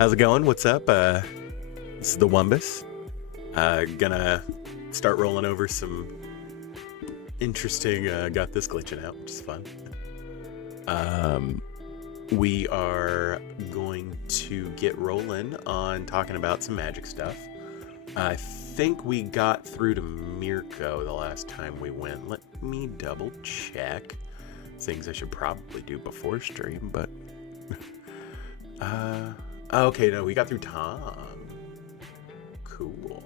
How's it going? What's up? This is the Wumbus. Gonna start rolling over some interesting, got this glitching out, which is fun. We are going to get rolling on talking about some magic stuff. I think we got through to Mirko the last time we went. Let me double check. Things I should probably do before stream, but okay, no, we got through Tom. Cool.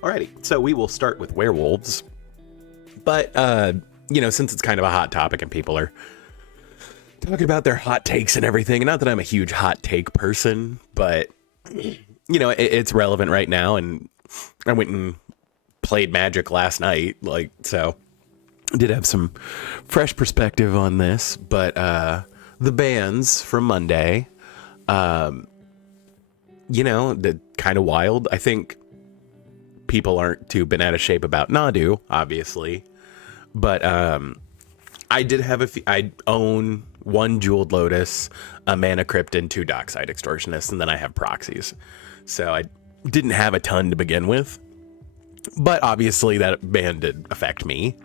Alrighty, so we will start with werewolves. But since it's kind of a hot topic and people are talking about their hot takes and everything, not that I'm a huge hot take person, but it's relevant right now, and I went and played Magic last night, so did have some fresh perspective on this. But the bans from Monday, the kind of wild. I think people aren't too bent out of shape about Nadu, obviously, but I did have I own one Jeweled Lotus, a Mana Crypt, and 2 Dockside Extortionists, and then I have proxies. So I didn't have a ton to begin with, but obviously that ban did affect me.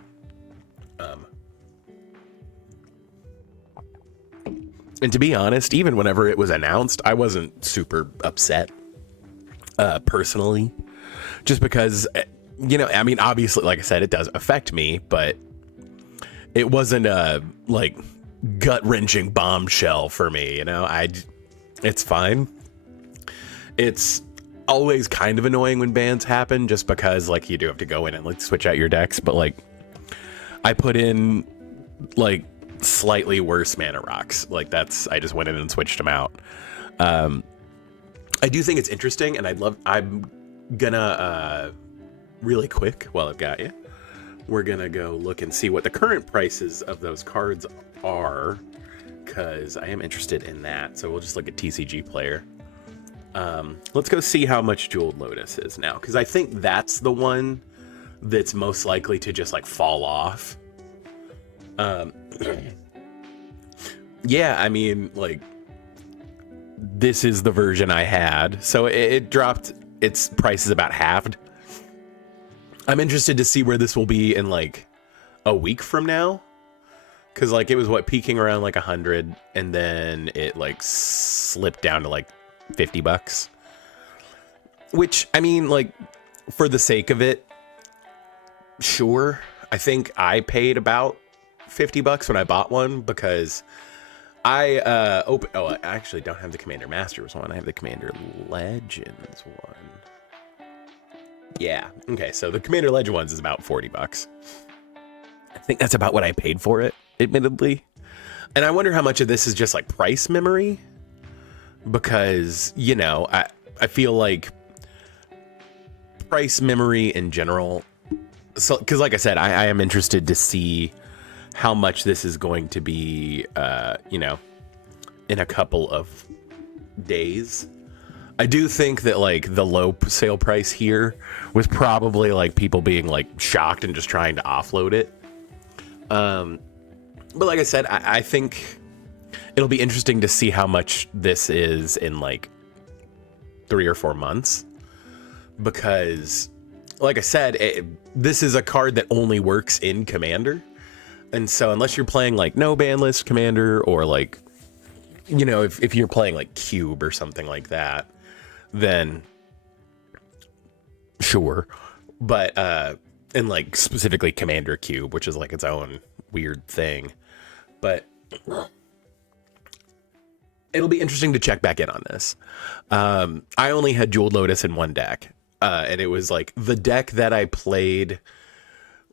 And to be honest, even whenever it was announced, I wasn't super upset, personally, just because, obviously, like I said, it does affect me, but it wasn't a gut-wrenching bombshell for me. It's fine. It's always kind of annoying when bans happen, just because you do have to go in and switch out your decks, but I put in slightly worse mana rocks. I just went in and switched them out. I do think it's interesting, and I'm gonna really quick, while I've got you, we're gonna go look and see what the current prices of those cards are, because I am interested in that. So we'll just look at TCG Player. Let's go see how much Jeweled Lotus is now, because I think that's the one that's most likely to just fall off. Yeah, this is the version I had, so it dropped. Its price is about halved. I'm interested to see where this will be in a week from now, because it was peaking around 100, and then it slipped down to $50, which for the sake of it, sure. I think I paid about $50 when I bought one, because I I actually don't have the Commander Masters one. I have the Commander Legends one. Yeah, okay, so the Commander Legend ones is about $40. I think that's about what I paid for it, admittedly. And I wonder how much of this is just price memory, because I feel like price memory in general. So, because like I said, I am interested to see how much this is going to be, in a couple of days. I do think that the low sale price here was probably people being shocked and just trying to offload it. But like I said, I think it'll be interesting to see how much this is in 3 or 4 months, because like I said, this is a card that only works in Commander. And so unless you're playing no ban list Commander, or if you're playing Cube or something like that, then sure. But and specifically Commander Cube, which is its own weird thing. But it'll be interesting to check back in on this. I only had Jeweled Lotus in one deck, and it was the deck that I played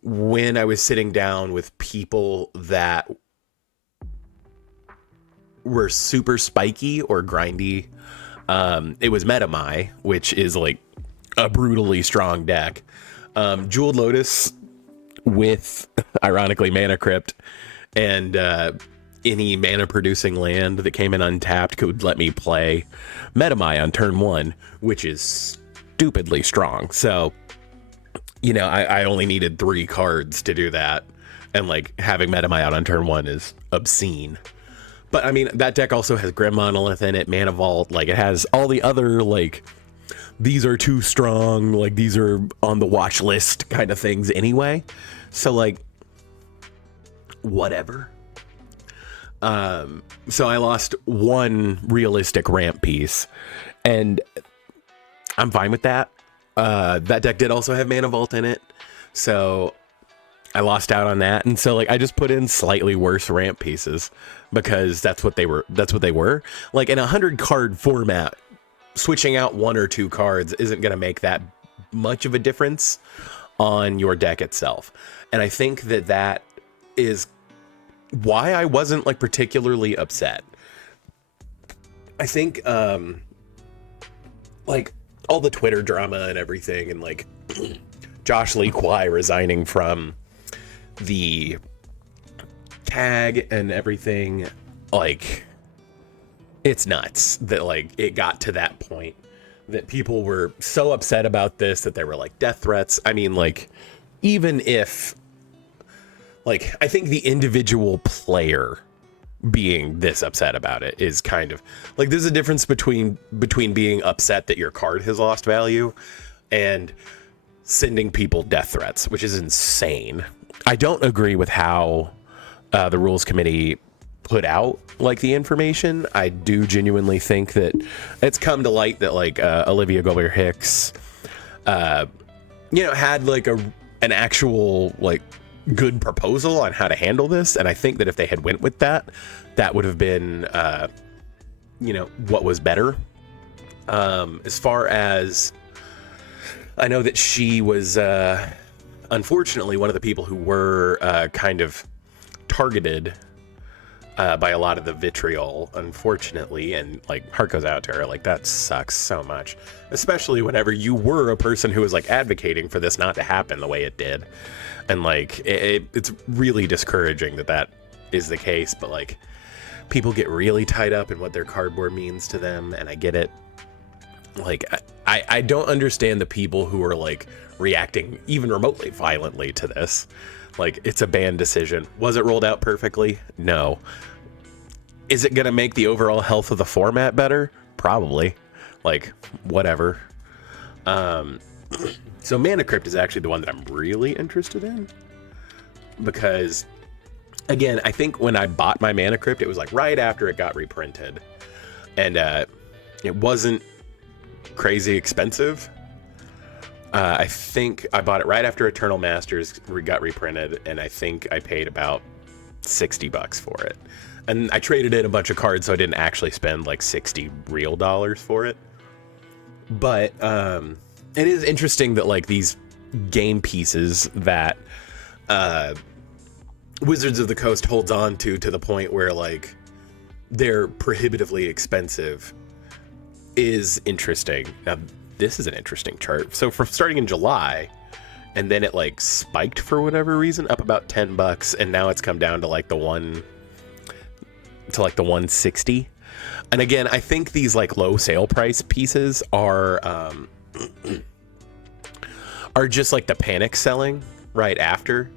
when I was sitting down with people that were super spiky or grindy. It was Metamai, which is a brutally strong deck. Jeweled Lotus with, ironically, Mana Crypt, and any mana producing land that came in untapped could let me play Metamai on turn 1, which is stupidly strong. So I only needed 3 cards to do that, and having Metamai out on turn 1 is obscene. But I mean, that deck also has Grim Monolith in it, Mana Vault. Like, it has all the other, like, these are too strong, like, these are on the watch list kind of things anyway. So, like, whatever. So I lost one realistic ramp piece, and I'm fine with that. That deck did also have Mana Vault in it, so I lost out on that. And so, like, I just put in slightly worse ramp pieces because that's what they were. Like, in a 100 card format, switching out one or two cards isn't going to make that much of a difference on your deck itself. And I think that is why I wasn't, like, particularly upset. I think, like, all the Twitter drama and everything, and, like, Josh Lee Kwai resigning from the tag and everything, like, it's nuts that, like, it got to that point that people were so upset about this that they were, like, death threats. I mean, like, even if, like, I think the individual player being this upset about it is kind of, like, there's a difference between being upset that your card has lost value and sending people death threats, which is insane. I don't agree with how the rules committee put out, like, the information. I do genuinely think that it's come to light that, like, Olivia Gobert-Hicks, had, like, an actual, like, good proposal on how to handle this. And I think that if they had went with that, that would have been, what was better. As far as I know, that she was, unfortunately, one of the people who were kind of targeted by a lot of the vitriol, unfortunately, and, like, heart goes out to her. Like, that sucks so much, especially whenever you were a person who was, like, advocating for this not to happen the way it did. And, like, it's really discouraging that is the case. But, like, people get really tied up in what their cardboard means to them, and I get it. Like, I don't understand the people who are, like, reacting even remotely violently to this. Like, it's a banned decision. Was it rolled out perfectly? No. Is it going to make the overall health of the format better? Probably. Like, whatever. So Mana Crypt is actually the one that I'm really interested in. Because, again, I think when I bought my Mana Crypt, it was, like, right after it got reprinted. And it wasn't crazy expensive. I think I bought it right after Eternal Masters got reprinted, and I think I paid about $60 for it. And I traded in a bunch of cards, so I didn't actually spend, like, $60 real dollars for it. But it is interesting that, like, these game pieces that Wizards of the Coast holds on to the point where, like, they're prohibitively expensive is interesting. Now, this is an interesting chart. So from starting in July, and then it, like, spiked for whatever reason up about $10, and now it's come down to, like, the 160. And again, I think these, like, low sale price pieces are just, like, the panic selling right after.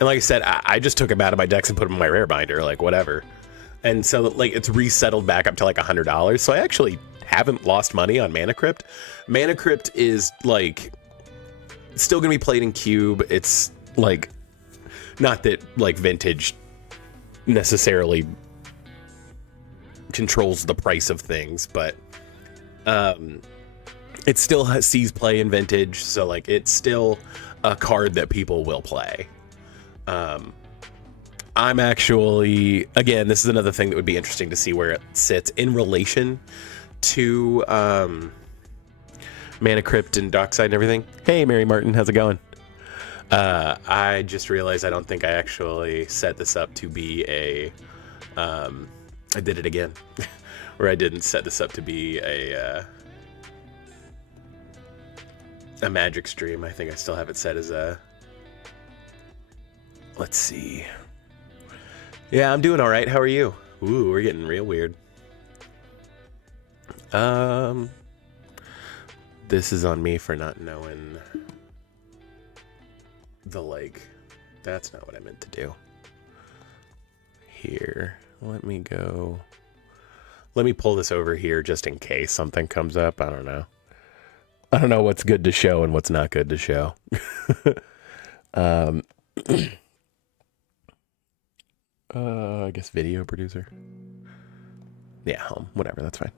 And like I said, I just took them out of my decks and put them in my rare binder, like, whatever. And so, like, it's resettled back up to, like, $100. So I actually haven't lost money on Mana Crypt. Mana Crypt is, like, still gonna be played in Cube. It's, like, not that, like, Vintage necessarily controls the price of things, but it still sees play in Vintage, so, like, it's still a card that people will play. I'm actually, again, this is another thing that would be interesting to see where it sits in relation to Mana Crypt and Dockside and everything. Hey, Mary Martin, how's it going? I just realized I don't think I actually set this up to be a I did it again. Or I didn't set this up to be a Magic stream. I think I still have it set as a... Let's see. Yeah, I'm doing all right. How are you? Ooh, we're getting real weird. This is on me for not knowing the, like... That's not what I meant to do. Here. let me go. Let me pull this over here just in case something comes up. I don't know. I don't know what's good to show and what's not good to show. I guess video producer. Yeah, home. Whatever, that's fine.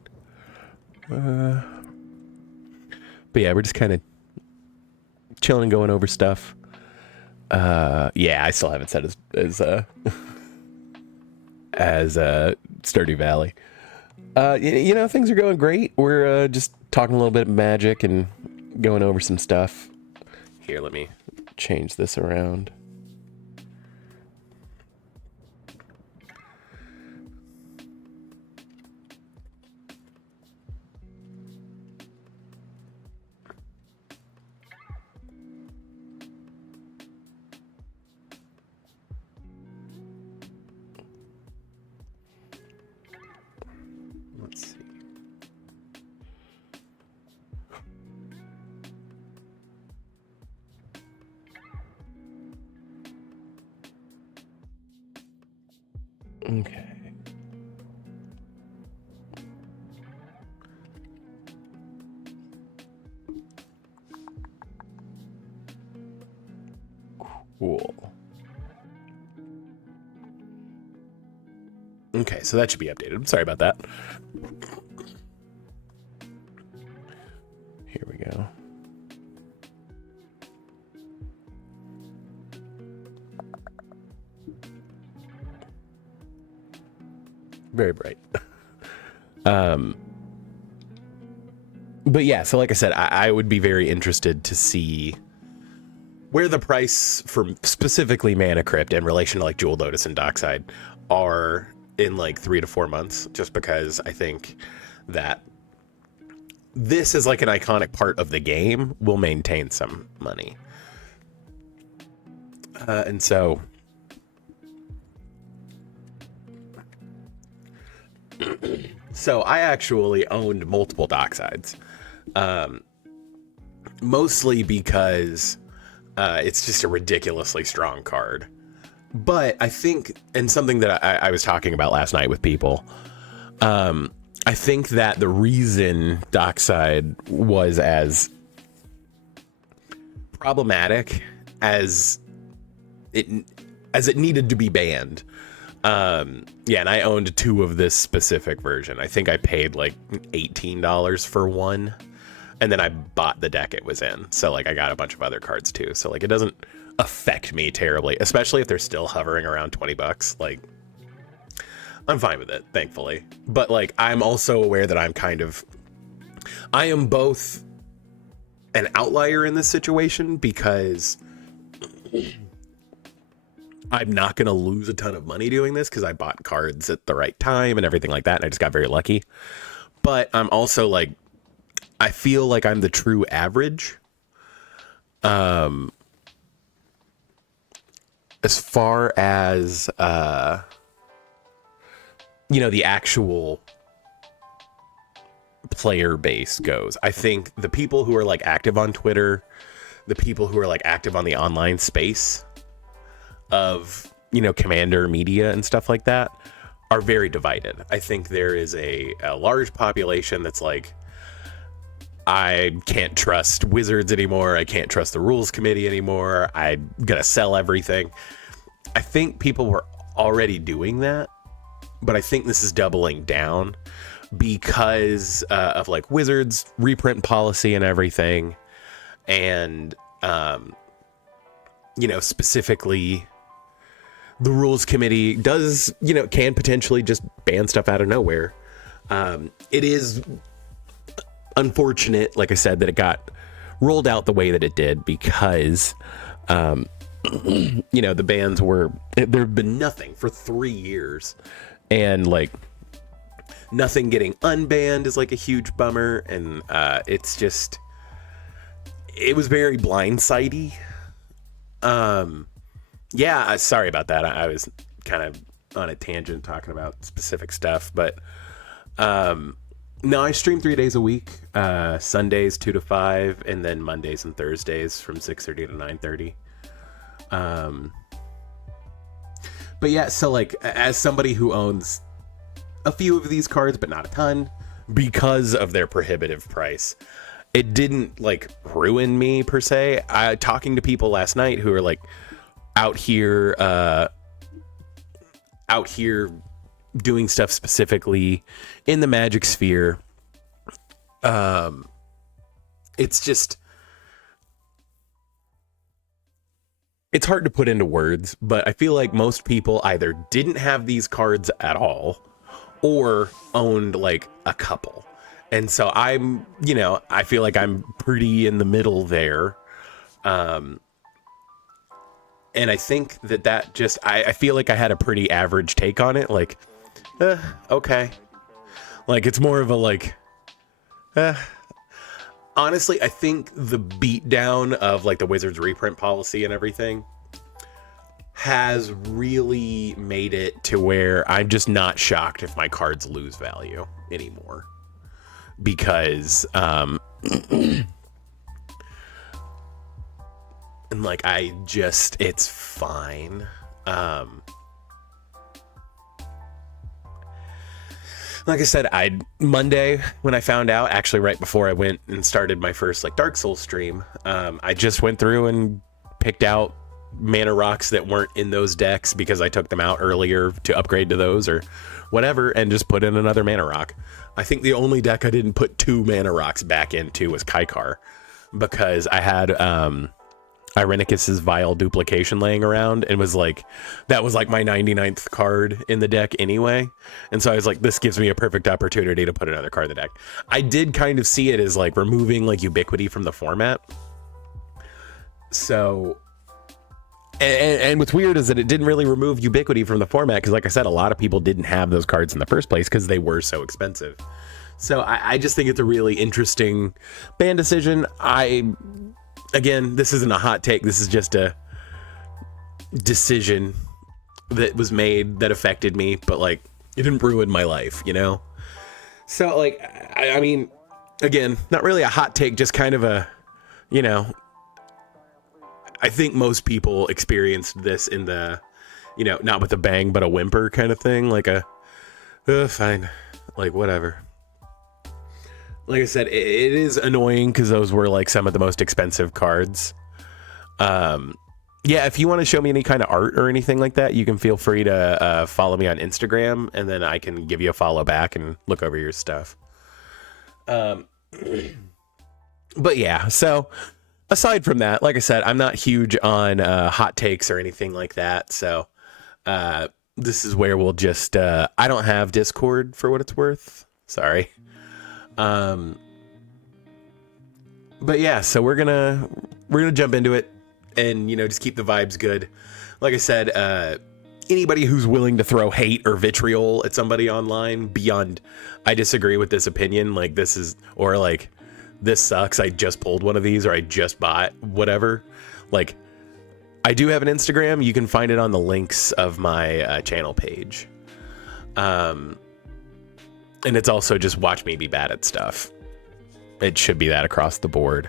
But yeah, we're just kind of chilling, going over stuff. Yeah, I still haven't said as Stardew Valley. You know, things are going great. We're just talking a little bit of Magic and going over some stuff. Here, let me change this around. Let's see. Okay. Cool. Okay, so that should be updated. I'm sorry about that. Here we go. Very bright. But yeah, so like I said, I would be very interested to see where the price for specifically Mana Crypt in relation to like Jewel Lotus and Dockside are in like 3 to 4 months, just because I think that this is like an iconic part of the game will maintain some money. And so I actually owned multiple Docksides, mostly because it's just a ridiculously strong card. But I think, and something that I was talking about last night with people, I think that the reason Dockside was as problematic as it needed to be banned. Yeah, and I owned 2 of this specific version. I think I paid like $18 for one, and then I bought the deck it was in. So like I got a bunch of other cards too. So like it doesn't affect me terribly, especially if they're still hovering around $20. Like I'm fine with it, thankfully. But like I'm also aware that I am both an outlier in this situation because I'm not going to lose a ton of money doing this because I bought cards at the right time and everything like that, and I just got very lucky. But I'm also like, I feel like I'm the true average. As far as, you know, the actual player base goes. I think the people who are like active on Twitter, the people who are like active on the online space of, you know, Commander media and stuff like that are very divided. I think there is a large population that's like, I can't trust Wizards anymore. I can't trust the rules committee anymore. I'm gonna sell everything. I think people were already doing that, but I think this is doubling down because of like Wizards reprint policy and everything. And, you know, specifically the rules committee does, you know, can potentially just ban stuff out of nowhere. It is unfortunate, like I said, that it got rolled out the way that it did because, you know, the bans there have been nothing for 3 years, and like nothing getting unbanned is like a huge bummer. And it's just, it was very blindsidey. Yeah, sorry about that. I was kind of on a tangent talking about specific stuff, but no, I stream 3 days a week, Sundays 2 to 5, and then Mondays and Thursdays from 6:30 to 9:30. But yeah, so like as somebody who owns a few of these cards, but not a ton, because of their prohibitive price, it didn't like ruin me per se. Talking to people last night who are like out here doing stuff specifically in the Magic sphere. It's just, it's hard to put into words, but I feel like most people either didn't have these cards at all or owned like a couple. And so I'm, I feel like I'm pretty in the middle there. And I think that just, I feel like I had a pretty average take on it. Like, okay. Like, it's more of a like, honestly, I think the beatdown of like the Wizards reprint policy and everything has really made it to where I'm just not shocked if my cards lose value anymore. Because, and like, it's fine. Like I said, Monday when I found out, actually right before I went and started my first like Dark Souls stream, I just went through and picked out mana rocks that weren't in those decks because I took them out earlier to upgrade to those or whatever, and just put in another mana rock. I think the only deck I didn't put 2 mana rocks back into was Kaikar, because I had Irenicus's Vile Duplication laying around, and was like, that was like my 99th card in the deck anyway. And so I was like, this gives me a perfect opportunity to put another card in the deck. I did kind of see it as like removing like ubiquity from the format. So, and what's weird is that it didn't really remove ubiquity from the format, because like I said, a lot of people didn't have those cards in the first place because they were so expensive. So I just think it's a really interesting ban decision. Again, this isn't a hot take. This is just a decision that was made that affected me, but like, it didn't ruin my life, So like, I mean, again, not really a hot take, just kind of a, I think most people experienced this in the, not with a bang, but a whimper kind of thing. Like fine, like whatever. Like I said, it is annoying because those were like some of the most expensive cards. Yeah, if you want to show me any kind of art or anything like that, you can feel free to follow me on Instagram, and then I can give you a follow back and look over your stuff. But yeah, so aside from that, like I said, I'm not huge on hot takes or anything like that. So this is where we'll just, I don't have Discord for what it's worth. Sorry. But yeah, so we're gonna jump into it and, just keep the vibes good. Like I said, anybody who's willing to throw hate or vitriol at somebody online beyond, I disagree with this opinion, like this is, or like, this sucks, I just pulled one of these, or I just bought whatever. Like, I do have an Instagram. You can find it on the links of my channel page. And it's also just watch me be bad at stuff. It should be that across the board.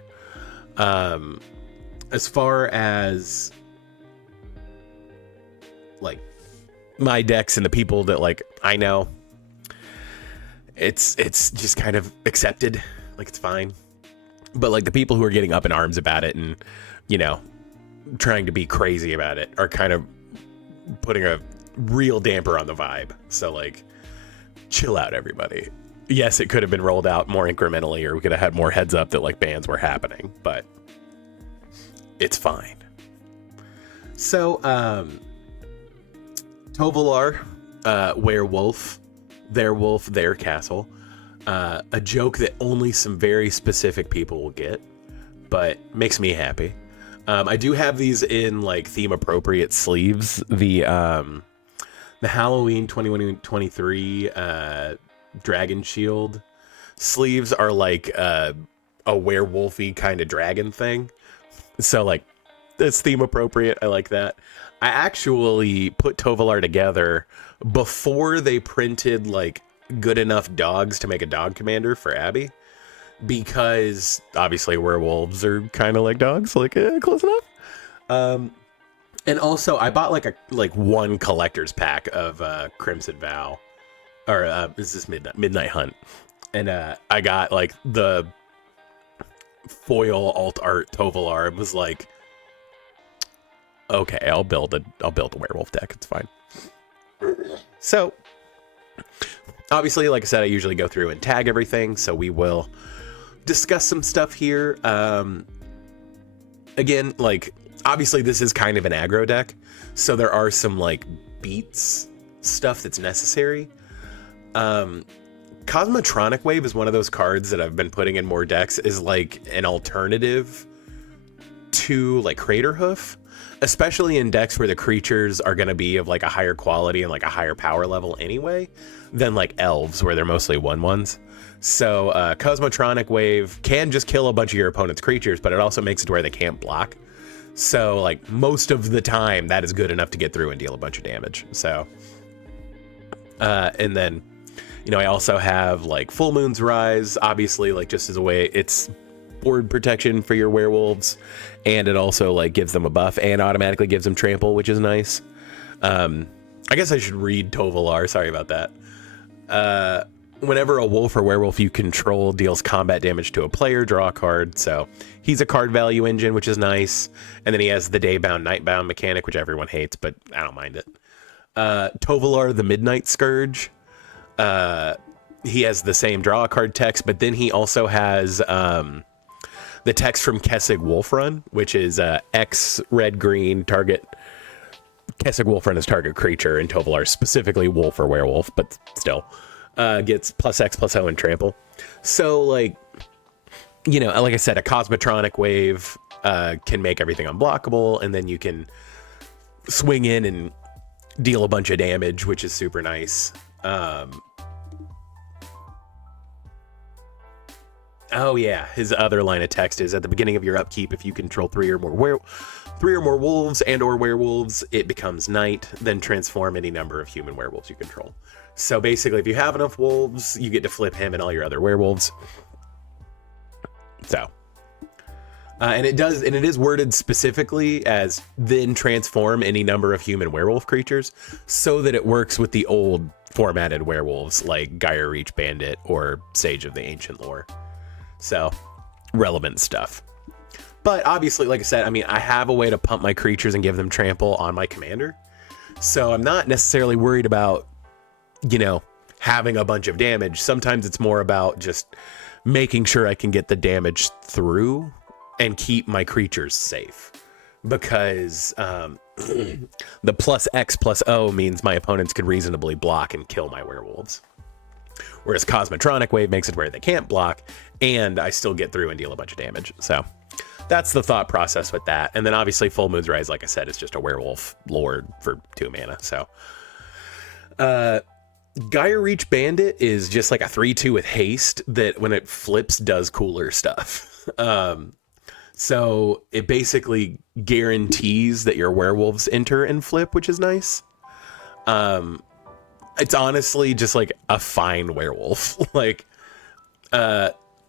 As far as like my decks and the people that like I know, it's just kind of accepted. Like, it's fine. But like the people who are getting up in arms about it and, trying to be crazy about it are kind of putting a real damper on the vibe. So like, chill out, everybody. Yes, it could have been rolled out more incrementally, or we could have had more heads up that like bans were happening, but it's fine. So, Tovolar, werewolf, their wolf, their castle. A joke that only some very specific people will get, but makes me happy. I do have these in like theme appropriate sleeves. The Halloween 2023 Dragon Shield sleeves are like a werewolfy kind of dragon thing. So like, that's theme appropriate. I like that. I actually put Tovolar together before they printed like good enough dogs to make a dog commander for Abby, because obviously werewolves are kind of like dogs, like close enough. And also, I bought like one collector's pack of Crimson Vow, or is this Midnight Hunt, and I got like the foil alt art Tovolar. It was like, okay, I'll build a werewolf deck. It's fine. So, obviously, like I said, I usually go through and tag everything, so we will discuss some stuff here. Again, like, obviously this is kind of an aggro deck, so there are some like beats stuff that's necessary. Cosmotronic Wave is one of those cards that I've been putting in more decks is like an alternative to like Crater Hoof, especially in decks where the creatures are going to be of like a higher quality and like a higher power level anyway than like elves where they're mostly 1/1s. So Cosmotronic Wave can just kill a bunch of your opponent's creatures, but it also makes it where they can't block. So like most of the time that is good enough to get through and deal a bunch of damage. So and then, you know, I also have like Full Moon's Rise, obviously, like just as a way, it's board protection for your werewolves, and it also like gives them a buff and automatically gives them trample, which is nice. I guess I should read Tovolar, sorry about that. Whenever a wolf or werewolf you control deals combat damage to a player, draw a card. So he's a card value engine, which is nice. And then he has the Daybound, Nightbound mechanic, which everyone hates, but I don't mind it. Tovolar, the Midnight Scourge. He has the same draw a card text, but then he also has the text from Kessig Wolfrun, which is X red green target. Kessig Wolfrun is target creature, and Tovolar specifically wolf or werewolf, but still gets +X/+O and trample. So like, you know, like I said, a Cosmotronic Wave can make everything unblockable, and then you can swing in and deal a bunch of damage, which is super nice. Oh yeah, his other line of text is at the beginning of your upkeep, if you control three or more wolves and or werewolves, it becomes night, then transform any number of human werewolves you control. So basically, if you have enough wolves, you get to flip him and all your other werewolves. So, and it is worded specifically as then transform any number of human werewolf creatures, so that it works with the old formatted werewolves like Gyre Reach Bandit or Sage of the Ancient Lore. So, relevant stuff. But obviously, like I said, I mean, I have a way to pump my creatures and give them trample on my commander. So I'm not necessarily worried about, you know, having a bunch of damage. Sometimes it's more about just making sure I can get the damage through and keep my creatures safe. Because the +X/+O means my opponents can reasonably block and kill my werewolves. Whereas Cosmotronic Wave makes it where they can't block, and I still get through and deal a bunch of damage. So that's the thought process with that. And then obviously Full Moon's Rise, like I said, is just a werewolf lord for 2 mana. So Gyre Reach Bandit is just like a 3/2 with haste that when it flips does cooler stuff. So it basically guarantees that your werewolves enter and flip, which is nice. It's honestly just like a fine werewolf. Like,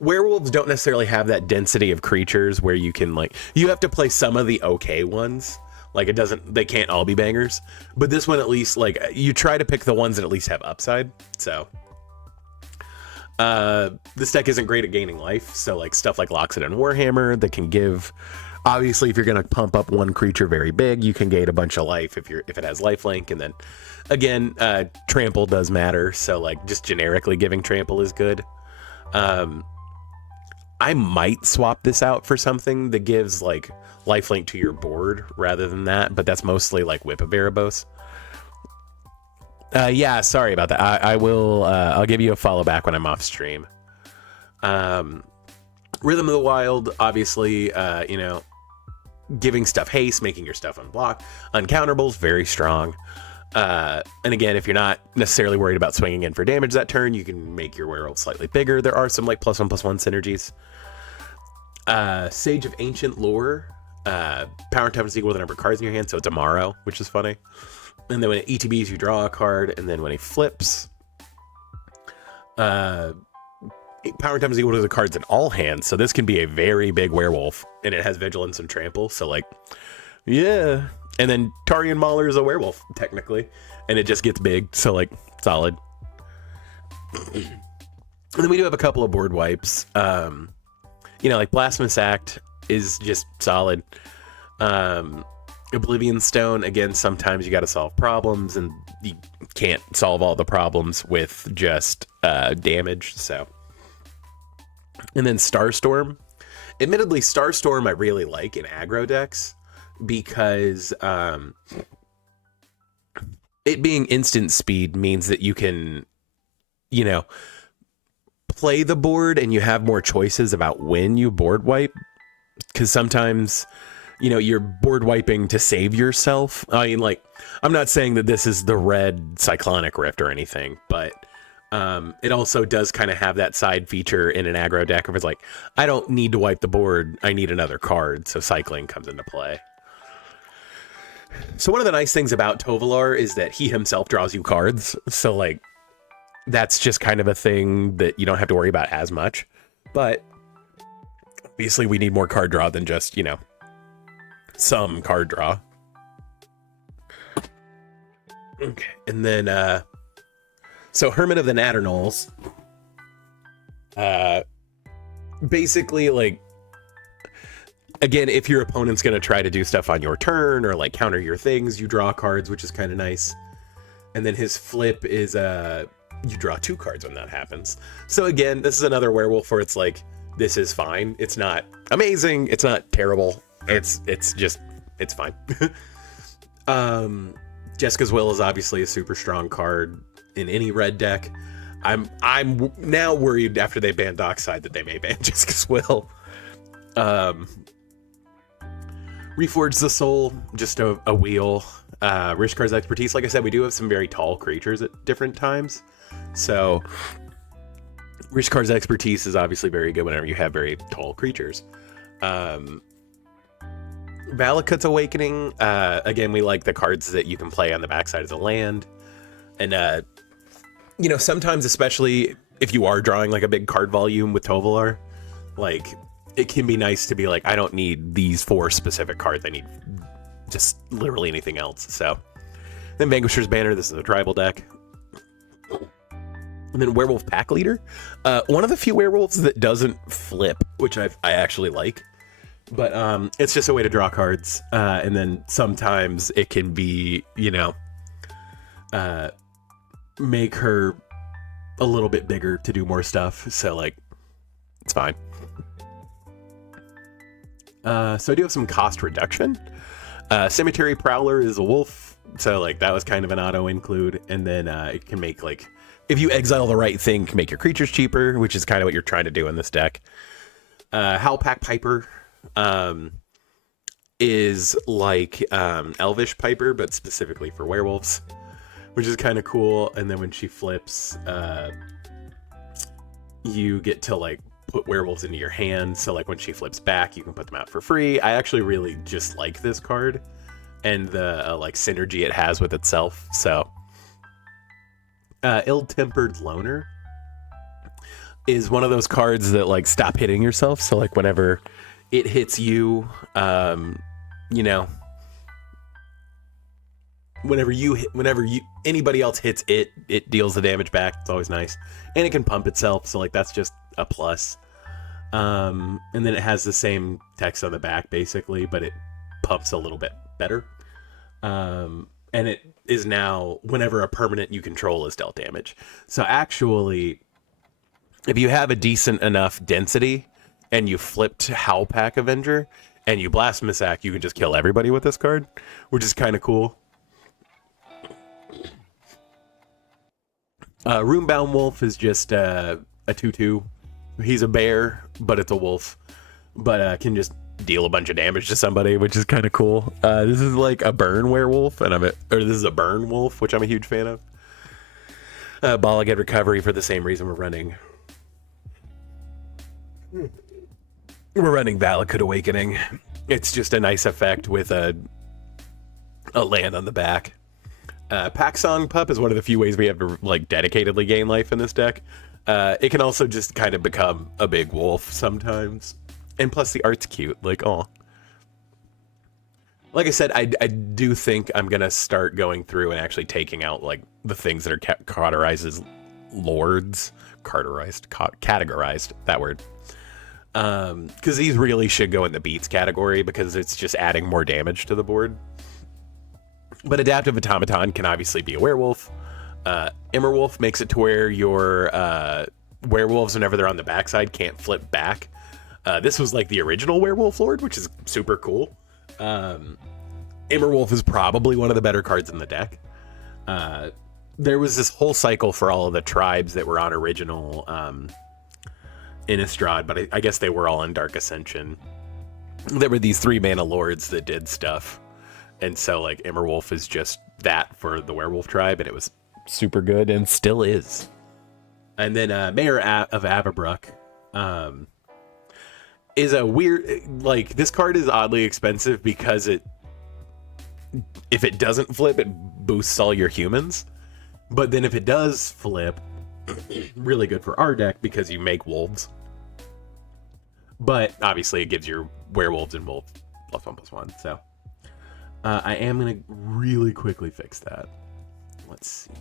werewolves don't necessarily have that density of creatures where you can like, you have to play some of the okay ones. Like they can't all be bangers, but this one at least, like, you try to pick the ones that at least have upside. So, this deck isn't great at gaining life. So like stuff like Loxodon and Warhammer that can give, obviously if you're going to pump up one creature very big, you can gain a bunch of life if it has lifelink. And then again, trample does matter. So like just generically giving trample is good. I might swap this out for something that gives like lifelink to your board rather than that, but that's mostly like Whip of Erebos. Yeah, sorry about that. I will, I'll give you a follow back when I'm off stream. Rhythm of the Wild, obviously, you know, giving stuff haste, making your stuff uncounterable is very strong. And again, if you're not necessarily worried about swinging in for damage that turn, you can make your werewolf slightly bigger. There are some like +1/+1 synergies. Sage of Ancient Lore, power toughness equal to the number of cards in your hand, so it's a Morrow, which is funny. And then when it ETBs, you draw a card, and then when he flips, power toughness equal to the cards in all hands, so this can be a very big werewolf, and it has vigilance and trample, so like, yeah. And then Tarian Mauler is a werewolf, technically. And it just gets big, so, like, solid. And then we do have a couple of board wipes. You know, like Blasphemous Act is just solid. Oblivion Stone, again, sometimes you got to solve problems, and you can't solve all the problems with just damage, so. And then Starstorm. Admittedly, Starstorm I really like in aggro decks, because it being instant speed means that you can, you know, play the board and you have more choices about when you board wipe, because sometimes, you know, you're board wiping to save yourself. I mean, like, I'm not saying that this is the red Cyclonic Rift or anything, but it also does kind of have that side feature in an aggro deck where it's like, I don't need to wipe the board, I need another card, so cycling comes into play. So one of the nice things about Tovolar is that he himself draws you cards, so like, that's just kind of a thing that you don't have to worry about as much. But obviously we need more card draw than just, you know, some card draw. Okay, and then so Hermit of the Natternals, basically, like, again, if your opponent's gonna try to do stuff on your turn or like counter your things, you draw cards, which is kind of nice. And then his flip is you draw 2 cards when that happens. So again, this is another werewolf where it's like, this is fine. It's not amazing. It's not terrible. It's just, it's fine. Jessica's Will is obviously a super strong card in any red deck. I'm now worried after they banned Dockside that they may ban Jessica's Will. Reforge the Soul, just a wheel. Rishkar's Expertise, like I said, we do have some very tall creatures at different times. So Rishkar's Expertise is obviously very good whenever you have very tall creatures. Valakut's Awakening, again, we like the cards that you can play on the backside of the land. And, you know, sometimes, especially if you are drawing like a big card volume with Tovolar, like, it can be nice to be like, I don't need these 4 specific cards, I need just literally anything else. So then Vanquisher's Banner, this is a tribal deck. And then Werewolf Pack Leader, one of the few werewolves that doesn't flip, which I actually like. But it's just a way to draw cards, and then sometimes it can be, you know, make her a little bit bigger to do more stuff. So, like, it's fine. So I do have some cost reduction. Cemetery Prowler is a wolf, so, like, that was kind of an auto include. And then it can make, like, if you exile the right thing, can make your creatures cheaper, which is kind of what you're trying to do in this deck. Howlpack Piper is like Elvish Piper, but specifically for werewolves, which is kind of cool. And then when she flips, you get to like put werewolves into your hand, so like when she flips back, you can put them out for free. I actually really just like this card and the like synergy it has with itself. So Ill-Tempered Loner is one of those cards that like stop hitting yourself. So like whenever it hits you, you know, whenever anybody else hits it, it deals the damage back. It's always nice, and it can pump itself, so like that's just a plus. And then it has the same text on the back basically, but it pumps a little bit better. And it is now whenever a permanent you control is dealt damage. So actually, if you have a decent enough density and you flipped Howlpack Avenger and you Blasphemous Act, you can just kill everybody with this card, which is kind of cool. Roombound Wolf is just a 2/2. He's a bear, but it's a wolf, but can just deal a bunch of damage to somebody, which is kind of cool. This is like a burn werewolf, and this is a burn wolf, which I'm a huge fan of. Balagad Recovery for the same reason we're running Valakut Awakening. It's just a nice effect with a land on the back. Packsong Pup is one of the few ways we have to like dedicatedly gain life in this deck. It can also just kind of become a big wolf sometimes. And plus the art's cute, like, oh. like I said, I do think I'm gonna start going through and actually taking out like the things that are categorized as lords, categorized, that word. Because these really should go in the beats category because it's just adding more damage to the board. But Adaptive Automaton can obviously be a werewolf. Immerwolf makes it to where your werewolves, whenever they're on the backside, can't flip back. This was like the original Werewolf Lord, which is super cool. Immerwolf is probably one of the better cards in the deck. There was this whole cycle for all of the tribes that were on original Innistrad, but I guess they were all in Dark Ascension. There were these 3-mana lords that did stuff. And so, like, Immerwolf is just that for the werewolf tribe, and it was super good and still is. And then Mayor of Avabruck is a weird, like, this card is oddly expensive because if it doesn't flip, it boosts all your humans. But then if it does flip, really good for our deck because you make wolves. But obviously it gives your werewolves and wolves +1/+1. So I am going to really quickly fix that. Let's see.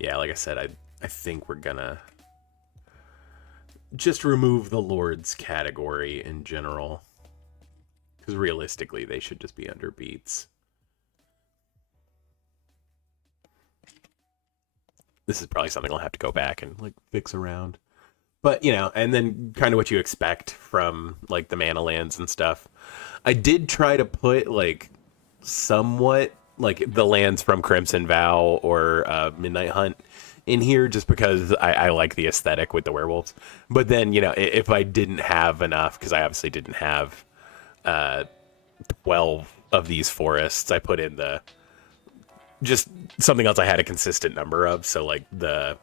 Yeah, like I said, I think we're going to just remove the lords category in general. Because realistically, they should just be under beats. This is probably something I'll have to go back and like fix around. But, you know, and then kind of what you expect from like the mana lands and stuff. I did try to put like somewhat like the lands from Crimson Vow or Midnight Hunt in here just because I like the aesthetic with the werewolves. But then, you know, if I didn't have enough, because I obviously didn't have 12 of these forests, I put in the just something else I had a consistent number of. So like the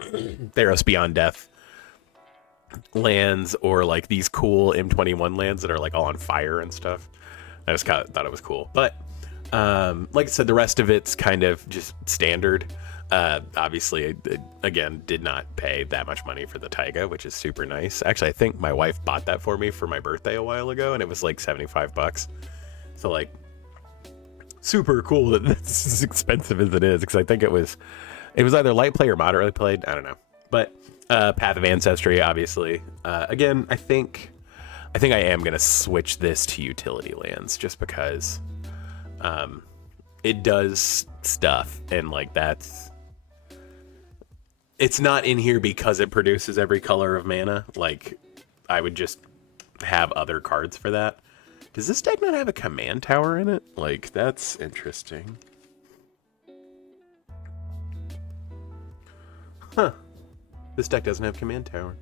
Theros Beyond Death lands, or like these cool M21 lands that are like all on fire and stuff. I just kind of thought it was cool. But like I said, the rest of it's kind of just standard. Obviously, I, again, did not pay that much money for the Taiga, which is super nice. Actually, I think my wife bought that for me for my birthday a while ago, and it was like $75. So like super cool that it's as expensive as it is, because I think it was either light play or moderately played. I don't know. But Path of Ancestry, obviously. Again, I think I am gonna switch this to utility lands just because it does stuff, and like it's not in here because it produces every color of mana. Like I would just have other cards for that. Does this deck not have a command tower in it? Like, that's interesting. Huh. This deck doesn't have command tower.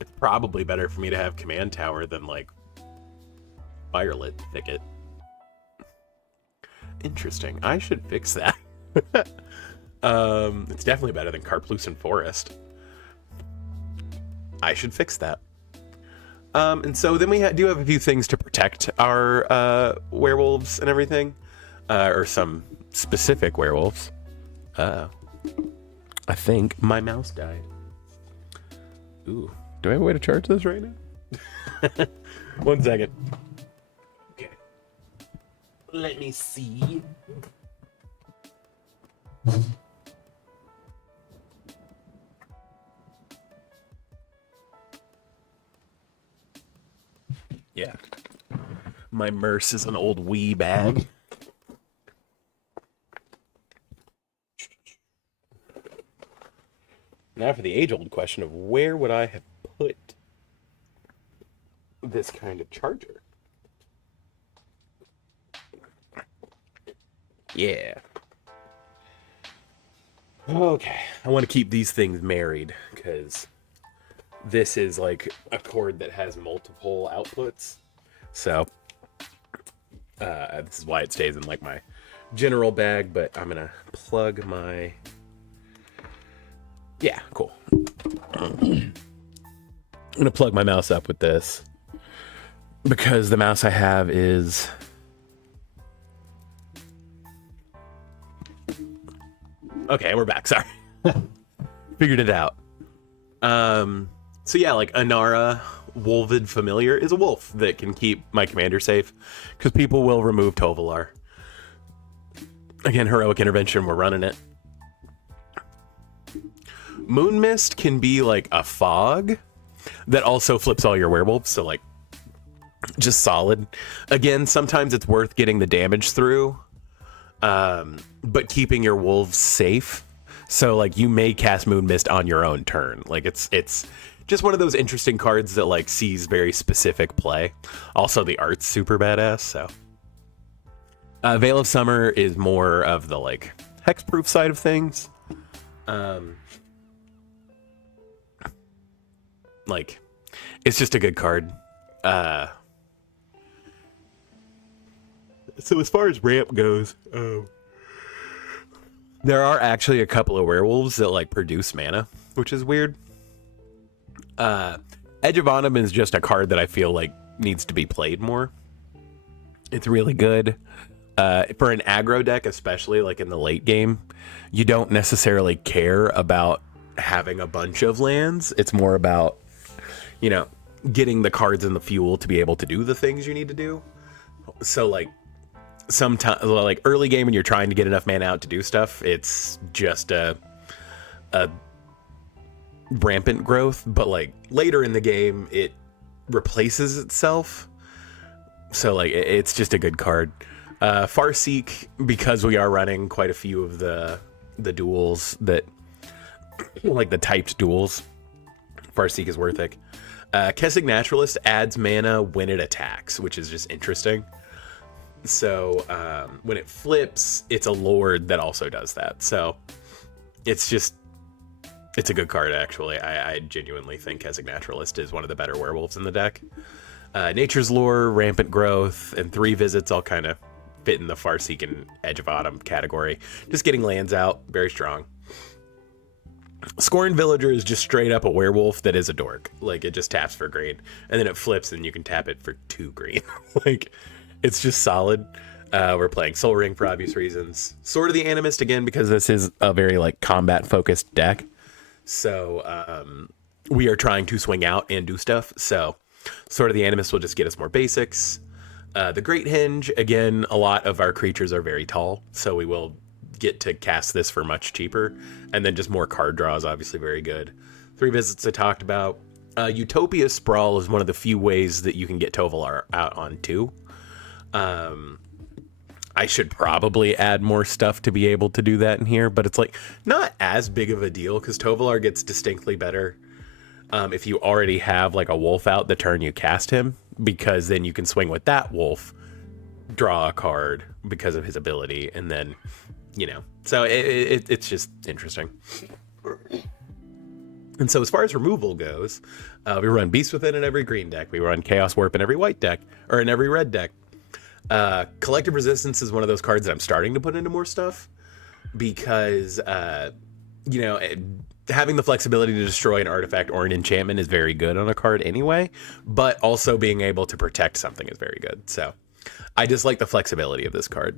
It's probably better for me to have command tower than, like, Firelit Thicket. Interesting. I should fix that. It's definitely better than Karplusan Forest. I should fix that. And so then we do have a few things to protect our werewolves and everything, or some specific werewolves. I think my mouse died. Ooh, do I have a way to charge this right now? 1 second. Okay. Let me see. Yeah. My Merce is an old wee bag. Now for the age-old question of where would I have put this kind of charger? Yeah. Okay. I want to keep these things married because this is like a cord that has multiple outputs. So this is why it stays in like my general bag, but I'm gonna plug my... Yeah, cool. I'm gonna plug my mouse up with this because the mouse I have is... Okay, we're back, sorry. Figured it out. So yeah, like Inara Wolvid Familiar is a wolf that can keep my commander safe, because people will remove Tovolar. Again, Heroic Intervention, we're running it. Moon Mist can be like a fog that also flips all your werewolves, so like just solid. Again, sometimes it's worth getting the damage through, but keeping your wolves safe. So like you may cast Moon Mist on your own turn. Like it's just one of those interesting cards that like sees very specific play. Also, the art's super badass. So Veil of Summer is more of the like hexproof side of things. Like it's just a good card. So as far as ramp goes, there are actually a couple of werewolves that like produce mana, which is weird. Edge of Autumn is just a card that I feel like needs to be played more. It's really good. For an aggro deck, especially like in the late game, you don't necessarily care about having a bunch of lands. It's more about, you know, getting the cards and the fuel to be able to do the things you need to do. So like sometimes like early game when you're trying to get enough mana out to do stuff, it's just a rampant growth, but like later in the game it replaces itself. So like it's just a good card. Farseek, because we are running quite a few of the duels that like the typed duels, Farseek is worth it. Kessig Naturalist adds mana when it attacks, which is just interesting. So when it flips, it's a Lord that also does that. So it's a good card, actually. I genuinely think Kessig Naturalist is one of the better werewolves in the deck. Nature's Lore, Rampant Growth, and 3 Visits all kind of fit in the Farseek and Edge of Autumn category. Just getting lands out, very strong. Scorn Villager is just straight up a werewolf that is a dork. Like, it just taps for green, and then it flips and you can tap it for 2 green. Like, it's just solid. We're playing Soul Ring for obvious reasons. Sword of the Animist, again, because this is a very, like, combat-focused deck. So, we are trying to swing out and do stuff. So, Sword of the Animist will just get us more basics. The Great Hinge, again, a lot of our creatures are very tall, so we will get to cast this for much cheaper. And then just more card draws, obviously very good. 3 Visits I talked about. Utopia Sprawl is one of the few ways that you can get Tovolar out on 2. I should probably add more stuff to be able to do that in here, but it's like not as big of a deal because Tovolar gets distinctly better if you already have like a wolf out the turn you cast him, because then you can swing with that wolf, draw a card because of his ability, and then, you know, so it's just interesting. And so as far as removal goes, we run Beast Within in every green deck. We run Chaos Warp in every white deck, or in every red deck. Collective Resistance is one of those cards that I'm starting to put into more stuff because, you know, having the flexibility to destroy an artifact or an enchantment is very good on a card anyway, but also being able to protect something is very good. So I just like the flexibility of this card.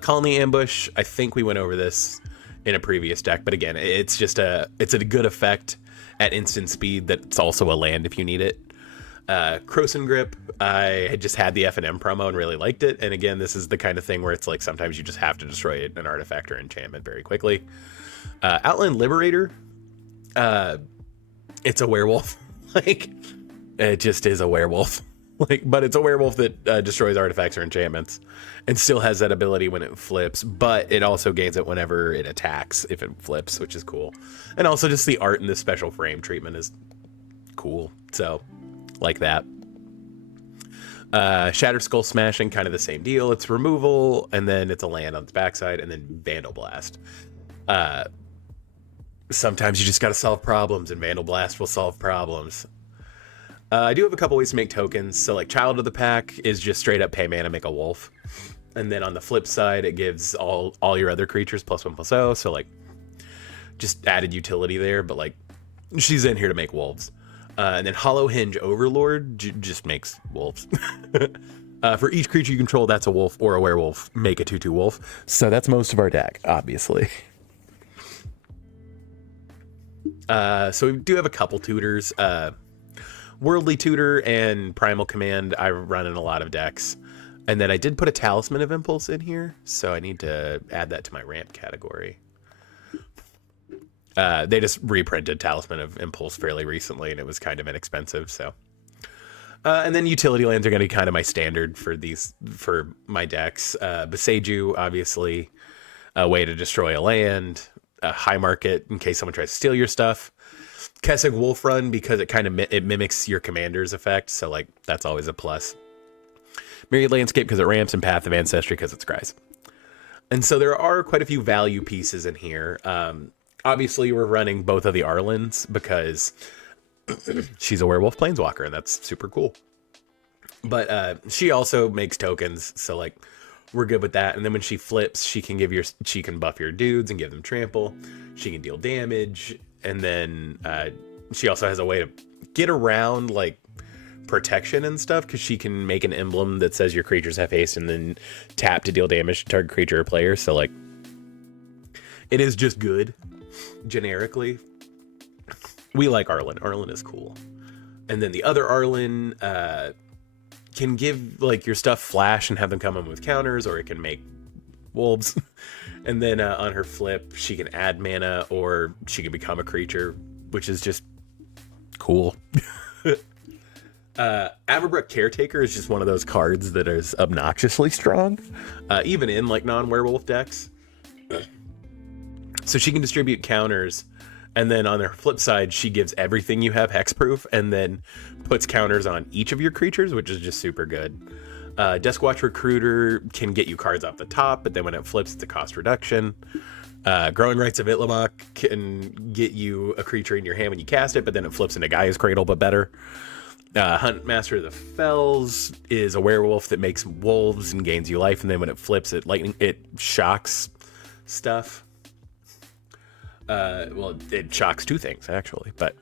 Colony Ambush, I think we went over this in a previous deck, but again, it's a good effect at instant speed that's also a land if you need it. Croson Grip, I had just had the F&M promo and really liked it, and again, this is the kind of thing where it's like sometimes you just have to destroy an artifact or enchantment very quickly. Outland Liberator, it's a werewolf. Like, it just is a werewolf. Like, but it's a werewolf that destroys artifacts or enchantments and still has that ability when it flips, but it also gains it whenever it attacks if it flips, which is cool. And also just the art in this special frame treatment is cool. So, like that. Shattered Skull Smashing, kind of the same deal. It's removal, and then it's a land on its backside, and then Vandal Blast. Sometimes you just gotta solve problems, and Vandal Blast will solve problems. I do have a couple ways to make tokens. So like Child of the Pack is just straight up pay mana, make a wolf. And then on the flip side, it gives all your other creatures +1/+0. So like just added utility there, but like she's in here to make wolves. And then Hollow Hinge Overlord just makes wolves. For each creature you control, that's a wolf or a werewolf, make a 2/2 wolf. So that's most of our deck, obviously. So we do have a couple tutors. Worldly Tutor and Primal Command I run in a lot of decks. And then I did put a Talisman of Impulse in here, so I need to add that to my ramp category. They just reprinted Talisman of Impulse fairly recently, and it was kind of inexpensive, so. And then utility lands are going to be kind of my standard for my decks. Beseiju, obviously, a way to destroy a land. High Market in case someone tries to steal your stuff. Kessig Wolf Run because it kind of it mimics your commander's effect, so like that's always a plus. Myriad Landscape because it ramps, and Path of Ancestry because it's Scries. And so there are quite a few value pieces in here. Obviously, we're running both of the Arlens because she's a werewolf planeswalker, and that's super cool. But she also makes tokens, so like we're good with that. And then when she flips, she can buff your dudes and give them trample. She can deal damage, and then she also has a way to get around like protection and stuff because she can make an emblem that says your creatures have haste and then tap to deal damage to target creature or player. So like it is just good generically. We like Arlen. Arlen is cool. And then the other Arlen can give like your stuff flash and have them come in with counters, or it can make wolves. And then on her flip, she can add mana, or she can become a creature, which is just cool. Averbrook Caretaker is just one of those cards that is obnoxiously strong, even in like non-werewolf decks. So she can distribute counters, and then on her flip side, she gives everything you have hexproof, and then puts counters on each of your creatures, which is just super good. Duskwatch Recruiter can get you cards off the top, but then when it flips, it's a cost reduction. Growing Rites of Itlimoc can get you a creature in your hand when you cast it, but then it flips into Gaia's Cradle, but better. Huntmaster of the Fells is a werewolf that makes wolves and gains you life, and then when it flips, it shocks stuff. Well, it shocks two things actually, but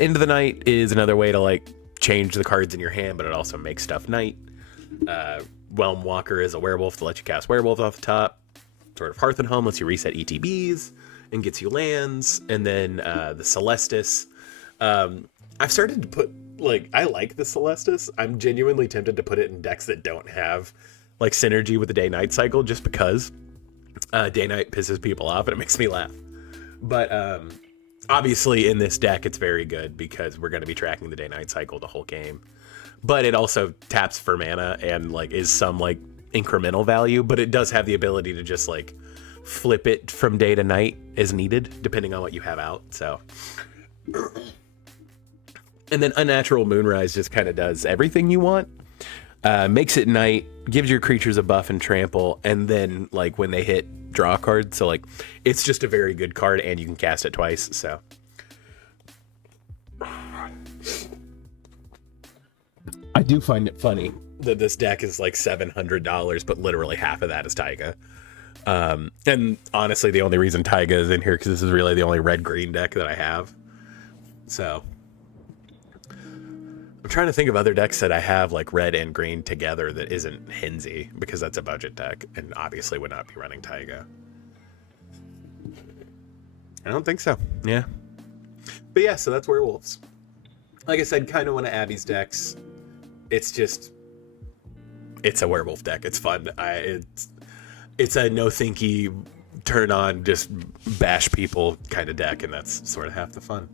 Into the Night is another way to like change the cards in your hand, but it also makes stuff night. Whelm Walker is a werewolf to let you cast werewolf off the top. Sword of Hearth and Home lets you reset ETBs and gets you lands. And then the Celestis. I've started to put I like the Celestis. I'm genuinely tempted to put it in decks that don't have like synergy with the day-night cycle, just because day-night pisses people off and it makes me laugh. But obviously in this deck it's very good because we're going to be tracking the day-night cycle the whole game. But it also taps for mana and like is some like incremental value, but it does have the ability to just like flip it from day to night as needed, depending on what you have out. So, and then Unnatural Moonrise just kind of does everything you want. Makes it night, gives your creatures a buff and trample, and then like when they hit, draw a card. So like it's just a very good card, and you can cast it twice. So I do find it funny that this deck is like $700, but literally half of that is Taiga. And honestly, the only reason Taiga is in here because this is really the only red-green deck that I have. So I'm trying to think of other decks that I have like red and green together that isn't Henzi, because that's a budget deck and obviously would not be running Taiga. I don't think so. Yeah. But yeah, so that's Werewolves. Like I said, kind of one of Abby's decks. It's a werewolf deck. It's fun. It's a no thinky, turn on, just bash people kind of deck, and that's sort of half the fun.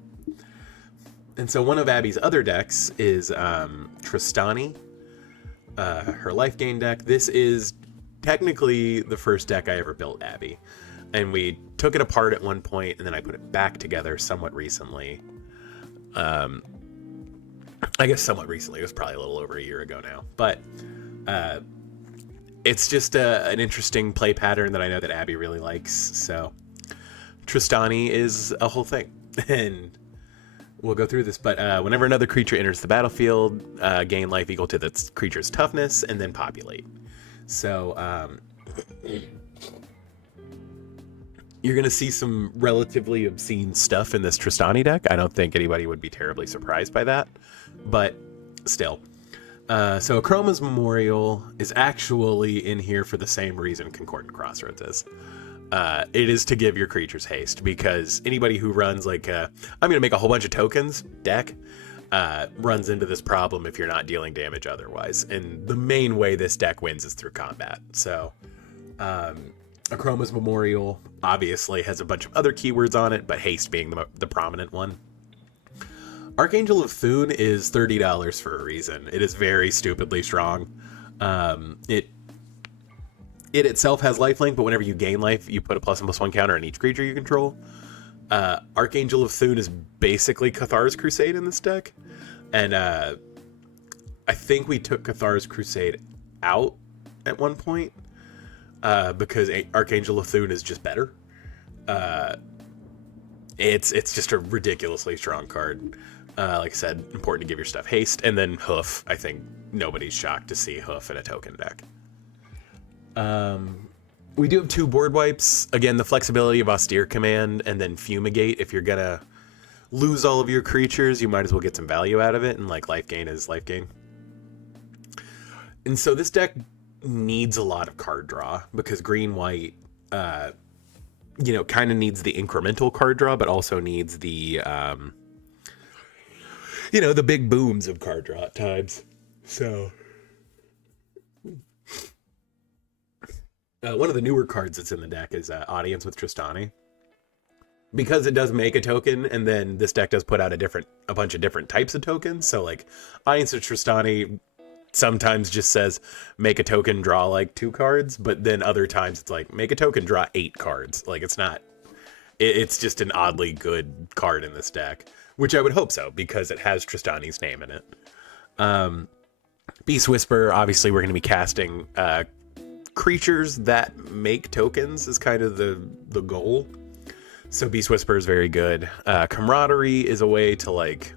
And so one of Abby's other decks is Tristani, her life gain deck. This is technically the first deck I ever built Abby, and we took it apart at one point, and then I put it back together somewhat recently. I guess somewhat recently. It was probably a little over a year ago now. But it's just an interesting play pattern that I know that Abby really likes. So Tristani is a whole thing. And we'll go through this. But whenever another creature enters the battlefield, gain life equal to the creature's toughness, and then populate. So you're going to see some relatively obscene stuff in this Tristani deck. I don't think anybody would be terribly surprised by that. But still. So Chroma's Memorial is actually in here for the same reason Concordant Crossroads is. It is to give your creatures haste, because anybody who runs like I'm going to make a whole bunch of tokens deck, runs into this problem if you're not dealing damage otherwise. And the main way this deck wins is through combat. So Akroma's Memorial obviously has a bunch of other keywords on it, but haste being the prominent one. Archangel of Thune is $30 for a reason. It is very stupidly strong. It itself has lifelink, but whenever you gain life, you put a +1/+1 counter on each creature you control. Archangel of Thune is basically Cathar's Crusade in this deck. And I think we took Cathar's Crusade out at one point because Archangel of Thune is just better. It's just a ridiculously strong card. Like I said, important to give your stuff haste. And then Hoof. I think nobody's shocked to see Hoof in a token deck. We do have 2 board wipes. Again, the flexibility of Austere Command and then Fumigate. If you're going to lose all of your creatures, you might as well get some value out of it. And like life gain is life gain. And so this deck needs a lot of card draw because green-white, kind of needs the incremental card draw, but also needs the, the big booms of card draw at times. So one of the newer cards that's in the deck is Audience with Tristani. Because it does make a token, and then this deck does put out a bunch of different types of tokens. So like Audience with Tristani sometimes just says make a token, draw like 2 cards, but then other times it's like make a token, draw 8 cards. Like it's just an oddly good card in this deck, which I would hope so because it has Tristani's name in it. Beast Whisper, obviously we're going to be casting creatures that make tokens is kind of the goal. So Beast Whisper is very good. Camaraderie is a way to like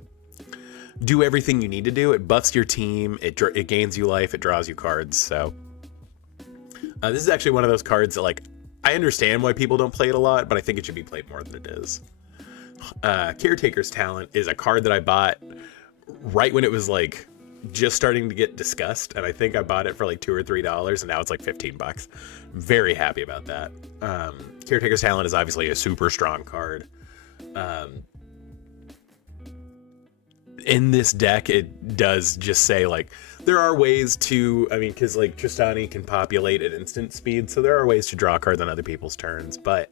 do everything you need to do. It buffs your team. It gains you life. It draws you cards. So this is actually one of those cards that like I understand why people don't play it a lot, but I think it should be played more than it is. Caretaker's Talent is a card that I bought right when it was like just starting to get discussed, and I think I bought it for like $2 or $3, and now it's like $15. Very happy about that. Caretaker's Talent is obviously a super strong card. In this deck, it does just say like there are ways to, because like Tristani can populate at instant speed, so there are ways to draw cards on other people's turns, but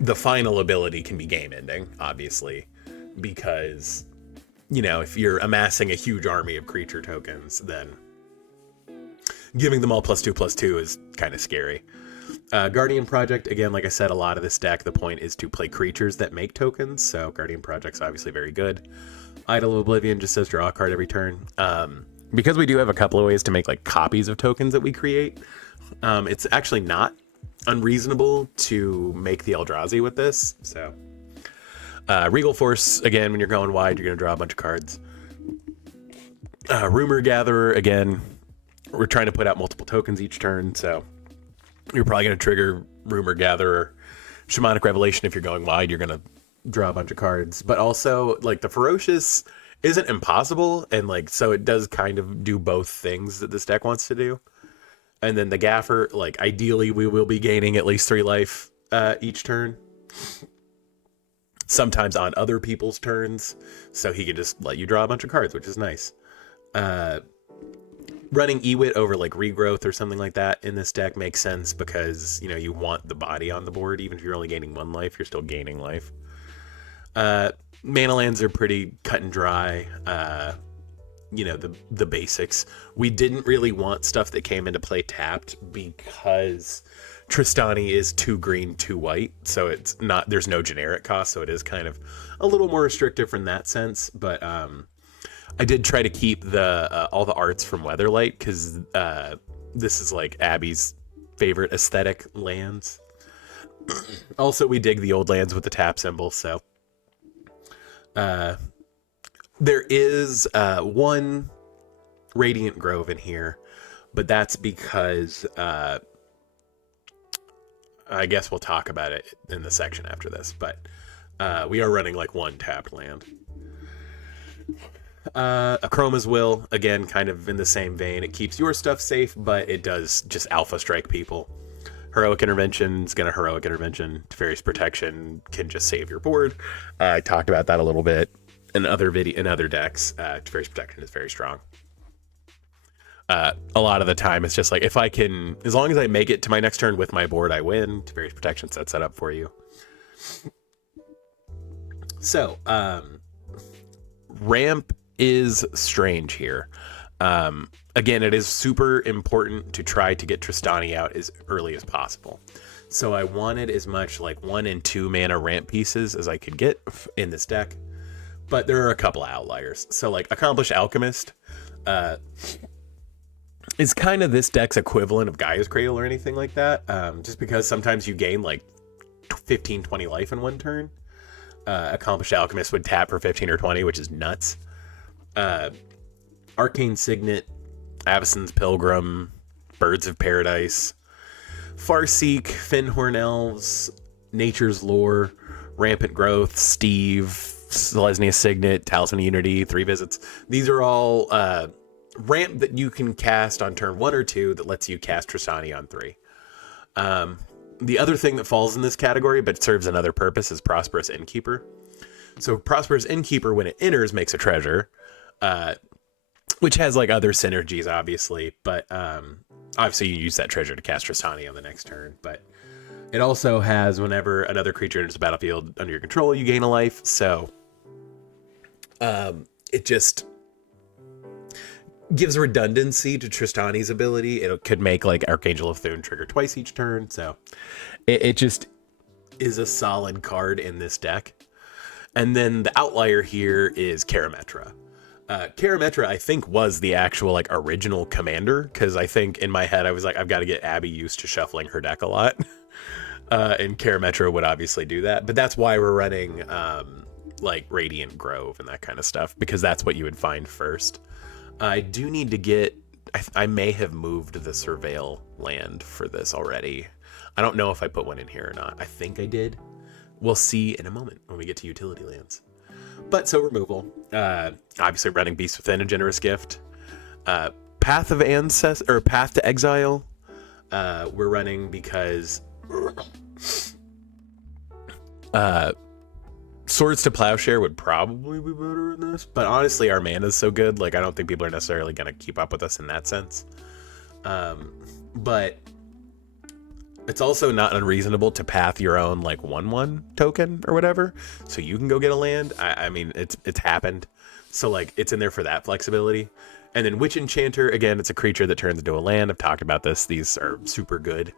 the final ability can be game ending, obviously, because if you're amassing a huge army of creature tokens, then giving them all +2/+2 is kind of scary. Guardian Project, again, like I said, a lot of this deck, the point is to play creatures that make tokens, so Guardian Project's obviously very good. Idol of Oblivion just says draw a card every turn. Because we do have a couple of ways to make like copies of tokens that we create, it's actually not unreasonable to make the Eldrazi with this, so... Regal Force, again, when you're going wide, you're going to draw a bunch of cards. Rumor Gatherer, again, we're trying to put out multiple tokens each turn, so you're probably going to trigger Rumor Gatherer. Shamanic Revelation, if you're going wide, you're going to draw a bunch of cards. But also, like, the Ferocious isn't impossible, and, like, so it does kind of do both things that this deck wants to do. And then the Gaffer, like, ideally, we will be gaining at least 3 life each turn. Sometimes on other people's turns, so he can just let you draw a bunch of cards, which is nice. Running Ewit over like Regrowth or something like that in this deck makes sense because, you want the body on the board. Even if you're only gaining 1 life, you're still gaining life. Mana lands are pretty cut and dry. The basics. We didn't really want stuff that came into play tapped because Tristani is 2 green, 2 white, so there's no generic cost, so it is kind of a little more restrictive in that sense, but I did try to keep all the arts from Weatherlight, because this is like Abby's favorite aesthetic lands. Also, we dig the old lands with the tap symbol, so there is 1 Radiant Grove in here, but that's because I guess we'll talk about it in the section after this, but we are running like 1 tapped land. Akroma's Will, again, kind of in the same vein. It keeps your stuff safe, but it does just alpha strike people. Heroic Intervention is going to Heroic Intervention. Teferi's Protection can just save your board. I talked about that a little bit in other decks. Teferi's Protection is very strong. A lot of the time, it's just like, if I can, as long as I make it to my next turn with my board, I win. Teferi's Protection sets that up for you. So, ramp is strange here. Again, it is super important to try to get Tristani out as early as possible. So I wanted as much like 1 and 2 mana ramp pieces as I could get in this deck. But there are a couple of outliers. So like Accomplished Alchemist is kind of this deck's equivalent of Gaia's Cradle or anything like that. Just because sometimes you gain like 15, 20 life in one turn. Accomplished Alchemist would tap for 15 or 20, which is nuts. Arcane Signet, Avacyn's Pilgrim, Birds of Paradise, Farseek, Finhorn Elves, Nature's Lore, Rampant Growth, Steve, Selesnya Signet, Talisman of Unity, 3 Visits. These are all ramp that you can cast on turn 1 or 2 that lets you cast Tristani on 3. The other thing that falls in this category but serves another purpose is Prosperous Innkeeper. So Prosperous Innkeeper, when it enters, makes a treasure, which has like other synergies, obviously, but obviously you use that treasure to cast Tristani on the next turn. But it also has, whenever another creature enters the battlefield under your control, you gain a life. So it just gives redundancy to Tristani's ability. It could make like Archangel of Thune trigger twice each turn. So it just is a solid card in this deck. And then the outlier here is Karametra. Karametra, I think, was the actual like original commander, because I think in my head I was like, I've got to get Abby used to shuffling her deck a lot. And Karametra would obviously do that. But that's why we're running like Radiant Grove and that kind of stuff, because that's what you would find first. I do need to get, I may have moved the Surveil land for this already. I don't know if I put one in here or not. I think I did. We'll see in a moment when we get to utility lands. But so removal, obviously running Beast Within, a generous gift. Path of Ancestors, or Path to Exile, we're running because Swords to Plowshare would probably be better in this, but honestly our mana is so good, like I don't think people are necessarily going to keep up with us in that sense. But it's also not unreasonable to path your own like 1/1 token or whatever, so you can go get a land. I mean, it's happened, so like it's in there for that flexibility. And then Witch Enchanter, again, it's a creature that turns into a land. I've talked about this. These are super good.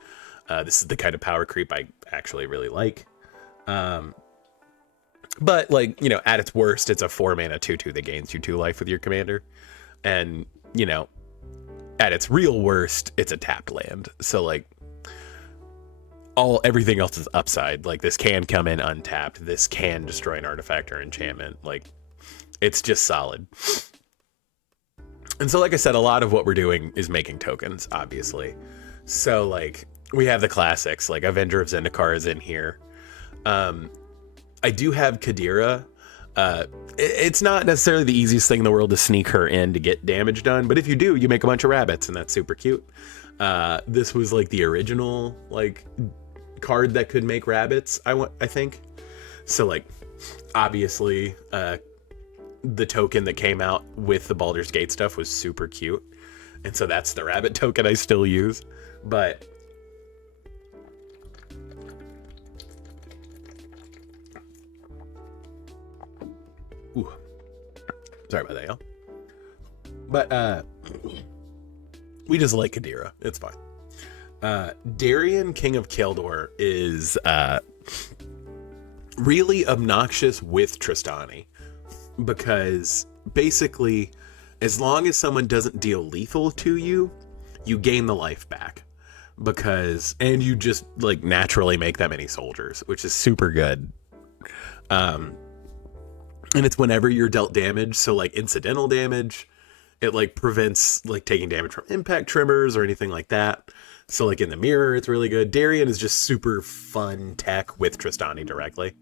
This is the kind of power creep I actually really like. But like, you know, at its worst, it's a 4-mana 2/2 that gains you 2 life with your commander. And, you know, at its real worst, it's a tapped land. So like everything else is upside. Like this can come in untapped. This can destroy an artifact or enchantment. Like it's just solid. And so, like I said, a lot of what we're doing is making tokens, obviously. So like we have the classics, like Avenger of Zendikar is in here. I do have Kadira. It's not necessarily the easiest thing in the world to sneak her in to get damage done, but if you do, you make a bunch of rabbits, and that's super cute. This was like the original like card that could make rabbits, I think. So like obviously the token that came out with the Baldur's Gate stuff was super cute, and so that's the rabbit token I still use. But ooh, sorry about that, y'all. But we just like Kadira. It's fine. Darian, King of Keldor, is really obnoxious with Tristani, because basically as long as someone doesn't deal lethal to you, you gain the life back, and you just like naturally make that many soldiers, which is super good. And it's whenever you're dealt damage, so like incidental damage, it like prevents like taking damage from impact trimmers or anything like that. So like in the mirror, it's really good. Darian is just super fun tech with Tristani directly.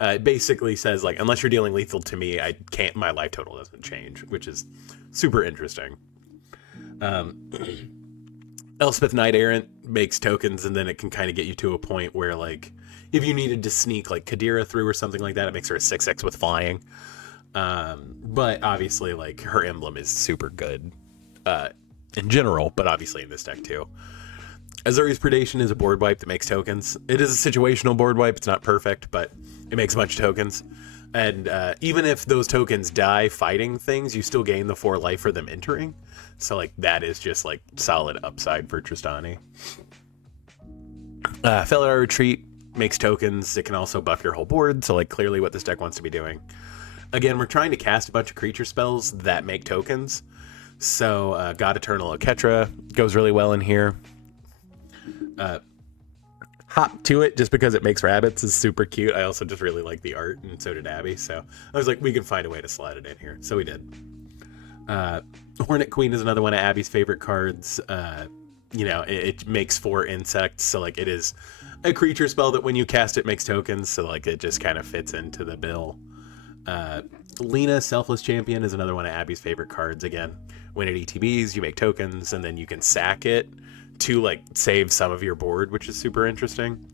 It basically says like, unless you're dealing lethal to me, my life total doesn't change, which is super interesting. Elspeth Knight Errant makes tokens, and then it can kind of get you to a point where, like, if you needed to sneak like Kadira through or something like that, it makes her a 6/6 with flying. But obviously, like, her emblem is super good in general, but obviously in this deck too. Azuri's Predation is a board wipe that makes tokens. It is a situational board wipe. It's not perfect, but it makes a bunch of tokens. And even if those tokens die fighting things, you still gain the 4 life for them entering. So, like, that is just, like, solid upside for Tristani. Felidar Retreat makes tokens. It can also buff your whole board, so, like, clearly what this deck wants to be doing. Again, we're trying to cast a bunch of creature spells that make tokens. So, God Eternal Oketra goes really well in here. Hop to It, just because it makes rabbits, is super cute. I also just really like the art, and so did Abby. So I was like, we can find a way to slide it in here. So we did. Hornet Queen is another one of Abby's favorite cards. You know, it makes 4 insects. So, like, it is a creature spell that when you cast it makes tokens. So, like, it just kind of fits into the bill. Lena, Selfless Champion, is another one of Abby's favorite cards. Again, when it ETBs, you make tokens, and then you can sack it to, like, save some of your board, which is super interesting.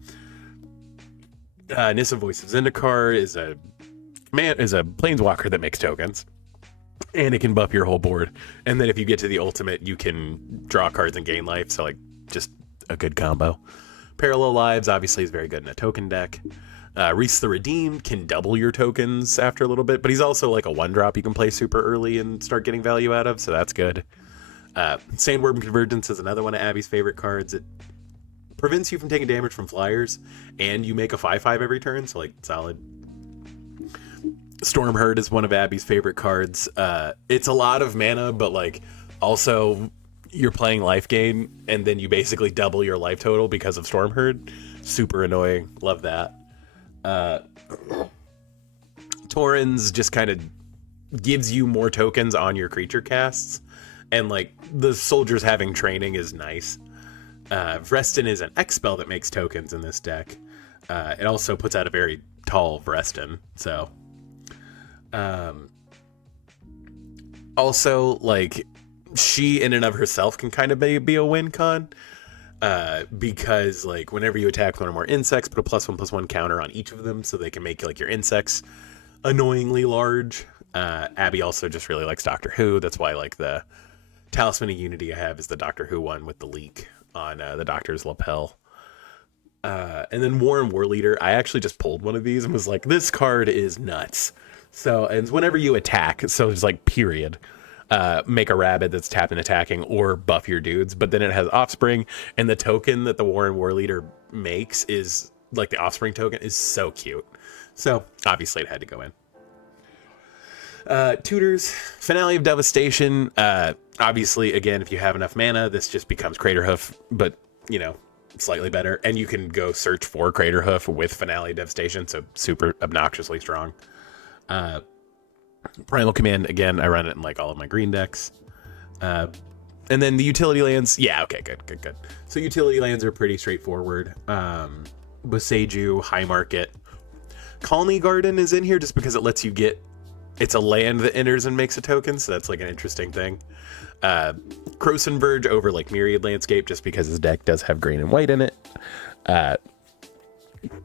Nissa, Voice of Zendikar is a planeswalker that makes tokens, and it can buff your whole board. And then if you get to the ultimate, you can draw cards and gain life. So, like, just a good combo. Parallel Lives obviously is very good in a token deck. Reese the Redeemed can double your tokens after a little bit, but he's also like a 1-drop you can play super early and start getting value out of, so that's good. Sandworm Convergence is another one of Abby's favorite cards. It prevents you from taking damage from flyers, and you make a 5/5 every turn, so, like, solid. Stormherd is one of Abby's favorite cards. It's a lot of mana, but, like, also you're playing life gain, and then you basically double your life total because of Stormherd. Super annoying. Love that. Torrens just kind of gives you more tokens on your creature casts, and, like, the soldiers having training is nice. Vreston is an X spell that makes tokens in this deck. It also puts out a very tall Vreston, so also, like, she in and of herself can kind of be a win con, because, like, whenever you attack one or more insects, put a +1/+1 counter on each of them, so they can make, like, your insects annoyingly large. Abby also just really likes Doctor Who. That's why, like, the Talisman of Unity I have is the Doctor Who one with the leak on the Doctor's lapel. And then Warren Warleader, I actually just pulled one of these and was like, this card is nuts. So, and whenever you attack, so it's like, period, make a rabbit that's tapped and attacking, or buff your dudes. But then it has Offspring, and the token that the Warren Warleader makes is, like, the Offspring token is so cute. So obviously it had to go in. Tutors, Finale of Devastation. Obviously, again, if you have enough mana, this just becomes Craterhoof, but, you know, slightly better. And you can go search for Craterhoof with Finale of Devastation, so super obnoxiously strong. Primal Command, again, I run it in, like, all of my green decks. And then the utility lands, yeah, okay, good. So utility lands are pretty straightforward. Boseiju, High Market. Colony Garden is in here just because it lets you get, it's a land that enters and makes a token, so that's, like, an interesting thing. Croson Verge over, like, Myriad Landscape, just because his deck does have green and white in it.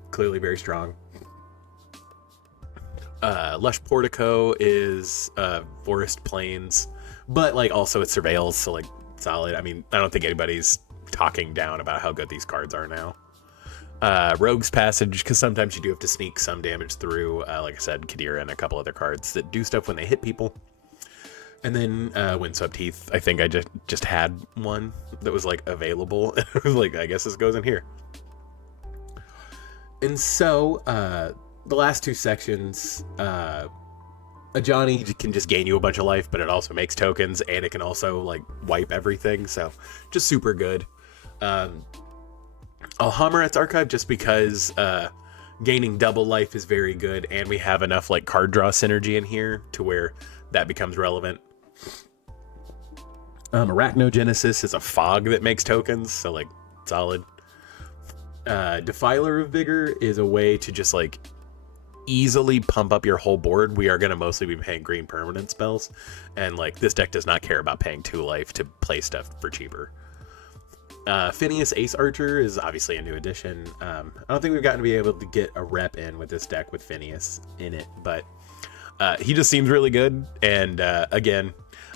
Clearly very strong. Lush Portico is Forest Plains, but, like, also it surveils, so, like, solid. I mean, I don't think anybody's talking down about how good these cards are now. Rogue's Passage, because sometimes you do have to sneak some damage through, like I said, Kadira and a couple other cards that do stuff when they hit people. And then Windswept Heath, I think I just had one that was, like, available. I was like, I guess this goes in here. And so, the last two sections, Ajani can just gain you a bunch of life, but it also makes tokens, and it can also, like, wipe everything, so just super good. Alhammaret's Archive, just because gaining double life is very good, and we have enough, like, card draw synergy in here to where that becomes relevant. Arachnogenesis is a fog that makes tokens, so, like, solid. Defiler of Vigor is a way to just, like, easily pump up your whole board. We are going to mostly be paying green permanent spells, and, like, this deck does not care about paying 2 life to play stuff for cheaper. Phineas Ace Archer is obviously a new addition. I don't think we've gotten to be able to get a rep in with this deck with Phineas in it, but he just seems really good. And again,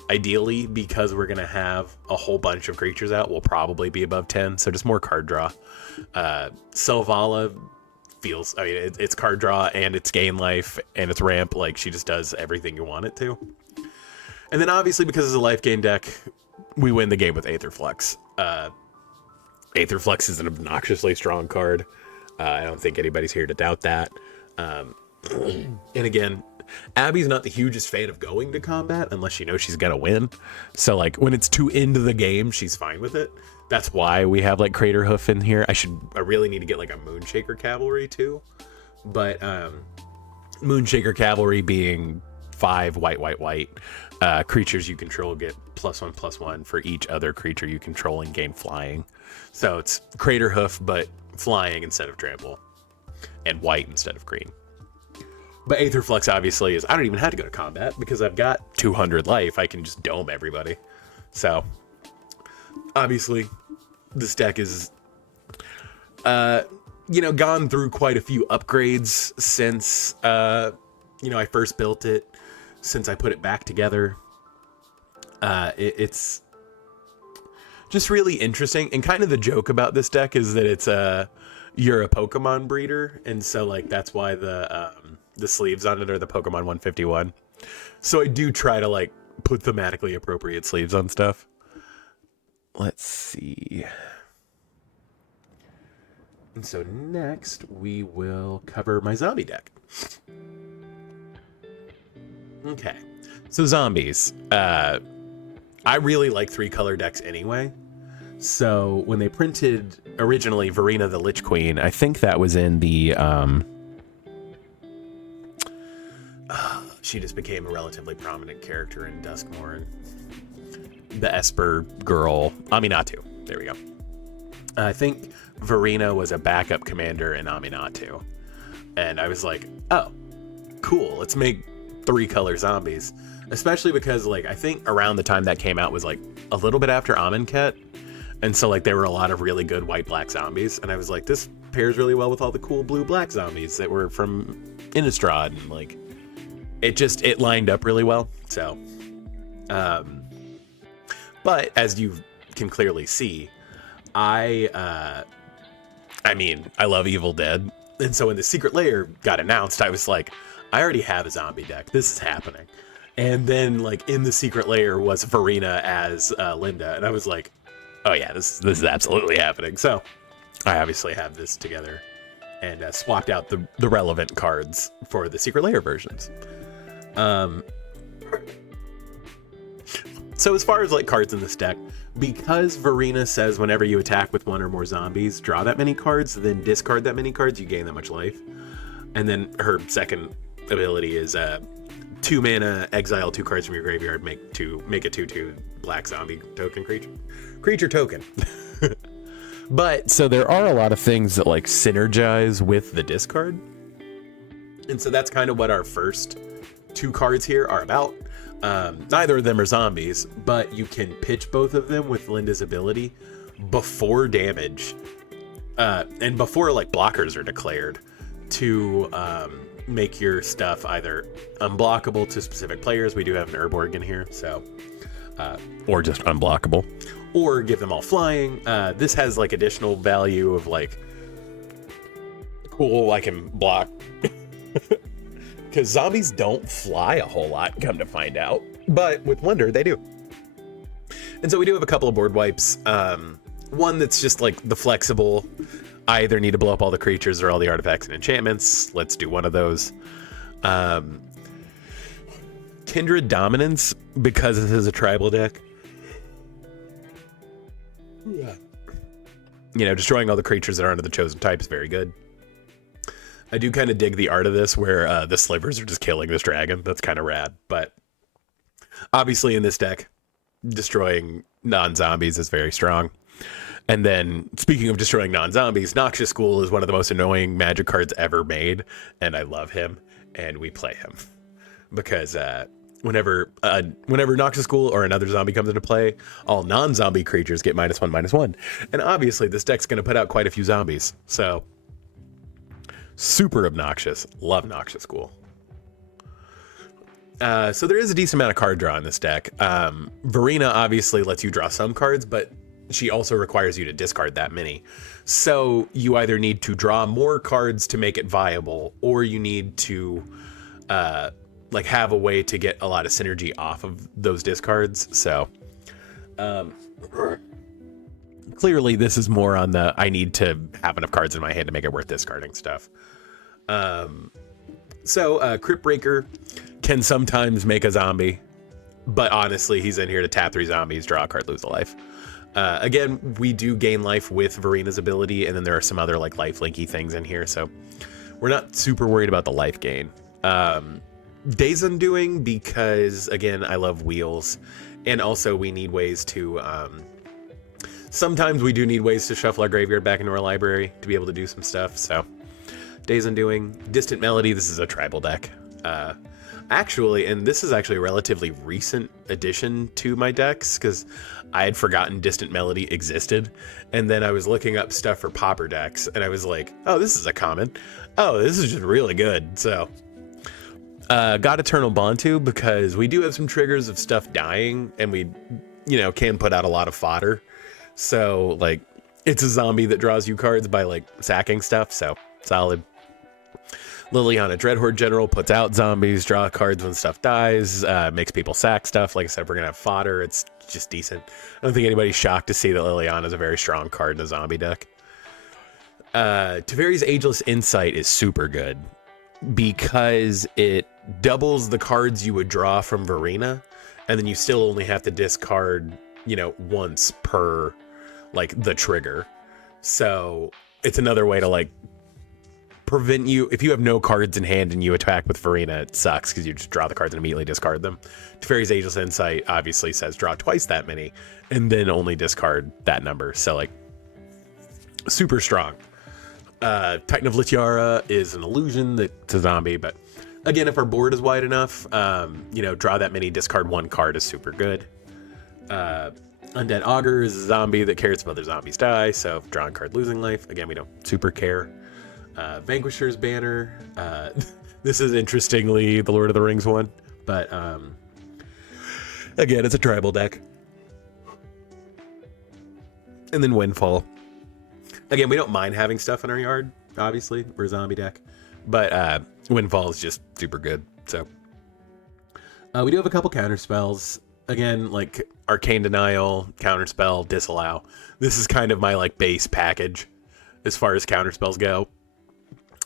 ideally, because we're going to have a whole bunch of creatures out, we'll probably be above 10, so just more card draw. Selvala feels, I mean, it's card draw and it's gain life and it's ramp. Like, she just does everything you want it to. And then obviously, because it's a life gain deck, we win the game with Aetherflux. Aetherflux is an obnoxiously strong card. I don't think anybody's here to doubt that. And again, Abby's not the hugest fan of going to combat unless she knows she's gonna win. So like when it's to end the game, she's fine with it. That's why we have like Crater Hoof in here. I really need to get like a Moonshaker Cavalry too. But Moonshaker Cavalry being 5 white. Creatures you control get +1/+1 for each other creature you control and gain flying. So it's Crater Hoof, but flying instead of trample, and white instead of green. But Aetherflux obviously is, I don't even have to go to combat because I've got 200 life. I can just dome everybody. So obviously this deck is, gone through quite a few upgrades since, I first built it, since I put it back together. It's just really interesting, and kind of the joke about this deck is that it's you're a Pokemon breeder, and so like that's why the sleeves on it are the Pokemon 151. So I do try to like put thematically appropriate sleeves on stuff. Let's see. And so next we will cover my zombie deck. Okay, so zombies. I really like 3-color decks anyway. So when they printed originally Verena the Lich Queen, I think that was in the she just became a relatively prominent character in Duskmourn. The Esper girl, Aminatu. There we go. I think Verena was a backup commander in Aminatu. And I was like, oh, cool, let's make 3-color zombies. Especially because, like, I think around the time that came out was, like, a little bit after Amonkhet. And so, like, there were a lot of really good white-black zombies. And I was like, this pairs really well with all the cool blue-black zombies that were from Innistrad. And, like, it lined up really well. So, but as you can clearly see, I love Evil Dead. And so when the Secret Lair got announced, I was like, I already have a zombie deck. This is happening. And then, like, in the Secret Lair was Verena as Linda. And I was like, oh yeah, this is absolutely happening. So I obviously have this together and swapped out the relevant cards for the Secret Lair versions. So as far as, like, cards in this deck, because Verena says whenever you attack with 1 or more zombies, draw that many cards, then discard that many cards, you gain that much life. And then her second ability is 2 mana, exile 2 cards from your graveyard, make a 2/2 black zombie token creature token. But so there are a lot of things that like synergize with the discard, and so that's kind of what our first 2 cards here are about. Neither of them are zombies, but you can pitch both of them with Linda's ability before damage, and before like blockers are declared, to make your stuff either unblockable to specific players. We do have an Urborg in here, so or just unblockable, or give them all flying. This has like additional value of like, cool, I can block because zombies don't fly a whole lot, come to find out, but with Wonder they do. And so we do have a couple of board wipes. One that's just like the flexible, I either need to blow up all the creatures or all the artifacts and enchantments. Let's do one of those. Kindred Dominance, because this is a tribal deck. Destroying all the creatures that aren't of the chosen type is very good. I do kind of dig the art of this, where the slivers are just killing this dragon. That's kind of rad. But obviously in this deck, destroying non-zombies is very strong. And then, speaking of destroying non-zombies, Noxious Ghoul is one of the most annoying Magic cards ever made, and I love him, and we play him. Because whenever Noxious Ghoul or another zombie comes into play, all non-zombie creatures get -1/-1. And obviously this deck's going to put out quite a few zombies. So super obnoxious. Love Noxious Ghoul. So there is a decent amount of card draw in this deck. Verena obviously lets you draw some cards, but she also requires you to discard that many. So you either need to draw more cards to make it viable, or you need to like have a way to get a lot of synergy off of those discards. So clearly this is more on the I need to have enough cards in my hand to make it worth discarding stuff. Crypt Breaker can sometimes make a zombie, but honestly he's in here to tap 3 zombies, draw a card, lose a life. Again, we do gain life with Verena's ability, and then there are some other like life linky things in here, so we're not super worried about the life gain. Days Undoing, because again I love wheels, and also we need ways to sometimes we do need ways to shuffle our graveyard back into our library to be able to do some stuff. So Days Undoing. Distant Melody, this is a tribal deck actually, and this is actually a relatively recent addition to my decks because I had forgotten Distant Melody existed, and then I was looking up stuff for popper decks and I was like, oh, this is a common, oh, this is just really good. So got Eternal Bantu because we do have some triggers of stuff dying, and we, you know, can put out a lot of fodder. So like it's a zombie that draws you cards by like sacking stuff, so solid. Liliana Dreadhorde General puts out zombies, draw cards when stuff dies, makes people sack stuff. Like I said, we're gonna have fodder. It's just decent. I don't think anybody's shocked to see that Liliana is a very strong card in a zombie deck. Teferi's Ageless Insight is super good because it doubles the cards you would draw from Verena, and then you still only have to discard, you know, once per like the trigger. So it's another way to like prevent you, if you have no cards in hand and you attack with Verena, it sucks because you just draw the cards and immediately discard them. Teferi's Ageless Insight obviously says draw twice that many and then only discard that number. So like super strong. Titan of Litiara is an illusion that's a zombie, but again, if our board is wide enough, you know, draw that many, discard 1 card is super good. Undead Augur is a zombie that cares if other zombies die, so drawing card, losing life. Again, we don't super care. Vanquisher's Banner. This is interestingly the Lord of the Rings one, but again, it's a tribal deck. And then Windfall. Again, we don't mind having stuff in our yard, obviously. We're a zombie deck. But Windfall is just super good. So we do have a couple counter spells. Again, like Arcane Denial, Counterspell, Disallow. This is kind of my like base package as far as counter spells go.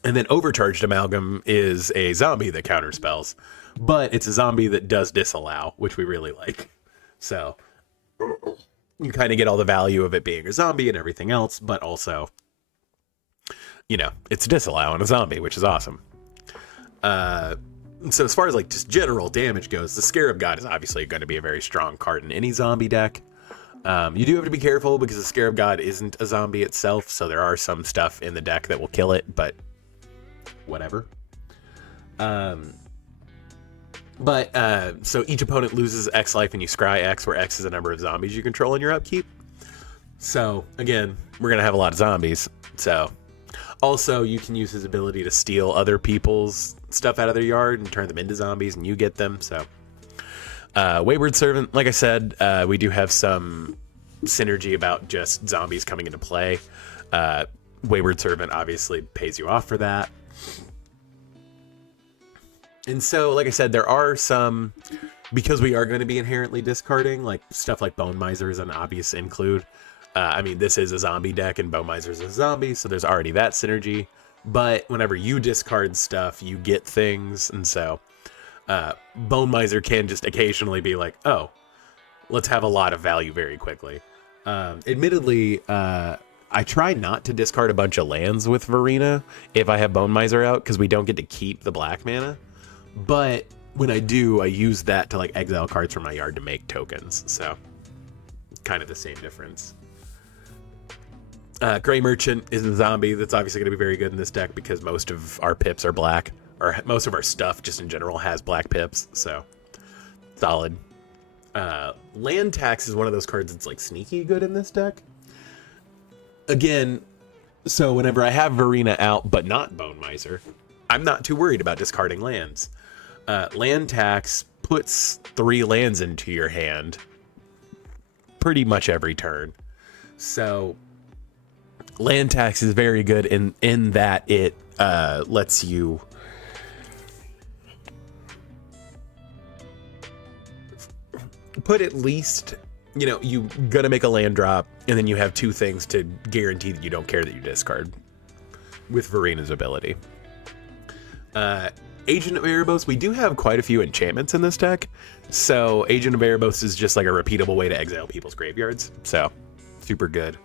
And then Overcharged Amalgam is a zombie that counterspells, but it's a zombie that does disallow, which we really like. So you kind of get all the value of it being a zombie and everything else, but also, you know, it's disallow and a zombie, which is awesome. So as far as like just general damage goes, the Scarab God is obviously going to be a very strong card in any zombie deck. You do have to be careful because the Scarab God isn't a zombie itself, so there are some stuff in the deck that will kill it, but whatever. So each opponent loses X life and you scry X, where X is the number of zombies you control in your upkeep. So again, we're gonna have a lot of zombies. So also you can use his ability to steal other people's stuff out of their yard and turn them into zombies, and you get them. So Wayward Servant, like I said, we do have some synergy about just zombies coming into play. Wayward Servant obviously pays you off for that. And so, like I said, there are some, because we are going to be inherently discarding, like stuff like Bone Miser is an obvious include. I mean, this is a zombie deck and Bone Miser is a zombie, so there's already that synergy. But whenever you discard stuff, you get things. And so Bone Miser can just occasionally be like, oh, let's have a lot of value very quickly. Admittedly, I try not to discard a bunch of lands with Verena if I have Bone Miser out, because we don't get to keep the black mana. But when I do, I use that to like exile cards from my yard to make tokens. So kind of the same difference. Gray Merchant is a zombie that's obviously going to be very good in this deck because most of our pips are black, or most of our stuff just in general has black pips. So Solid. Land Tax is one of those cards that's like sneaky good in this deck. Again, so whenever I have Verena out but not Bone Miser, I'm not too worried about discarding lands. Land Tax puts 3 lands into your hand pretty much every turn. So Land Tax is very good in that it lets you put at least, you know, you gonna make a land drop, and then you have 2 things to guarantee that you don't care that you discard with Verena's ability. Agent of Erebos, we do have quite a few enchantments in this deck, so Agent of Erebos is just like a repeatable way to exile people's graveyards, so super good.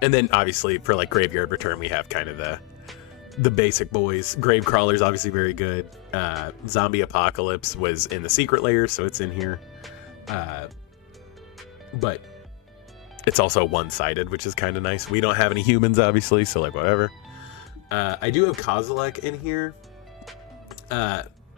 And then obviously for like graveyard return, we have kind of the basic boys. Gravecrawler's obviously very good. Zombie Apocalypse was in the secret layer, so it's in here. But it's also one-sided, which is kind of nice. We don't have any humans, obviously, so like whatever. I do have Kozilek in here.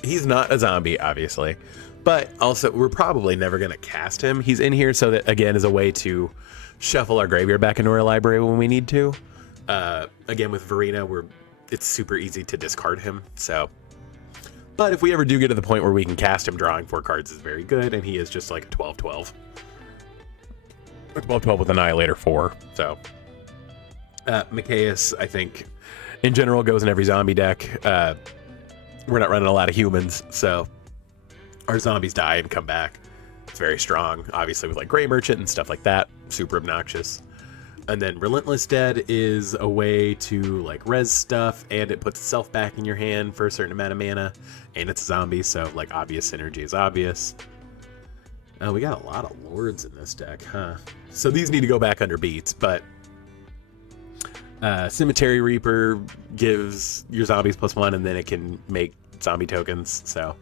He's not a zombie, obviously, but also we're probably never going to cast him. He's in here so that, again, is a way to shuffle our graveyard back into our library when we need to. Again, with Verena, it's super easy to discard him, so. But if we ever do get to the point where we can cast him, drawing 4 cards is very good, and he is just like a 12/12. A 12/12 with Annihilator 4, so. Mikaeus, I think, in general, goes in every zombie deck. We're not running a lot of humans, so our zombies die and come back. It's very strong, obviously, with like Grey Merchant and stuff like that. Super obnoxious. And then Relentless Dead is a way to like res stuff, and it puts itself back in your hand for a certain amount of mana, and it's a zombie, so like obvious synergy is obvious. We got a lot of lords in this deck, huh? So these need to go back under beats, but Cemetery Reaper gives your zombies +1, and then it can make zombie tokens, so.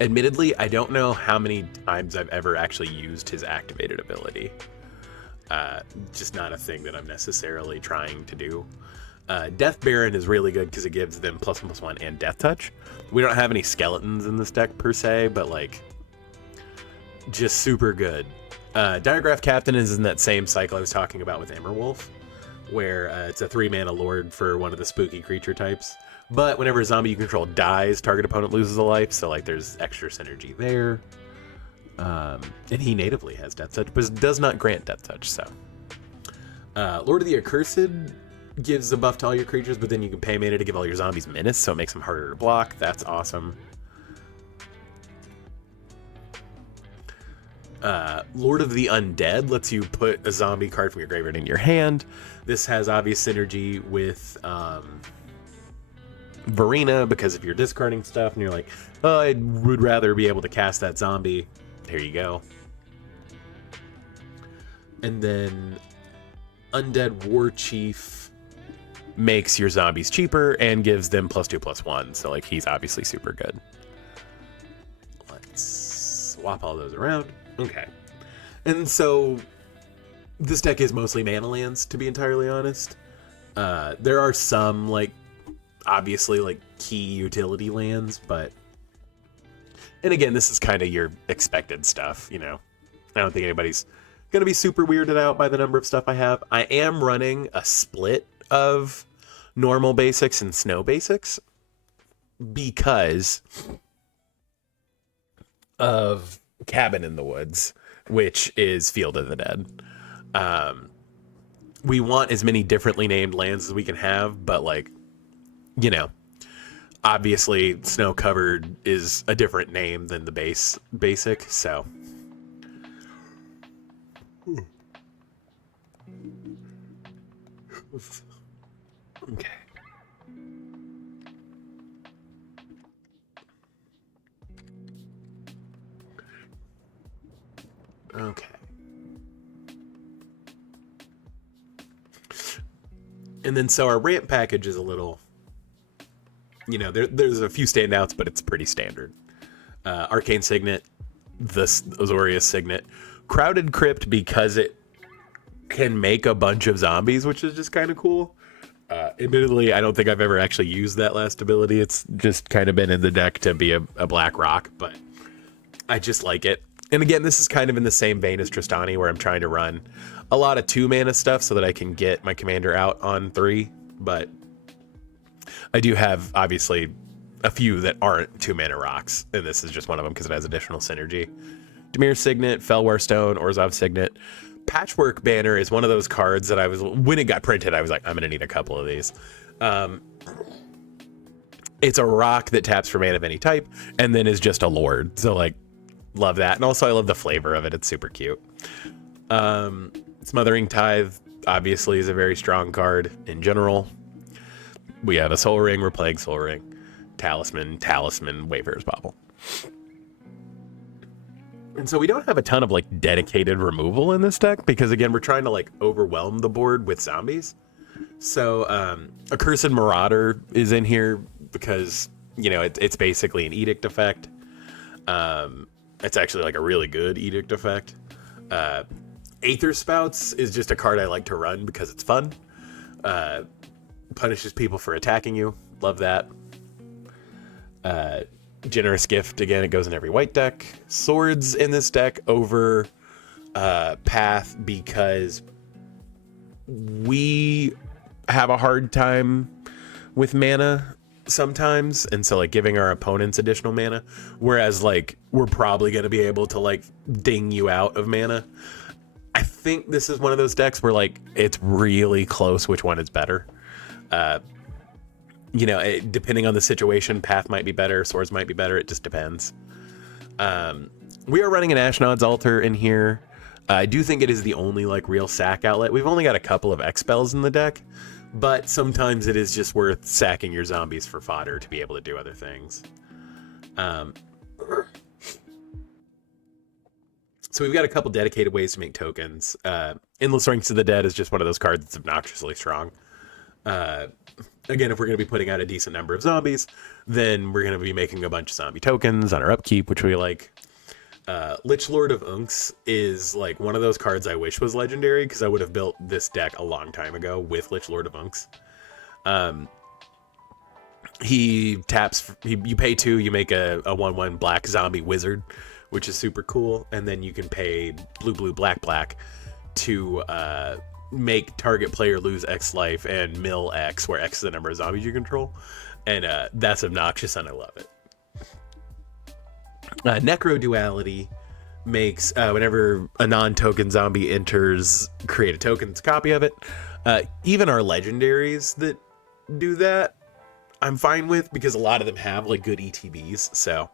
Admittedly, I don't know how many times I've ever actually used his activated ability. Just not a thing that I'm necessarily trying to do. Death Baron is really good because it gives them +1/+1 and Death Touch. We don't have any skeletons in this deck per se, but like, just super good. Diagraph Captain is in that same cycle I was talking about with Emberwolf, where it's a 3-mana lord for one of the spooky creature types. But whenever a zombie you control dies, target opponent loses a life, so like there's extra synergy there. And he natively has Death Touch, but does not grant Death Touch, so. Lord of the Accursed gives a buff to all your creatures, but then you can pay mana to give all your zombies menace, so it makes them harder to block. That's awesome. Lord of the Undead lets you put a zombie card from your graveyard in your hand. This has obvious synergy with Verena, because if you're discarding stuff and you're like, oh, I would rather be able to cast that zombie, there you go. And then Undead War Chief makes your zombies cheaper and gives them +2/+1, so like he's obviously super good. Let's swap all those around. Okay. And so this deck is mostly mana lands, to be entirely honest. There are some like obviously like key utility lands, but, and again, this is kind of your expected stuff, you know. I don't think anybody's gonna be super weirded out by the number of stuff I have. I am running a split of normal basics and snow basics because of Cabin in the Woods, which is Field of the Dead. We want as many differently named lands as we can have, but like, you know, obviously Snow Covered is a different name than the basic, so. Okay. Okay. And then so our ramp package is a little, you know, there's a few standouts, but it's pretty standard. Arcane Signet, the Azorius Signet, Crowded Crypt because it can make a bunch of zombies, which is just kind of cool. Admittedly, I don't think I've ever actually used that last ability. It's just kind of been in the deck to be a black rock, but I just like it. And again, this is kind of in the same vein as Tristani, where I'm trying to run a lot of 2-mana stuff so that I can get my commander out on 3, but I do have, obviously, a few that aren't 2-mana rocks, and this is just one of them because it has additional synergy. Demir's Signet, Felwar Stone, Orzhov Signet. Patchwork Banner is one of those cards that when it got printed, I was like, I'm going to need a couple of these. It's a rock that taps for mana of any type, and then is just a lord. So, like, love that. And also, I love the flavor of it. It's super cute. Smothering Tithe, obviously, is a very strong card in general. We have a Soul Ring. We're playing Soul Ring. Talisman, Wayfarer's Bauble. And so we don't have a ton of like dedicated removal in this deck because again, we're trying to like overwhelm the board with zombies. So Accursed Marauder is in here because, you know, it's basically an edict effect. It's actually like a really good edict effect. Aether Spouts is just a card I like to run because it's fun. Punishes people for attacking you. Love that. Generous Gift, again, it goes in every white deck. Swords in this deck over Path because we have a hard time with mana sometimes, and so like giving our opponents additional mana, whereas like we're probably going to be able to like ding you out of mana. I think this is one of those decks where like it's really close which one is better. You know, depending on the situation, Path might be better, Swords might be better. It just depends. We are running an Ashnod's Altar in here. I do think it is the only like real sack outlet. We've only got a couple of X-Spells in the deck, but sometimes it is just worth sacking your zombies for fodder to be able to do other things. So we've got a couple dedicated ways to make tokens. Endless Ranks of the Dead is just one of those cards that's obnoxiously strong. Again, if we're going to be putting out a decent number of zombies, then we're going to be making a bunch of zombie tokens on our upkeep, which we like. Lich Lord of Unks is like one of those cards I wish was legendary because I would have built this deck a long time ago with Lich Lord of Unks. He taps, you pay 2, you make a 1/1 black zombie wizard, which is super cool. And then you can pay blue, black to make target player lose X life and mill X, where X is the number of zombies you control. And that's obnoxious and I love it. Necro Duality makes whenever a non-token zombie enters, create a token's copy of it. Even our legendaries that do that, I'm fine with because a lot of them have like good ETBs, so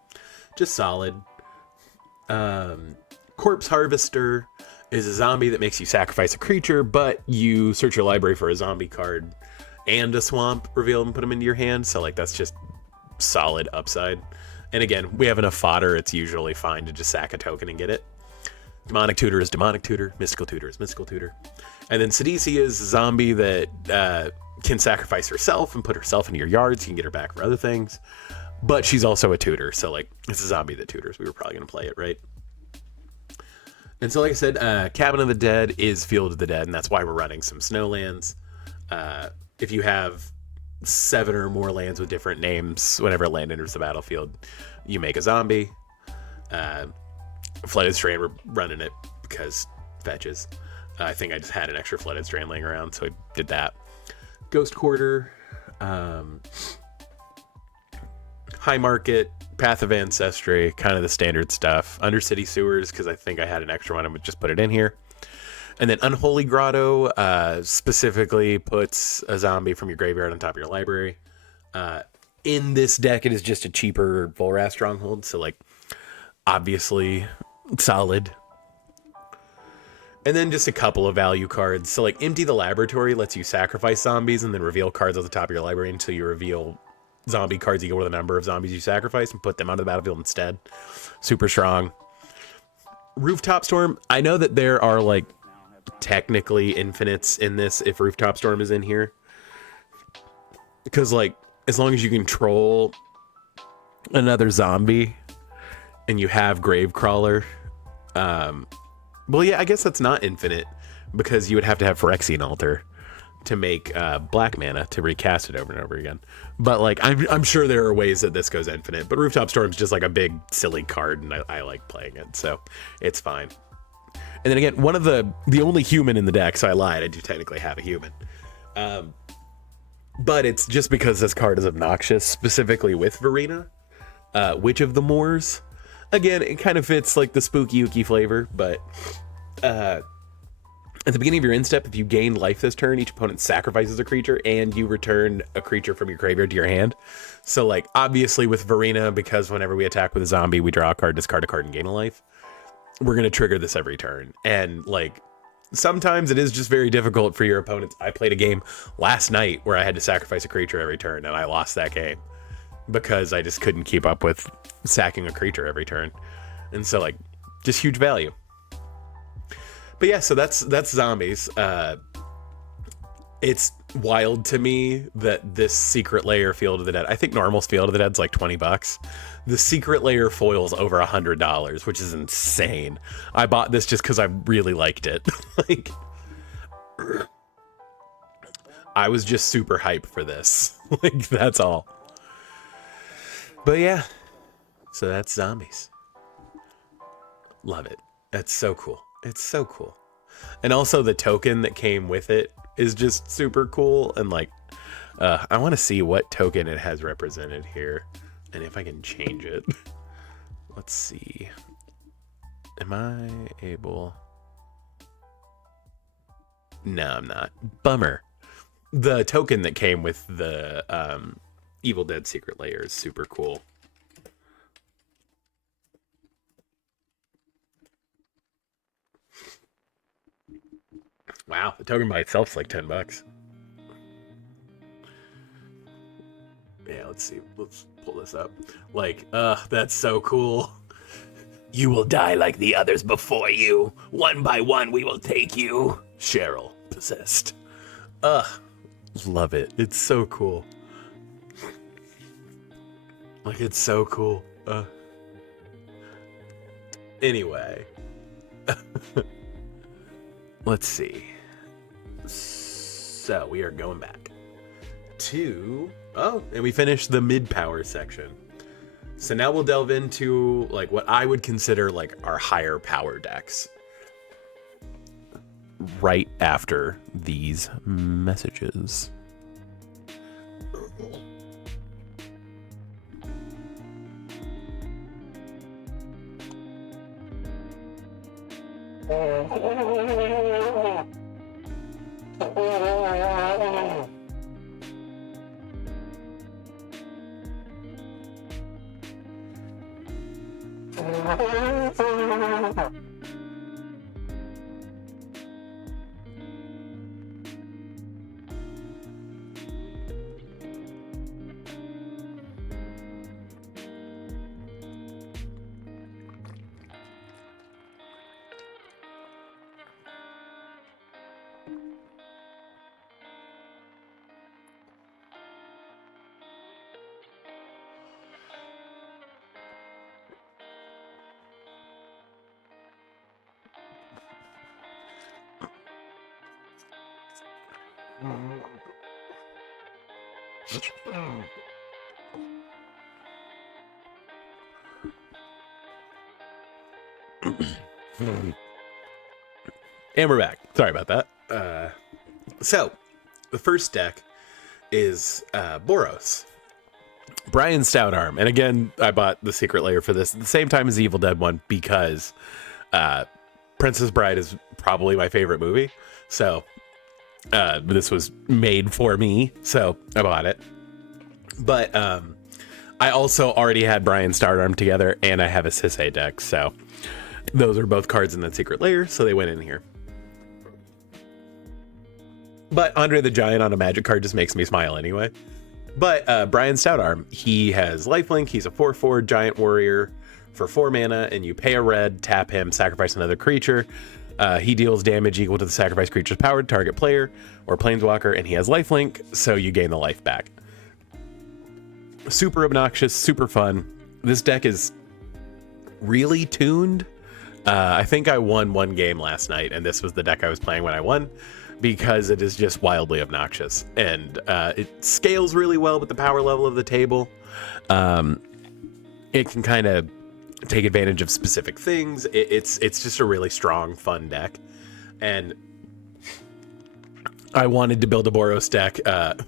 just solid. Corpse Harvester is a zombie that makes you sacrifice a creature, but you search your library for a zombie card and a swamp, reveal them, put them into your hand. So like that's just solid upside. And again, we have enough fodder, it's usually fine to just sack a token and get it. Demonic Tutor is Demonic Tutor, Mystical Tutor is Mystical Tutor. And then Sidisi is a zombie that can sacrifice herself and put herself into your yards. You can get her back for other things. But she's also a tutor, so like it's a zombie that tutors. We were probably going to play it, right? And so like I said, Cabin of the Dead is Field of the Dead, and that's why we're running some Snowlands. If you have 7 or more lands with different names, whenever a land enters the battlefield, you make a zombie. Flooded Strand, we're running it because fetches. I think I just had an extra Flooded Strand laying around, so I did that. Ghost Quarter, High Market, Path of Ancestry, kind of the standard stuff. Undercity Sewers, because I think I had an extra one, I would just put it in here. And then Unholy Grotto specifically puts a zombie from your graveyard on top of your library. In this deck, it is just a cheaper Volrath Stronghold, so like obviously solid. And then just a couple of value cards. So like Empty the Laboratory lets you sacrifice zombies and then reveal cards at the top of your library until you reveal zombie cards equal to the number of zombies you sacrifice and put them onto the battlefield instead. Super strong. Rooftop Storm. I know that there are like technically infinites in this if Rooftop Storm is in here. Because like as long as you control another zombie and you have Gravecrawler, well, yeah, I guess that's not infinite because you would have to have Phyrexian Altar. to make black mana to recast it over and over again. But like I'm sure there are ways that this goes infinite, but Rooftop Storm's just like a big silly card, and I like playing it, so it's fine. And then again, one of the only human in the deck, so I lied, I do technically have a human. But it's just because this card is obnoxious, specifically with Verena, Witch of the Moors. Again, it kind of fits like the spooky Yuki flavor, but at the beginning of your end step, if you gain life this turn, each opponent sacrifices a creature and you return a creature from your graveyard to your hand. So like obviously with Verena, because whenever we attack with a zombie, we draw a card, discard a card, and gain a life, we're going to trigger this every turn. And like sometimes it is just very difficult for your opponents. I played a game last night where I had to sacrifice a creature every turn, and I lost that game because I just couldn't keep up with sacking a creature every turn. And so like just huge value. But yeah, so that's zombies. It's wild to me that this Secret Lair Field of the Dead, I think Normal's Field of the Dead's like $20. The Secret Lair foil's over $100, which is insane. I bought this just because I really liked it. Like, I was just super hyped for this. Like, that's all. But yeah, so that's zombies. Love it. That's so cool. It's so cool. And also the token that came with it is just super cool. And like, I want to see what token it has represented here. And if I can change it. Let's see. Am I able? No, I'm not. Bummer. The token that came with the Evil Dead Secret Lair is super cool. Wow, the token by itself is like $10. Yeah, let's see. Let's pull this up. Like, that's so cool. You will die like the others before you. One by one, we will take you. Cheryl, possessed. Love it. It's so cool. Like, it's so cool. Anyway. Let's see. So we are going back to, and we finished the mid-power section. So now we'll delve into like what I would consider like our higher power decks right after these messages. And we're back. Sorry about that. So, the first deck is Boros. Brian Stoutarm. And again, I bought the Secret Lair for this at the same time as the Evil Dead one because Princess Bride is probably my favorite movie. So, this was made for me. So, I bought it. But I also already had Brian Stoutarm together, and I have a Sisay deck. So, those are both cards in that Secret Lair, so they went in here. But Andre the Giant on a Magic card just makes me smile anyway. But Brian Stoutarm, he has lifelink. He's a 4/4 Giant Warrior for 4 mana, and you pay a red, tap him, sacrifice another creature. He deals damage equal to the sacrificed creature's power to target player or planeswalker, and he has lifelink, so you gain the life back. Super obnoxious, super fun. This deck is really tuned. I think I won one game last night, and this was the deck I was playing when I won. because it is just wildly obnoxious, and it scales really well with the power level of the table. It can kind of take advantage of specific things. It's just a really strong, fun deck, and I wanted to build a Boros deck.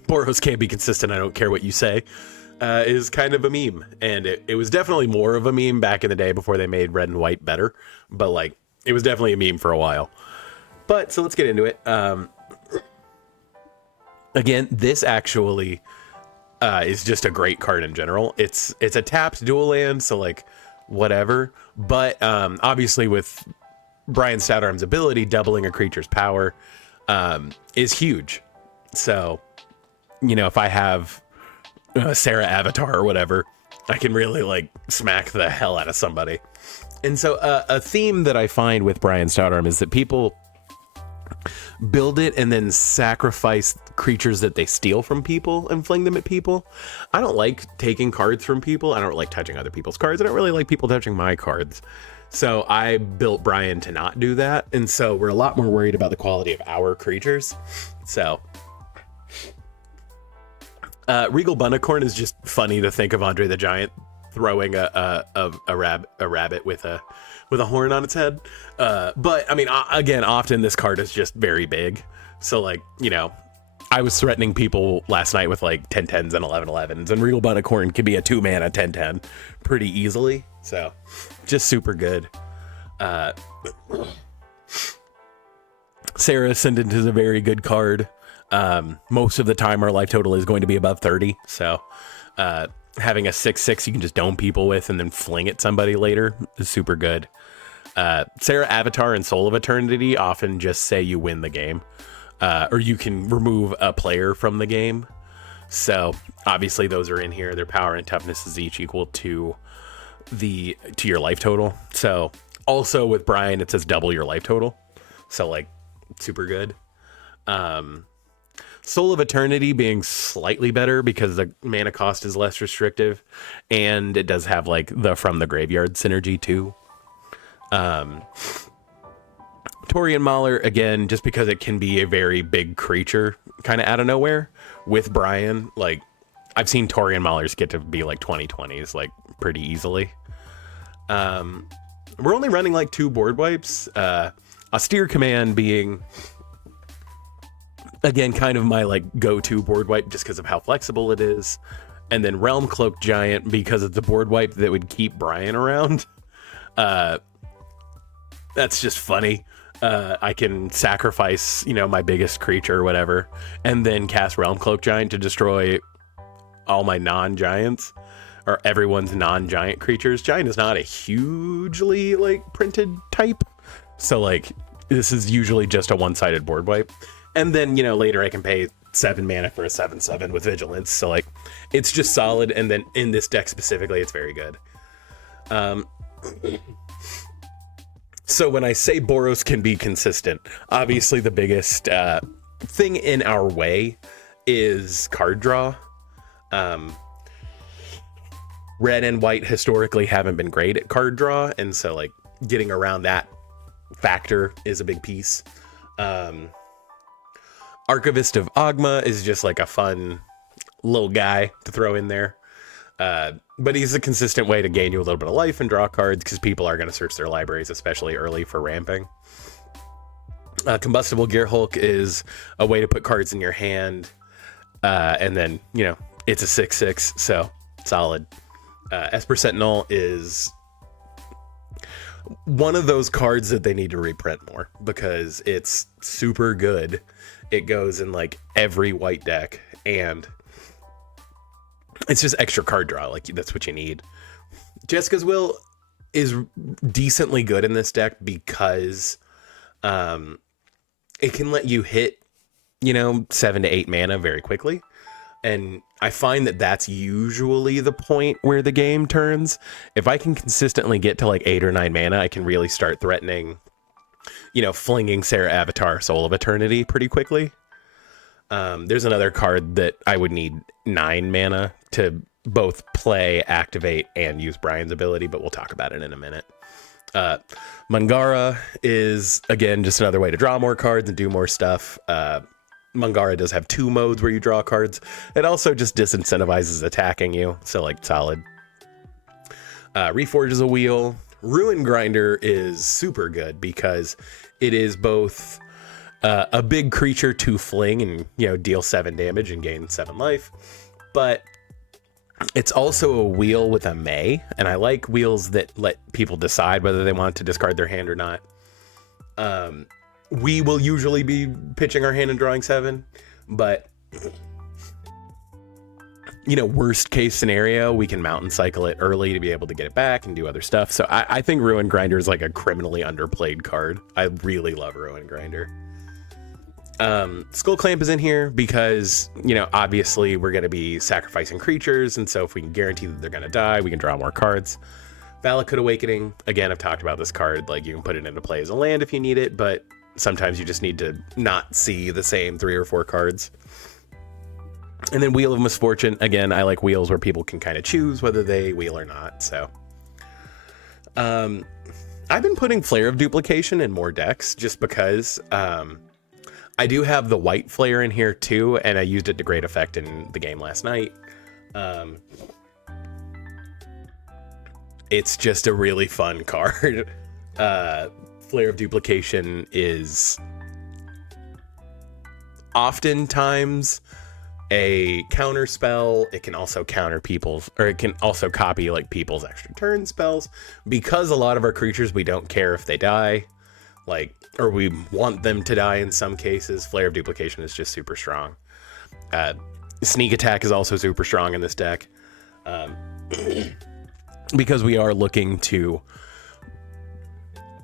Boros can't be consistent, I don't care what you say, is kind of a meme. And it was definitely more of a meme back in the day before they made red and white better. But, like, it was definitely a meme for a while. But, so let's get into it. Again, this actually is just a great card in general. It's a tapped dual land, so, like, whatever. But, obviously with Brian Stoutarm's ability, doubling a creature's power is huge. So, you know, if I have Sarah Avatar or whatever, I can really like smack the hell out of somebody. And so a theme that I find with Brian Stoutarm is that people build it and then sacrifice creatures that they steal from people and fling them at people. I don't like taking cards from people. I don't like touching other people's cards. I don't really like people touching my cards. So I built Brian to not do that. And so we're a lot more worried about the quality of our creatures. So Regal Bunnicorn is just funny to think of Andre the Giant throwing a rabbit with a horn on its head. But I mean, again, often this card is just very big. So like, you know, I was threatening people last night with like 10-10s and 11-11s, and Regal Bunnicorn can be a 2-mana 10-10 pretty easily. So just super good. Sarah Ascendant is a very good card. Most of the time our life total is going to be above 30. So having a 6/6 you can just dome people with and then fling at somebody later is super good. Sarah Avatar and Soul of Eternity often just say you win the game. Or you can remove a player from the game. So obviously those are in here. Their power and toughness is each equal to your life total. So also with Brian, it says double your life total. So like super good. Soul of Eternity being slightly better because the mana cost is less restrictive, and it does have like the from the graveyard synergy too. Torian Mauler, again, just because it can be a very big creature kind of out of nowhere with Brian. Like, I've seen Torian Maulers get to be like 20/20s, like, pretty easily. We're only running like 2 board wipes. Austere Command being, again, kind of my like go-to board wipe just because of how flexible it is. And then Realm Cloak Giant because it's a board wipe that would keep Brian around. That's just funny. I can sacrifice, you know, my biggest creature or whatever, and then cast Realm Cloak Giant to destroy all my non-giants, or everyone's non-giant creatures. Giant is not a hugely, like, printed type, so, like, this is usually just a one-sided board wipe. And then, you know, later I can pay 7 mana for a 7/7 with Vigilance, so, like, it's just solid, and then in this deck specifically, it's very good. So when I say Boros can be consistent, obviously the biggest thing in our way is card draw. Red and white historically haven't been great at card draw, and so like getting around that factor is a big piece. Archivist of Ogma is just like a fun little guy to throw in there. But he's a consistent way to gain you a little bit of life and draw cards because people are going to search their libraries, especially early, for ramping. Combustible Gearhulk is a way to put cards in your hand, and then, you know, it's a 6/6, so solid. Esper Sentinel is one of those cards that they need to reprint more because it's super good. It goes in like every white deck, and it's just extra card draw. Like, that's what you need. Jessica's Will is decently good in this deck because it can let you hit, you know, 7 to 8 mana very quickly. And I find that that's usually the point where the game turns. If I can consistently get to like 8 or 9 mana, I can really start threatening, you know, flinging Sarah Avatar, Soul of Eternity pretty quickly. There's another card that I would need 9 mana to both play, activate, and use Brian's ability, but we'll talk about it in a minute. Uh, Mangara is, again, just another way to draw more cards and do more stuff. Mangara does have 2 modes where you draw cards. It also just disincentivizes attacking you, so like solid. Reforge is a wheel. Ruin Grinder is super good because it is both a big creature to fling and, you know, deal 7 damage and gain 7 life, but it's also a wheel with a May, and I like wheels that let people decide whether they want to discard their hand or not. We will usually be pitching our hand and drawing 7, but, you know, worst case scenario, we can mountain cycle it early to be able to get it back and do other stuff. So I think Ruin Grinder is like a criminally underplayed card. I really love Ruin Grinder. Skull Clamp is in here because, you know, obviously we're going to be sacrificing creatures, and so if we can guarantee that they're going to die, we can draw more cards. Valakut Awakening, again, I've talked about this card, like you can put it into play as a land if you need it, but sometimes you just need to not see the same 3 or 4 cards. And then Wheel of Misfortune, again, I like wheels where people can kind of choose whether they wheel or not, so. I've been putting Flare of Duplication in more decks just because, I do have the white flare in here too, and I used it to great effect in the game last night. It's just a really fun card. Flare of Duplication is oftentimes a counter spell. It can also counter people's, or it can also copy like people's extra turn spells. Because a lot of our creatures, we don't care if they die. Like, or we want them to die in some cases. Flare of Duplication is just super strong. Sneak Attack is also super strong in this deck. Because we are looking to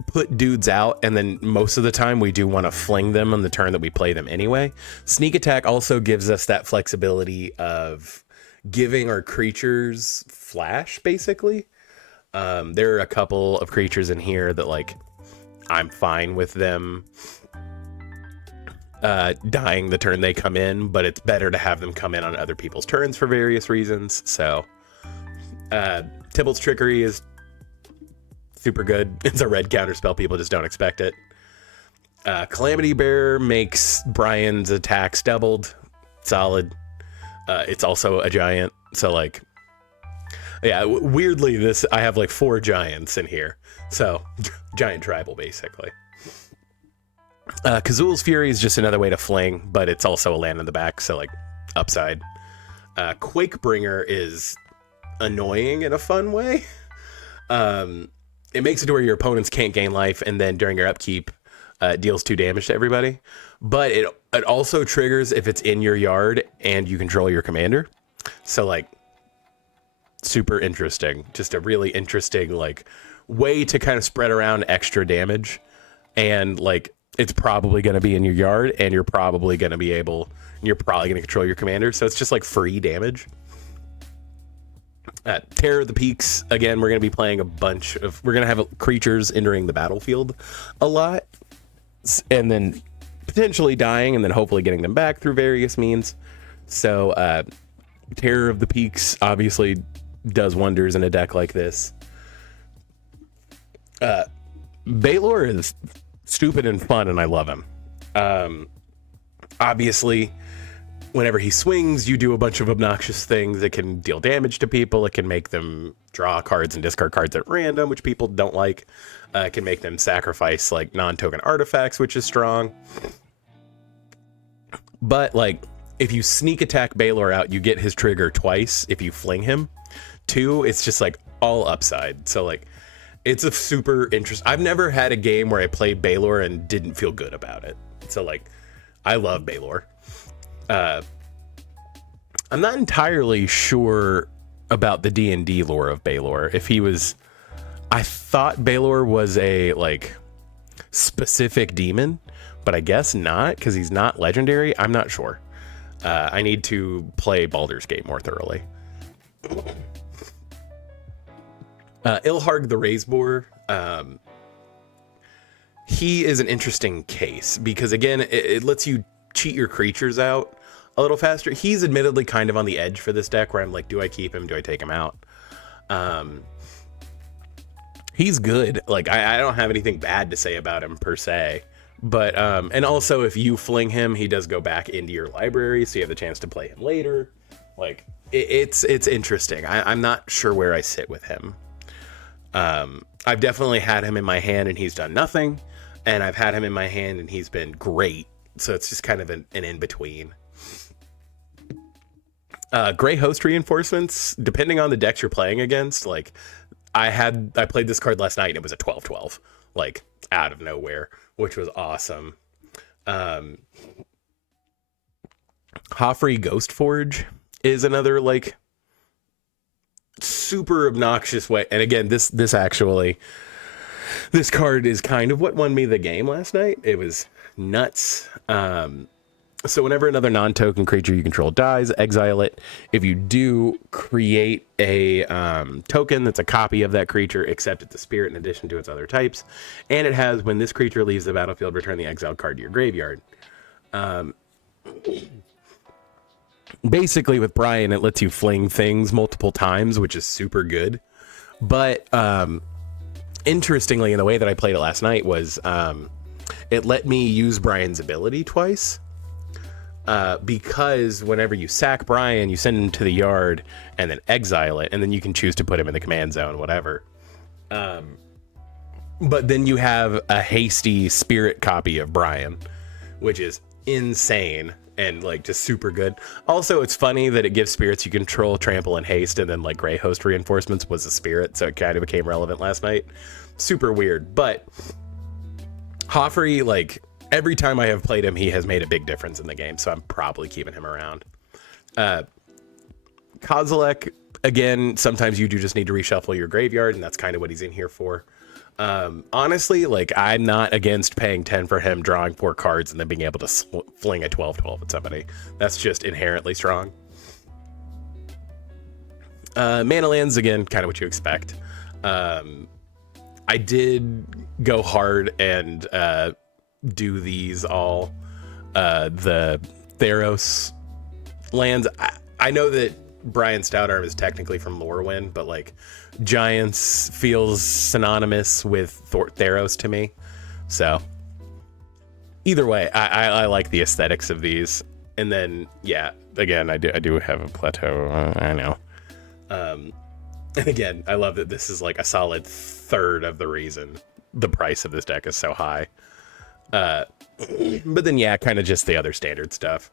put dudes out, and then most of the time we do want to fling them on the turn that we play them anyway. Sneak Attack also gives us that flexibility of giving our creatures flash, basically. There are a couple of creatures in here that, like, I'm fine with them dying the turn they come in, but it's better to have them come in on other people's turns for various reasons. So Tybalt's Trickery is super good. It's a red counter spell. People just don't expect it. Calamity Bear makes Brian's attacks doubled. Solid. It's also a giant. So, like, yeah, weirdly, I have like 4 giants in here. So, giant tribal, basically. Kazul's Fury is just another way to fling, but it's also a land in the back, so, like, upside. Quakebringer is annoying in a fun way. It makes it to where your opponents can't gain life, and then during your upkeep, deals 2 damage to everybody. But it also triggers if it's in your yard and you control your commander. So, like, super interesting. Just a really interesting, like, way to kind of spread around extra damage. And, like, it's probably going to be in your yard, and you're probably going to control your commander. So it's just, like, free damage. Terror of the Peaks, again, we're going to be playing we're going to have creatures entering the battlefield a lot, and then potentially dying, and then hopefully getting them back through various means. So Terror of the Peaks obviously does wonders in a deck like this. Balor is stupid and fun, and I love him. Obviously, whenever he swings, you do a bunch of obnoxious things. It can deal damage to people. It can make them draw cards and discard cards at random, which people don't like. It can make them sacrifice, like, non-token artifacts, which is strong. But, like, if you sneak attack Balor out, you get his trigger twice if you fling him. 2, it's just, like, all upside. So, like, it's a super interesting... I've never had a game where I played Balor and didn't feel good about it. So, like, I love Balor. I'm not entirely sure about the D&D lore of Balor. I thought Balor was a, like, specific demon, but I guess not, because he's not legendary. I'm not sure. I need to play Baldur's Gate more thoroughly. Ilharg the Razeboar, he is an interesting case, because, again, it lets you cheat your creatures out a little faster. He's admittedly kind of on the edge for this deck, where I'm like, do I keep him? Do I take him out? He's good. Like, I don't have anything bad to say about him per se. But, and also if you fling him, he does go back into your library, so you have the chance to play him later. Like, it's interesting. I'm not sure where I sit with him. I've definitely had him in my hand and he's done nothing. And I've had him in my hand and he's been great. So it's just kind of an in-between. Gray Host Reinforcements, depending on the decks you're playing against, like, I played this card last night and it was a 12/12, like, out of nowhere, which was awesome. Hoffrey Ghost Forge is another, like, super obnoxious way. And again, this card is kind of what won me the game last night. It was nuts. So whenever another non-token creature you control dies, exile it. If you do, create a token that's a copy of that creature, except it's a spirit in addition to its other types. And it has, when this creature leaves the battlefield, return the exiled card to your graveyard. Basically, with Brian, it lets you fling things multiple times, which is super good. But interestingly, in the way that I played it last night was it let me use Brian's ability twice. Because whenever you sack Brian, you send him to the yard and then exile it, and then you can choose to put him in the command zone, whatever. But then you have a hasty spirit copy of Brian, which is insane and like just super good. Also, it's funny that it gives spirits you control trample and haste, and then like Gray Host Reinforcements was a spirit, so it kind of became relevant last night. Super weird, but Hoffrey, like, every time I have played him, he has made a big difference in the game, so I'm probably keeping him around. Kozilek, again, sometimes you do just need to reshuffle your graveyard, and that's kind of what he's in here for. Honestly, like, I'm not against paying 10 for him, drawing 4 cards, and then being able to fling a 12/12 at somebody. That's just inherently strong. Mana lands, again, kind of what you expect. I did go hard and do these all, the Theros lands. I know that Brian Stoutarm is technically from Lorwyn, but like Giants feels synonymous with Theros to me. So either way, I like the aesthetics of these. And then, yeah, again, I do have a plateau. I know. And again, I love that this is like a solid third of the reason the price of this deck is so high. But then, yeah, kind of just the other standard stuff.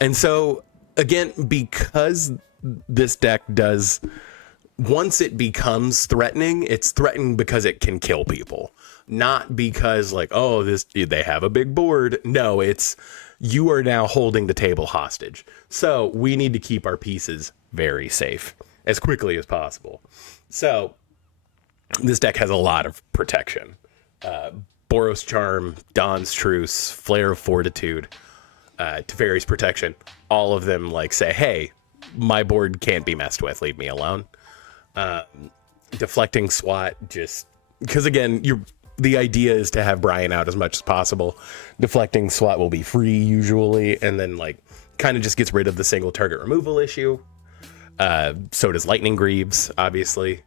And so, again, because this deck does, once it becomes threatening, it's threatening because it can kill people. Not because, like, oh, they have a big board. No, it's, you are now holding the table hostage. So we need to keep our pieces very safe as quickly as possible. So this deck has a lot of protection. Boros Charm, Dawn's Truce, Flare of Fortitude, Teferi's Protection. All of them like say, hey, my board can't be messed with. Leave me alone. Deflecting SWAT, just because, again, the idea is to have Brian out as much as possible. Deflecting SWAT will be free usually, and then like kind of just gets rid of the single target removal issue. So does Lightning Greaves, obviously.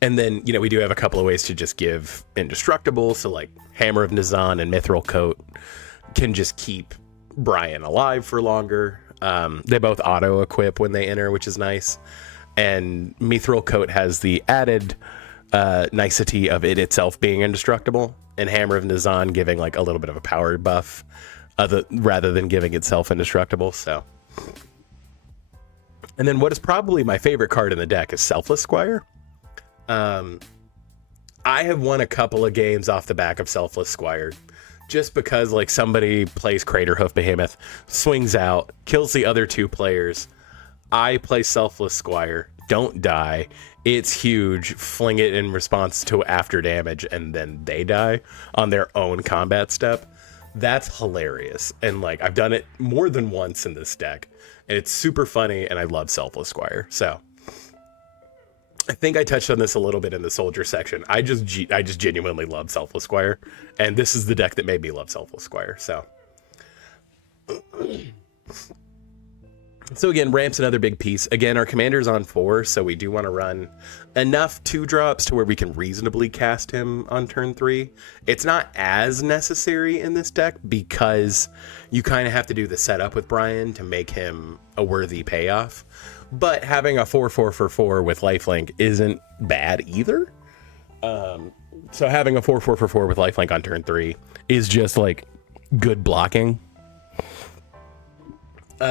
And then, you know, we do have a couple of ways to just give indestructible. So like Hammer of Nizan and Mithril Coat can just keep Brian alive for longer. They both auto equip when they enter, which is nice. And Mithril Coat has the added nicety of it itself being indestructible, and Hammer of Nizan giving like a little bit of a power buff rather than giving itself indestructible. So, and then what is probably my favorite card in the deck is Selfless Squire. I have won a couple of games off the back of Selfless Squire, just because like somebody plays Craterhoof Behemoth, swings out, kills the other 2 players. I play Selfless Squire, don't die. It's huge, fling it in response to after damage, and then they die on their own combat step. That's hilarious. And like, I've done it more than once in this deck, and it's super funny, and I love Selfless Squire. So I think I touched on this a little bit in the soldier section. I just genuinely love Selfless Squire, and this is the deck that made me love Selfless Squire. So So again, ramp's another big piece. Again, our commander's on 4, so we do want to run enough 2-drops to where we can reasonably cast him on turn 3. It's not as necessary in this deck because you kind of have to do the setup with Brian to make him a worthy payoff. But having a 4/4 for 4 with lifelink isn't bad either. So having a 4/4 for 4 with lifelink on turn 3 is just like good blocking.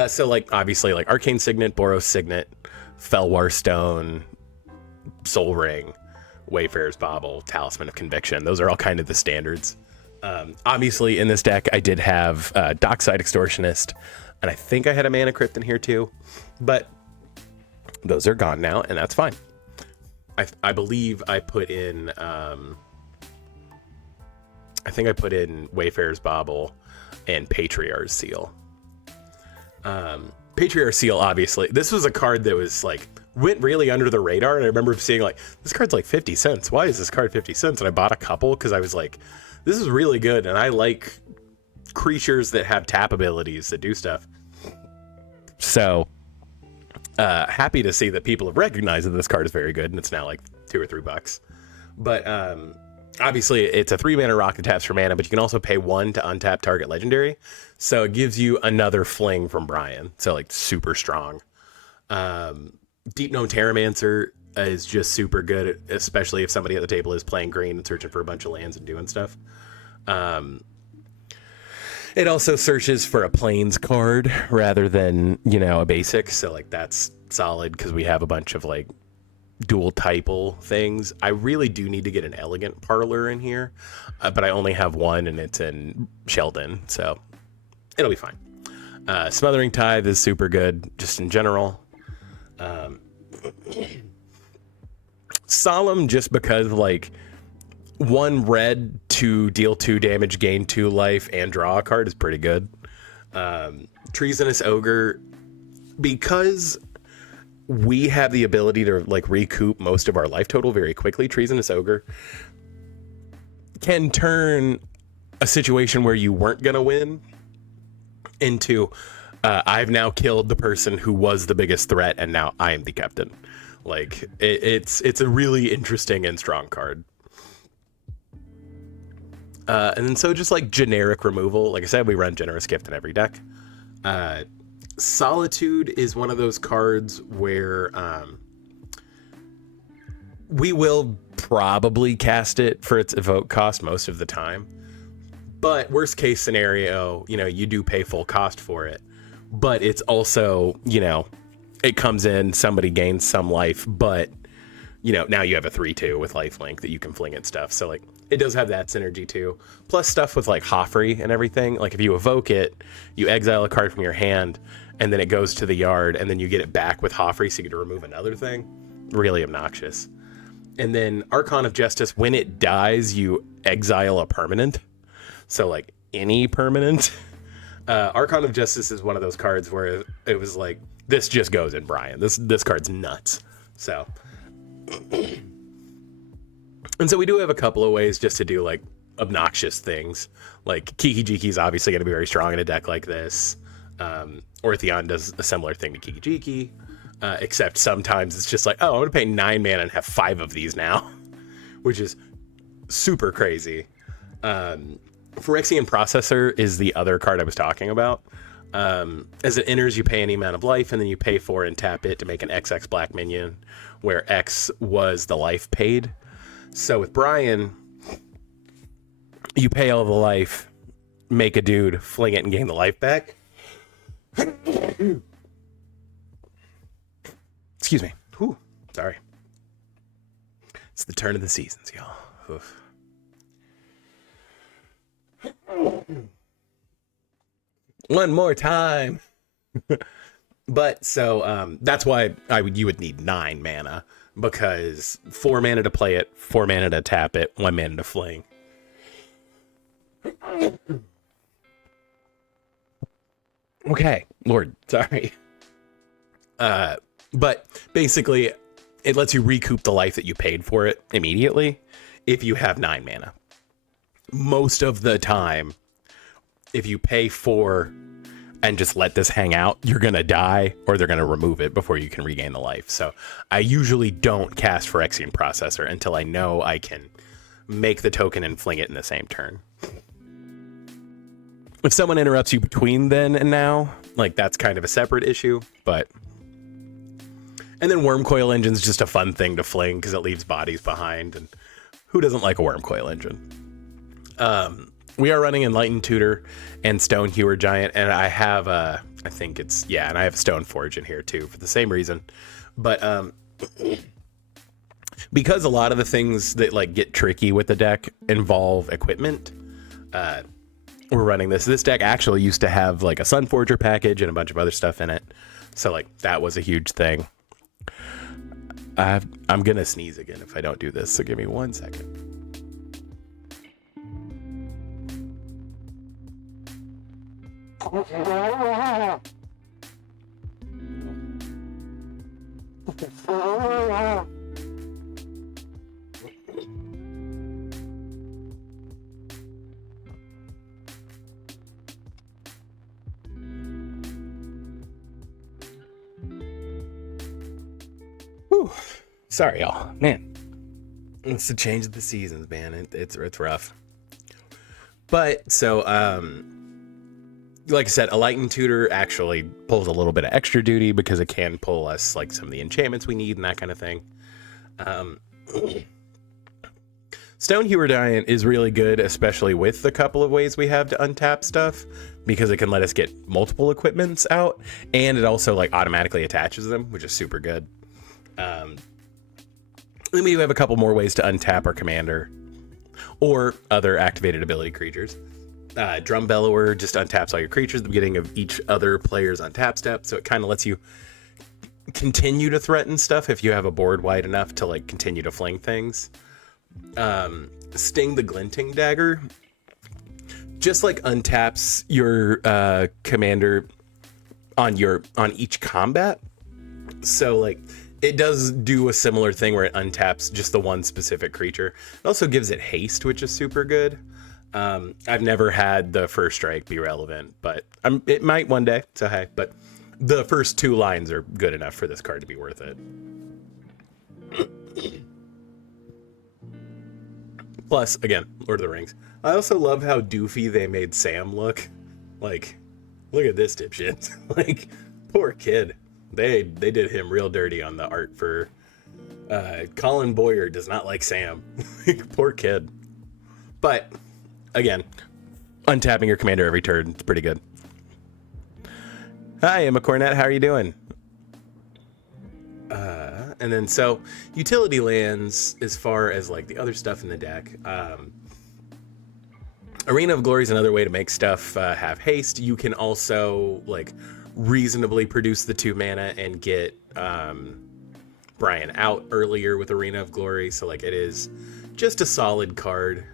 So like obviously like Arcane Signet, Boros Signet, Felwar Stone, Soul Ring, Wayfarer's Bauble, Talisman of Conviction. Those are all kind of the standards. Obviously in this deck I did have Dockside Extortionist, and I think I had a Mana Crypt in here too, but those are gone now, and that's fine. I believe I put in I think I put in Wayfarer's Bauble and Patriarch's Seal. Patriarch's Seal, obviously, this was a card that was like went really under the radar, and I remember seeing like, this card's like 50 cents. Why is this card 50 cents? And I bought a couple because I was like, this is really good, and I like creatures that have tap abilities that do stuff. So happy to see that people have recognized that this card is very good, and it's now like $2 or $3. But obviously it's a 3-mana rock that taps for mana, but you can also pay 1 to untap target legendary. So it gives you another fling from Brian. So like super strong. Deep Gnome Terramancer is just super good, especially if somebody at the table is playing green and searching for a bunch of lands and doing stuff. It also searches for a plains card rather than, you know, a basic. So like that's solid because we have a bunch of like dual typal things. I really do need to get an elegant parlor in here, but I only have one, and it's in Sheldon, so it'll be fine. Smothering Tithe is super good just in general. Solemn just because like 1 red to deal 2 damage, gain 2 life, and draw a card is pretty good. Treasonous Ogre, because we have the ability to like recoup most of our life total very quickly. Treasonous Ogre can turn a situation where you weren't gonna win into I've now killed the person who was the biggest threat, and now I am the captain. Like it's a really interesting and strong card. And then so just like generic removal, like I said, we run Generous Gift in every deck. Solitude is one of those cards where we will probably cast it for its evoke cost most of the time. But worst case scenario, you know, you do pay full cost for it. But it's also, you know, it comes in, somebody gains some life, but, you know, now you have a 3/2 with lifelink that you can fling at stuff. So, like, it does have that synergy, too. Plus stuff with, like, Hoffrey and everything. Like, if you evoke it, you exile a card from your hand, and then it goes to the yard, and then you get it back with Hoffrey, so you get to remove another thing. Really obnoxious. And then Archon of Justice, when it dies, you exile a permanent. So, like, any permanent. Archon of Justice is one of those cards where it was like, this just goes in Brian. This card's nuts. So, and so we do have a couple of ways just to do like obnoxious things. Like Kiki Jiki is obviously going to be very strong in a deck like this. Ortheon does a similar thing to Kiki Jiki, except sometimes it's just like, oh, I'm going to pay 9 mana and have 5 of these now, which is super crazy. Phyrexian Processor is the other card I was talking about. As it enters, you pay any amount of life, and then you pay 4 and tap it to make an XX black minion, where X was the life paid. So with Brian, you pay all the life, make a dude, fling it, and gain the life back. Excuse me. Whew, sorry. It's the turn of the seasons, y'all. Oof. One more time. But so that's why you would need 9 mana, because 4 mana to play it, 4 mana to tap it, 1 mana to fling. Okay, Lord, sorry. But basically, it lets you recoup the life that you paid for it immediately if you have 9 mana. Most of the time, if you pay 4 and just let this hang out, you're going to die or they're going to remove it before you can regain the life. So I usually don't cast Phyrexian Processor until I know I can make the token and fling it in the same turn. If someone interrupts you between then and now, like that's kind of a separate issue, but... And then Worm Coil Engine's just a fun thing to fling because it leaves bodies behind, and who doesn't like a Worm Coil Engine? We are running Enlightened Tutor and Stone Hewer Giant, and I have I think it's, yeah, and I have Stone Forge in here too for the same reason. But because a lot of the things that like get tricky with the deck involve equipment, we're running this. This deck actually used to have like a Sun Forger package and a bunch of other stuff in it. So like that was a huge thing. I'm gonna sneeze again if I don't do this, so give me 1 second. Whew. Sorry, y'all. Man, it's the change of the seasons, man. It's rough. But so, like I said, Enlightened Tutor actually pulls a little bit of extra duty because it can pull us like some of the enchantments we need and that kind of thing. Stone Hewer Giant is really good, especially with the couple of ways we have to untap stuff, because it can let us get multiple equipments out, and it also like automatically attaches them, which is super good. Then we do have a couple more ways to untap our commander or other activated ability creatures. Drum Bellower just untaps all your creatures at the beginning of each other player's untap step, so it kind of lets you continue to threaten stuff if you have a board wide enough to like continue to fling things. Sting the Glinting Dagger just like untaps your commander on each combat. So like it does do a similar thing where it untaps just the one specific creature. It also gives it haste, which is super good. I've never had the first strike be relevant, but it might one day, so hey. But the first 2 lines are good enough for this card to be worth it. Plus, again, Lord of the Rings. I also love how doofy they made Sam look. Like, look at this dipshit. Like, poor kid. They did him real dirty on the art for Colin Boyer does not like Sam. Poor kid. But again, untapping your commander every turn, it's pretty good. Hi, Emma Cornett, how are you doing? And then so utility lands, as far as like the other stuff in the deck, Arena of Glory is another way to make stuff have haste. You can also like reasonably produce the 2 mana and get Brian out earlier with Arena of Glory, so like it is just a solid card.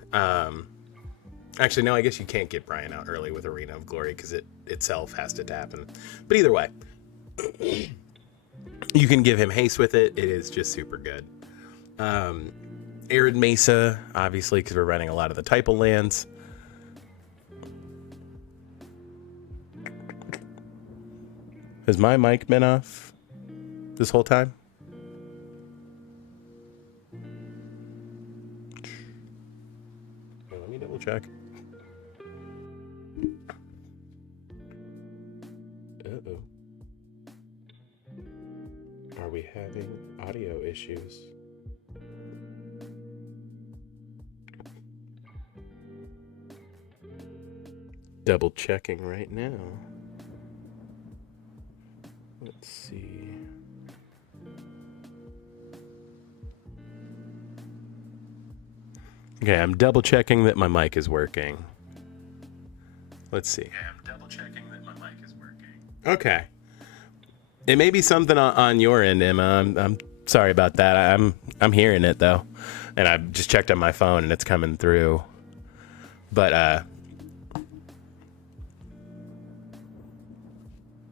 Actually, no, I guess you can't get Brian out early with Arena of Glory because it itself has to tap. But either way, you can give him haste with it. It is just super good. Arid Mesa, obviously, because we're running a lot of the typo lands. Has my mic been off this whole time? Well, let me double check. Uh-oh. Are we having audio issues? Double checking right now. Let's see. Okay, I'm double checking that my mic is working. Let's see. Okay, I'm double checking that my mic is working. Okay. It may be something on your end, Emma. I'm sorry about that. I'm hearing it though, and I've just checked on my phone and it's coming through. But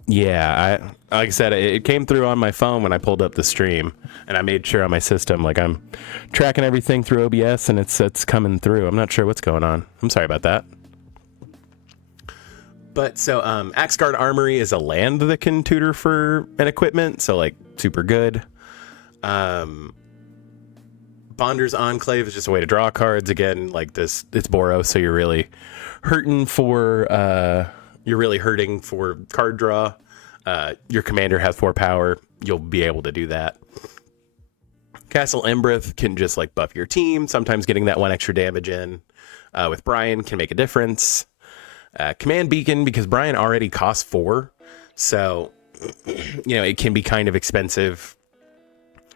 yeah, like I said, it came through on my phone when I pulled up the stream, and I made sure on my system, like I'm tracking everything through OBS, and it's coming through. I'm not sure what's going on. I'm sorry about that. But so Axgard Armory is a land that can tutor for an equipment, so like super good. Bonder's Enclave is just a way to draw cards. Again, like this, it's Boros, so you're really hurting for card draw. Your commander has 4 power. You'll be able to do that. Castle Embreth can just like buff your team. Sometimes getting that 1 extra damage in with Brian can make a difference. Command Beacon, because Brian already costs 4, so it can be kind of expensive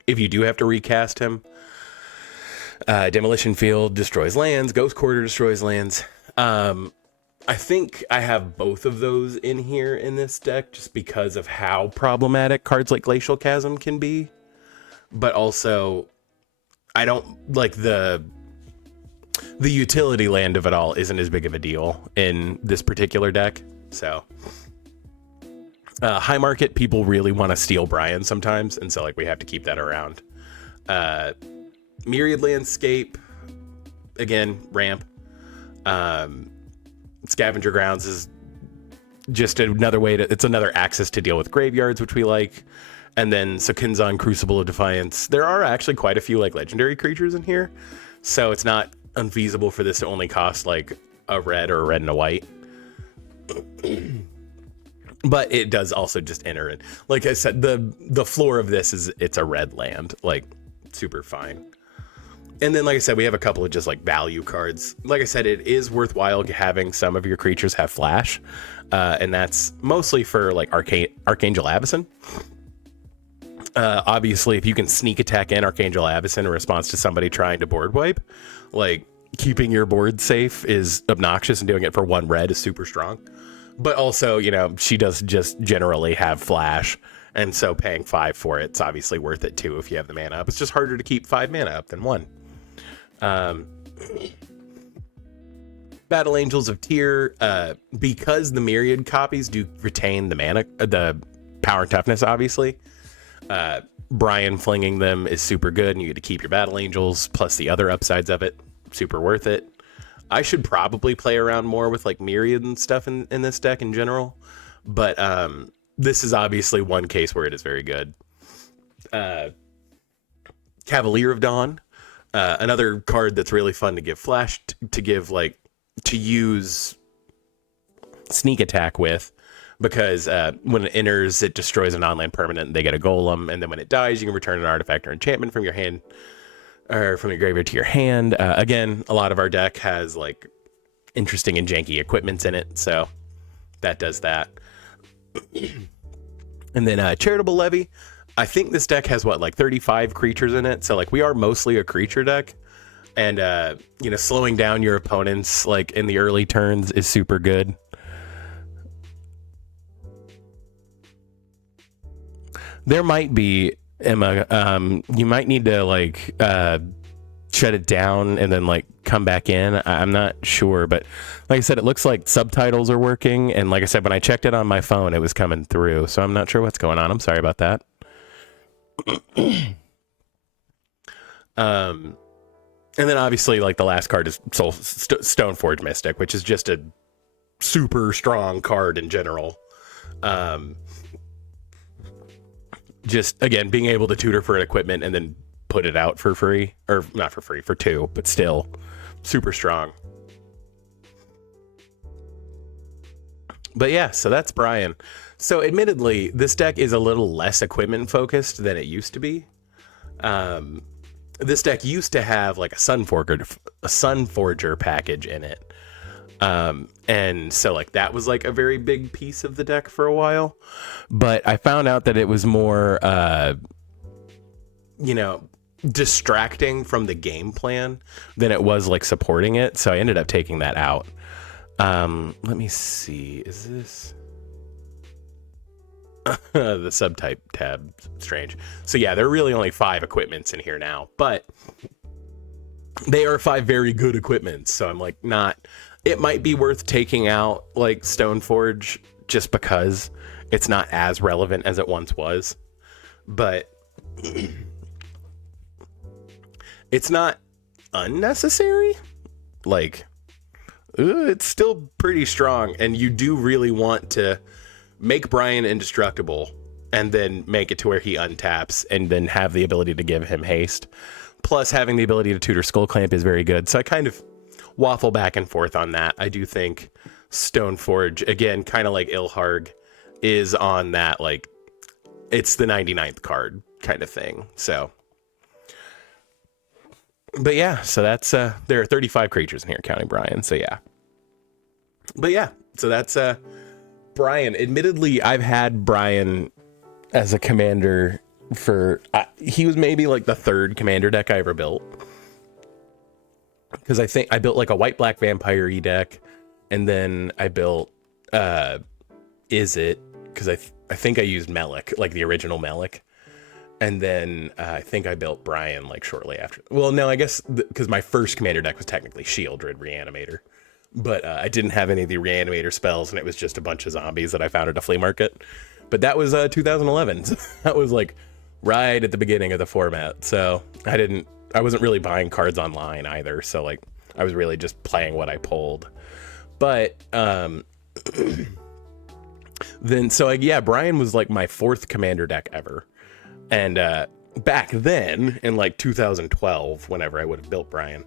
if you do have to recast him. Demolition Field destroys lands. Ghost Quarter destroys lands. I think I have both of those in here in this deck just because of how problematic cards like Glacial Chasm can be. But also, I don't like the utility land of it all isn't as big of a deal in this particular deck. So high market, people really want to steal Brian sometimes, and so like we have to keep that around. Myriad Landscape, again, ramp. Scavenger Grounds is just another way to, it's another axis to deal with graveyards, which we like. And then Sokinzon, Crucible of Defiance. There are actually quite a few like legendary creatures in here, so it's not unfeasible for this to only cost like a red or a red and a white. But it does also just enter it. Like I said, the floor of this is it's a red land, like super fine. And then, like I said, we have a couple of just like value cards. Like I said, it is worthwhile having some of your creatures have flash, and that's mostly for like Archangel Avacyn. Obviously, if you can sneak attack in Archangel Avacyn in response to somebody trying to board wipe, like keeping your board safe is obnoxious, and doing it for 1 red is super strong. But also, she does just generally have flash, and so paying 5 for it's obviously worth it too if you have the mana up. It's just harder to keep 5 mana up than 1. Battle Angels of Tyr, because the Myriad copies do retain the mana, the power and toughness, obviously. Brian flinging them is super good, and you get to keep your Battle Angels plus the other upsides of it. Super worth it. I should probably play around more with like Myriad and stuff in this deck in general, but this is obviously one case where it is very good. Cavalier of Dawn, another card that's really fun to give flash to give like to use sneak attack with, because when it enters, it destroys a non-land permanent, and they get a golem, and then when it dies, you can return an artifact or enchantment from your hand or from your graveyard to your hand. Again, a lot of our deck has like interesting and janky equipments in it, so that does that. And then Charitable Levy. I think this deck has like 35 creatures in it, so like we are mostly a creature deck, and slowing down your opponents like in the early turns is super good. There might be, Emma, you might need to like shut it down and then like come back in. I'm not sure, but like I said, it looks like subtitles are working, and like I said, when I checked it on my phone, it was coming through, so I'm not sure what's going on. I'm sorry about that. And then obviously like the last card is Stoneforge Mystic, which is just a super strong card in general. Just again being able to tutor for an equipment and then put it out for free, or not for free, for 2, but still super strong. But yeah, so that's Brian. So admittedly, this deck is a little less equipment focused than it used to be. This deck used to have like a Sunforger package in it. And so like that was like a very big piece of the deck for a while. But I found out that it was more, distracting from the game plan than it was like supporting it. So I ended up taking that out. Let me see. Is this... the subtype tab, strange. So yeah, there are really only 5 equipments in here now, but they are 5 very good equipments. So I'm like, it might be worth taking out like Stoneforge just because it's not as relevant as it once was, but it's not unnecessary. Like it's still pretty strong. And you do really want to make Brian indestructible and then make it to where he untaps and then have the ability to give him haste. Plus, having the ability to tutor Skull Clamp is very good. So I kind of waffle back and forth on that. I do think Stoneforge, again, kind of like Ilharg, is on that, like, it's the 99th card kind of thing. So, but yeah, so that's, there are 35 creatures in here, counting Brian. So yeah. But yeah, so that's Brian. Admittedly, I've had Brian as a commander for, he was maybe like the third commander deck I ever built. Because I think I built like a white-black vampire-y deck. And then I built, Is It? Because I think I used Melik, like the original Melik. And then I think I built Brian like shortly after. Well, no, I guess because my first commander deck was technically Shieldred Reanimator. But I didn't have any of the Reanimator spells, and it was just a bunch of zombies that I found at a flea market. But that was 2011. So that was like right at the beginning of the format. So I wasn't really buying cards online either. So like I was really just playing what I pulled. But then, so like, yeah, Brian was like my fourth commander deck ever. And back then in like 2012, whenever I would have built Brian,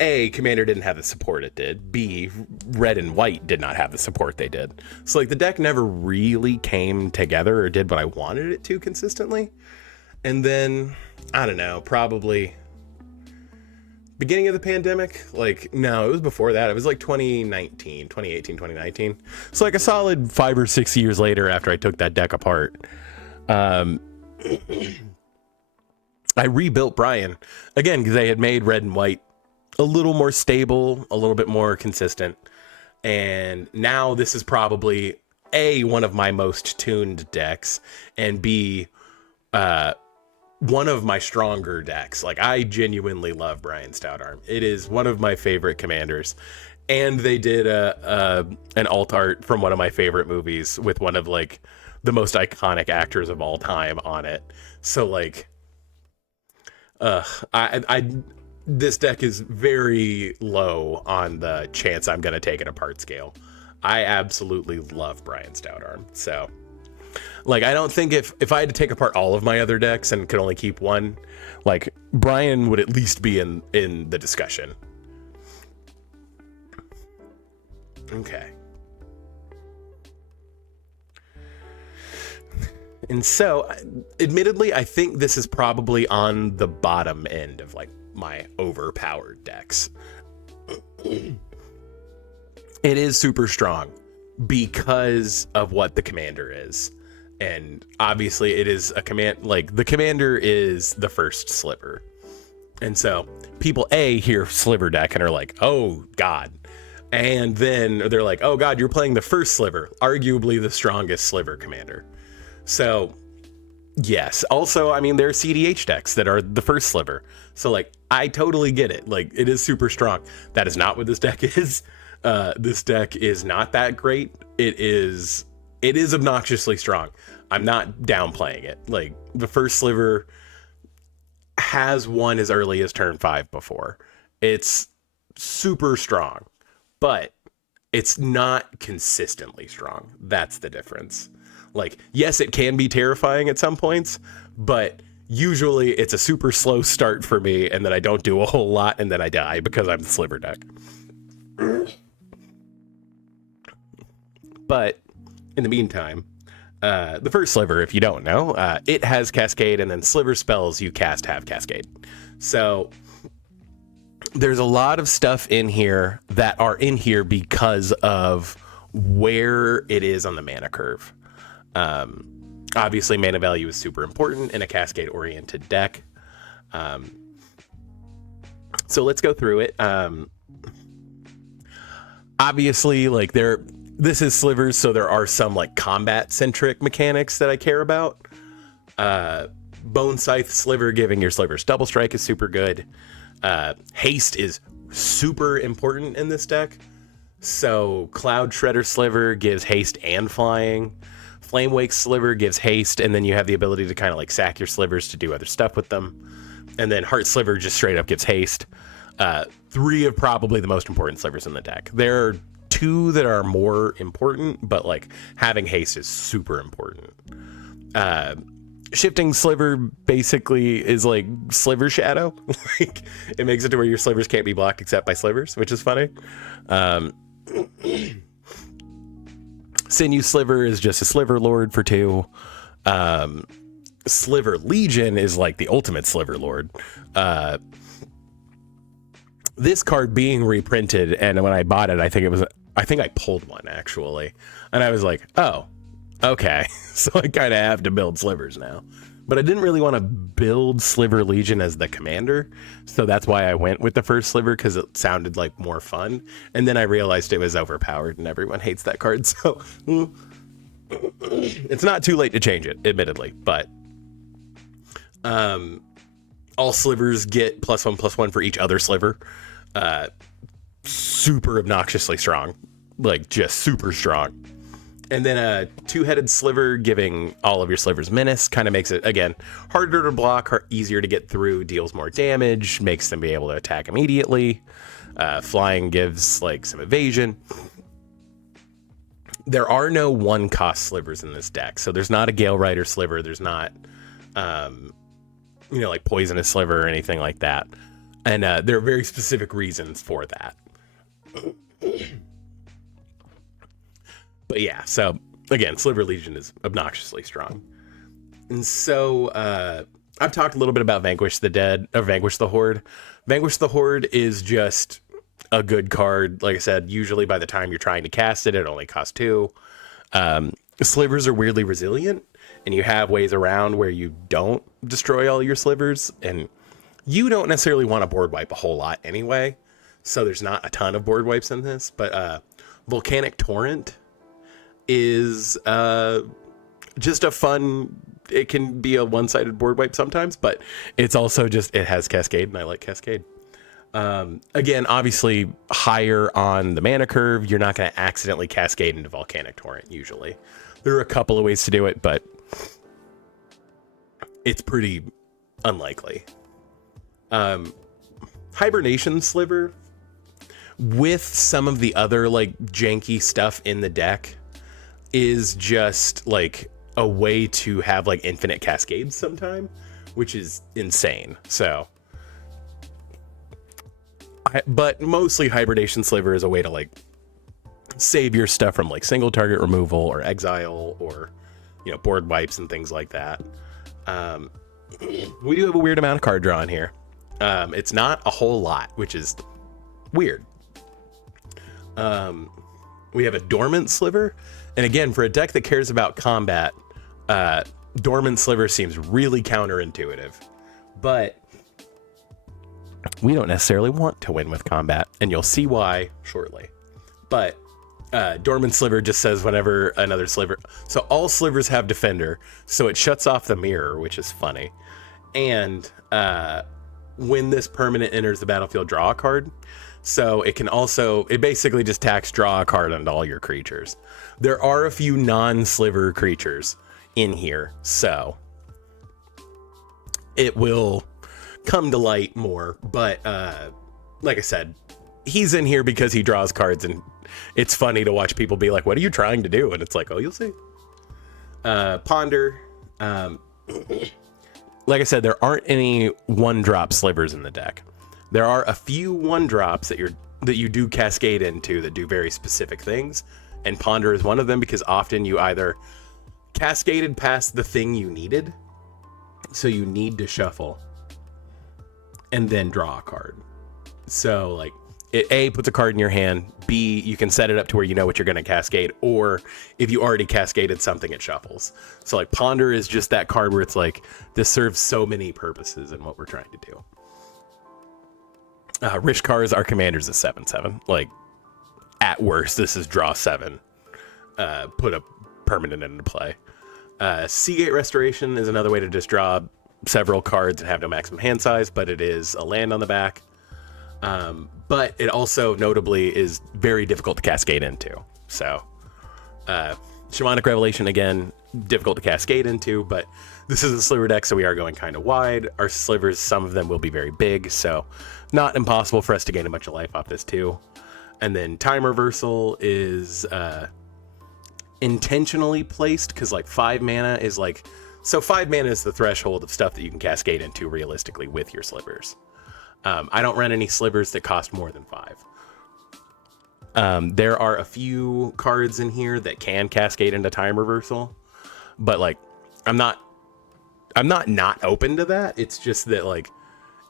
A, Commander didn't have the support it did. B, red and white did not have the support they did. So like the deck never really came together or did what I wanted it to consistently. And then, I don't know, probably beginning of the pandemic, like, no, it was before that. It was like 2018, 2019. So like a solid 5 or 6 years later after I took that deck apart, I rebuilt Brian again because they had made red and white a little more stable, a little bit more consistent. And now this is probably A, one of my most tuned decks, and B, one of my stronger decks. Like, I genuinely love Brian Stoutarm. It is one of my favorite commanders. And they did an alt art from one of my favorite movies with one of like the most iconic actors of all time on it. So like, this deck is very low on the chance I'm going to take it apart scale. I absolutely love Brian Stoutarm. So like, I don't think if I had to take apart all of my other decks and could only keep one, like Brian would at least be in the discussion. Okay. And so, admittedly, I think this is probably on the bottom end of like my overpowered decks. It is super strong because of what the commander is. And obviously it is a command, like the commander is the first sliver. And so people hear sliver deck and are like, oh God. And then they're like, oh God, you're playing the first sliver, arguably the strongest sliver commander. So yes, also, I mean, there are CDH decks that are the first sliver. So like, I totally get it. Like, it is super strong. That is not what this deck is. This deck is not that great. It is obnoxiously strong. I'm not downplaying it. Like, the first sliver has won as early as turn 5 before. It's super strong, but it's not consistently strong. That's the difference. Like, yes, it can be terrifying at some points, but usually it's a super slow start for me, and then I don't do a whole lot, and then I die because I'm the sliver deck. But in the meantime, the first sliver, if you don't know, it has Cascade, and then sliver spells you cast have Cascade. So there's a lot of stuff in here that are in here because of where it is on the mana curve. Obviously, mana value is super important in a Cascade-oriented deck. So let's go through it. Obviously, like, this is slivers, so there are some like combat-centric mechanics that I care about. Bone Scythe sliver giving your slivers double strike is super good. Haste is super important in this deck. So Cloud Shredder sliver gives haste and flying. Flame Wake sliver gives haste, and then you have the ability to kind of like sack your slivers to do other stuff with them. And then Heart sliver just straight up gives haste. Three of probably the most important slivers in the deck. There are two that are more important, but like having haste is super important. Shifting sliver basically is like sliver shadow. Like it makes it to where your slivers can't be blocked except by slivers, which is funny. Sinew Sliver is just a Sliver Lord for 2. Sliver Legion is like the ultimate Sliver Lord. This card being reprinted, and when I bought it, I think I pulled one actually, and I was like, oh, okay. So I kind of have to build slivers now. But I didn't really want to build Sliver Legion as the commander, so that's why I went with the first sliver, because it sounded like more fun. And then I realized it was overpowered, and everyone hates that card, so it's not too late to change it, admittedly. But all slivers get +1/+1 for each other sliver. Super obnoxiously strong, like just super strong. And then a 2-headed sliver giving all of your slivers menace kind of makes it, again, harder to block, easier to get through, deals more damage, makes them be able to attack immediately. Flying gives like some evasion. There are no 1-cost slivers in this deck. So there's not a Gale Rider sliver. There's not, like Poisonous Sliver or anything like that. And there are very specific reasons for that. But yeah, so again, Sliver Legion is obnoxiously strong. And so I've talked a little bit about Vanquish the Horde. Vanquish the Horde is just a good card. Like I said, usually by the time you're trying to cast it, it only costs 2. Slivers are weirdly resilient, and you have ways around where you don't destroy all your slivers, and you don't necessarily want to board wipe a whole lot anyway, so there's not a ton of board wipes in this. But Volcanic Torrent is just a fun, it can be a one-sided board wipe sometimes, but it's also just, it has Cascade, and I like Cascade. Again, obviously higher on the mana curve, you're not going to accidentally Cascade into Volcanic Torrent usually. There are a couple of ways to do it, but it's pretty unlikely. Hibernation Sliver, with some of the other like janky stuff in the deck, is just like a way to have like infinite cascades sometime, which is insane. So, but mostly Hibernation Sliver is a way to like save your stuff from like single target removal or exile or, board wipes and things like that. We do have a weird amount of card draw in here. It's not a whole lot, which is weird. We have a Dormant Sliver. And again, for a deck that cares about combat, Dormant Sliver seems really counterintuitive. But we don't necessarily want to win with combat, and you'll see why shortly. But Dormant Sliver just says whenever another sliver... So all slivers have Defender, so it shuts off the mirror, which is funny. And when this permanent enters the battlefield, draw a card. So it can also... It basically just tax draw a card onto all your creatures. There are a few non-sliver creatures in here, so it will come to light more. But like I said, he's in here because he draws cards, and it's funny to watch people be like, what are you trying to do? And it's like, oh, you'll see. Ponder. Like I said, there aren't any 1-drop slivers in the deck. There are a few 1-drops that you do cascade into that do very specific things. And Ponder is one of them, because often you either cascaded past the thing you needed, so you need to shuffle, and then draw a card. So like it A, puts a card in your hand, B, you can set it up to where you know what you're going to cascade, or if you already cascaded something, it shuffles. So like Ponder is just that card where it's like, this serves so many purposes in what we're trying to do. Rishkar's our commander's a 7/7. Like, at worst, this is draw 7. Put a permanent into play. Seagate Restoration is another way to just draw several cards and have no maximum hand size, but it is a land on the back. But it also notably is very difficult to cascade into. So Shamanic Revelation, again, difficult to cascade into, but this is a sliver deck, so we are going kind of wide. Our slivers, some of them will be very big, so not impossible for us to gain a bunch of life off this too. And then Time Reversal is intentionally placed, because like 5 mana is like... So 5 mana is the threshold of stuff that you can cascade into realistically with your slivers. I don't run any slivers that cost more than 5. There are a few cards in here that can cascade into Time Reversal, but like I'm not open to that. It's just that like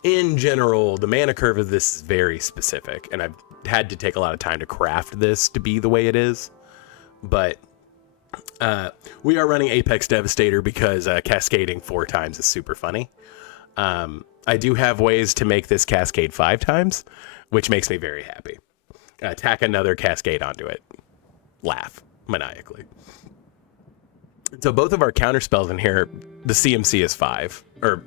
in general, the mana curve of this is very specific, and I've had to take a lot of time to craft this to be the way it is. But we are running Apex Devastator because cascading 4 times is super funny. I do have ways to make this cascade 5 times, which makes me very happy. Tack another cascade onto it. Laugh maniacally. So both of our counter spells in here, the CMC is 5, or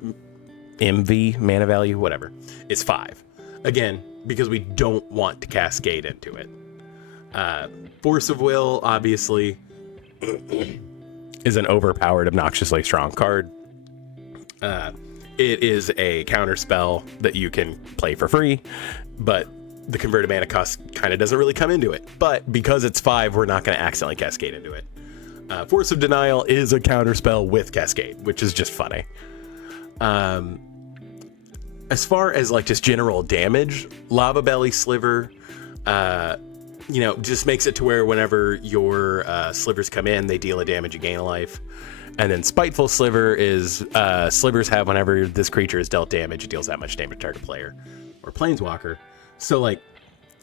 MV, mana value, whatever, is 5. Again, because we don't want to cascade into it. Force of Will, obviously, is an overpowered, obnoxiously strong card. It is a counter spell that you can play for free, but the converted mana cost kind of doesn't really come into it. But because it's 5, we're not going to accidentally cascade into it. Force of Denial is a counter spell with cascade, which is just funny. As far as like just general damage, Lava Belly Sliver, just makes it to where whenever your slivers come in, they deal a damage, you gain a life. And then Spiteful Sliver is slivers have whenever this creature is dealt damage, it deals that much damage to target player or planeswalker. So like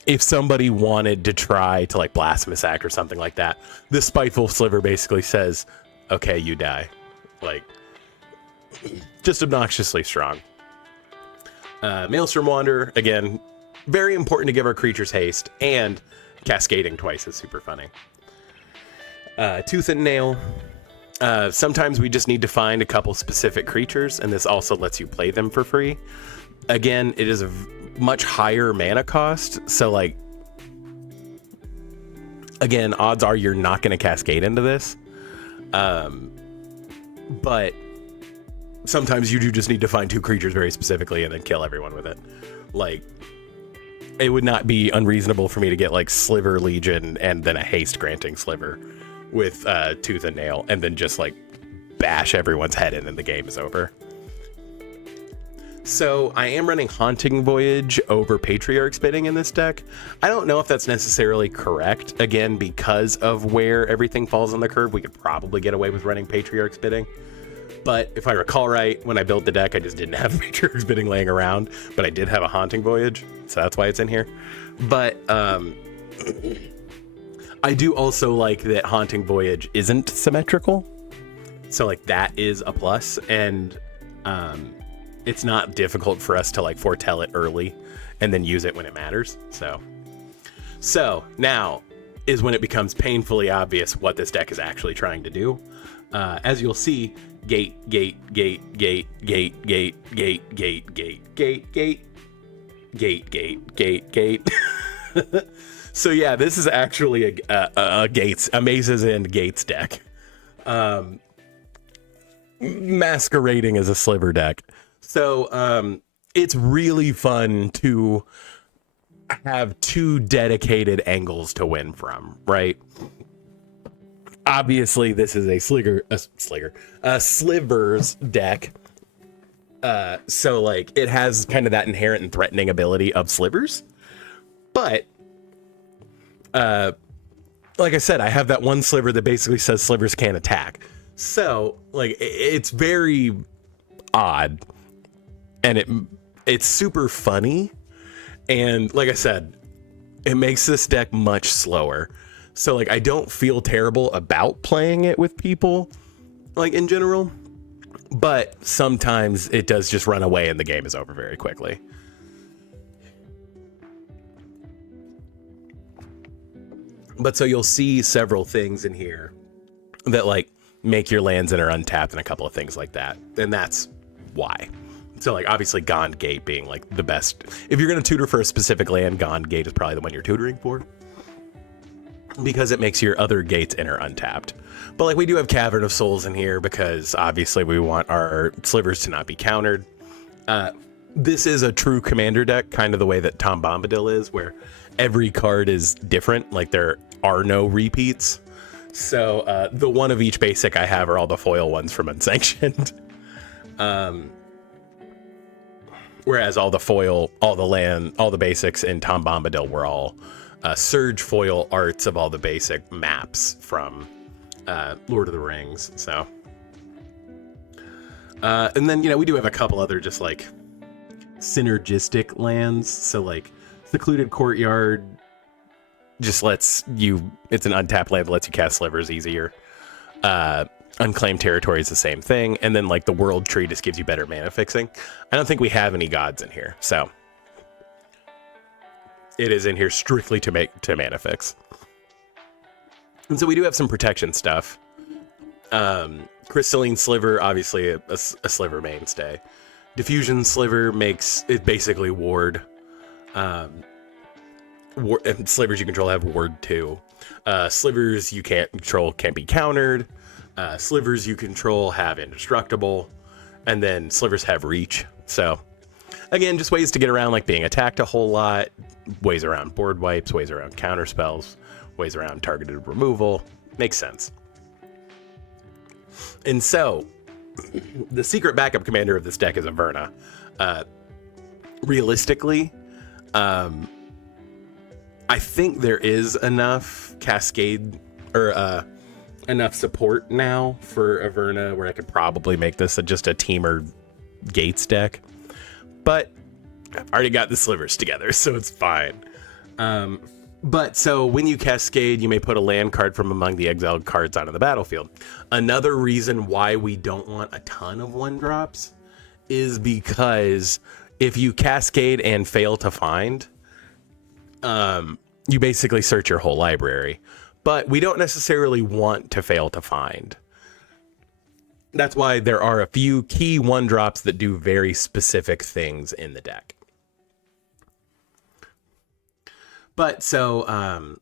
if somebody wanted to try to like Blasphemous Act or something like that, this Spiteful Sliver basically says, okay, you die. Like just obnoxiously strong. Maelstrom Wanderer, again, very important to give our creatures haste, and cascading twice is super funny. Tooth and Nail. Sometimes we just need to find a couple specific creatures, and this also lets you play them for free. Again, it is a much higher mana cost, so like, again, odds are you're not going to cascade into this. But sometimes you do just need to find 2 creatures very specifically and then kill everyone with it. Like, it would not be unreasonable for me to get like Sliver Legion and then a haste granting Sliver with Tooth and Nail, and then just like bash everyone's head in and the game is over. So I am running Haunting Voyage over Patriarch Spitting in this deck. I don't know if that's necessarily correct. Again, because of where everything falls on the curve, we could probably get away with running Patriarch Spitting. But if I recall right, when I built the deck, I just didn't have Patriarch Spitting laying around, but I did have a Haunting Voyage, so that's why it's in here. But I do also like that Haunting Voyage isn't symmetrical. So like that is a plus, and it's not difficult for us to like foretell it early and then use it when it matters. So now is when it becomes painfully obvious what this deck is actually trying to do. As you'll see, gate. So yeah, this is actually a Gates, a Mazes and Gates deck, masquerading as a sliver deck. So it's really fun to have 2 dedicated angles to win from, right? Obviously, this is a slivers deck. So like it has kind of that inherent and threatening ability of slivers, but like I said, I have that one sliver that basically says slivers can't attack. So like it's very odd, and it's super funny, and like I said, it makes this deck much slower. So like I don't feel terrible about playing it with people, like in general, but sometimes it does just run away and the game is over very quickly. But so you'll see several things in here that like make your lands that are untapped and a couple of things like that. And that's why. So like obviously Gond Gate being like the best. If you're going to tutor for a specific land, Gond Gate is probably the one you're tutoring for. because it makes your other gates enter untapped. But like we do have Cavern of Souls in here because obviously we want our slivers to not be countered. This is a true commander deck, kind of the way that Tom Bombadil is, where every card is different. Like there are no repeats. So the one of each basic I have are all the foil ones from Unsanctioned. Whereas all the foil, all the land, all the basics in Tom Bombadil were all Surge foil arts of all the basic maps from Lord of the Rings. So, and then, you know, we do have a couple other just like synergistic lands. So like Secluded Courtyard just lets you, it's an untapped land that lets you cast slivers easier. Unclaimed Territory is the same thing. And then like the World Tree just gives you better mana fixing. I don't think we have any gods in here. So it is in here strictly to mana fix. And so we do have some protection stuff. Crystalline Sliver, obviously a sliver mainstay. Diffusion Sliver makes it basically ward. And slivers you control have ward too. Slivers you can't control can't be countered. Slivers you control have indestructible. And then slivers have reach. So again, just ways to get around like being attacked a whole lot, ways around board wipes, ways around counter spells, ways around targeted removal. Makes sense. And so the secret backup commander of this deck is Averna. Realistically, I think there is enough Cascade or enough support now for Averna where I could probably make this just a Teamer Gates deck. But I've already got the slivers together, so it's fine. But so when you cascade, you may put a land card from among the exiled cards onto the battlefield. Another reason why we don't want a ton of 1-drops is because if you cascade and fail to find, you basically search your whole library. But we don't necessarily want to fail to find. That's why there are a few key 1-drops that do very specific things in the deck. But so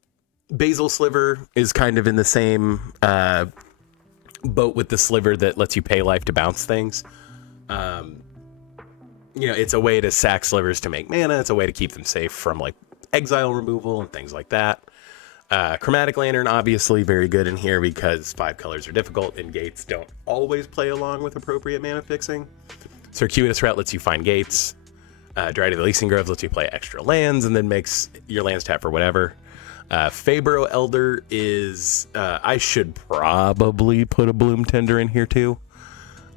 Basil Sliver is kind of in the same boat with the sliver that lets you pay life to bounce things. You know, it's a way to sack slivers to make mana. It's a way to keep them safe from like exile removal and things like that. Chromatic Lantern, obviously very good in here because 5 colors are difficult and gates don't always play along with appropriate mana fixing. Circuitous Route lets you find gates. Dryad of the Leasing Groves lets you play extra lands and then makes your lands tap for whatever. Fabro Elder is, I should probably put a Bloom Tender in here too.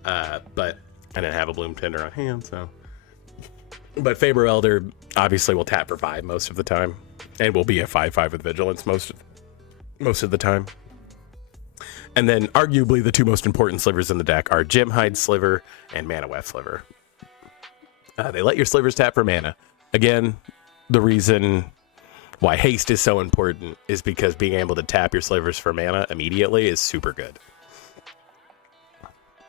But I didn't have a Bloom Tender on hand, so. But Fabro Elder obviously will tap for 5 most of the time. And will be a 5/5 with Vigilance most of the time. And then arguably the 2 most important slivers in the deck are Gemhide Sliver and Mana Weft Sliver. They let your slivers tap for mana. Again, the reason why haste is so important is because being able to tap your slivers for mana immediately is super good.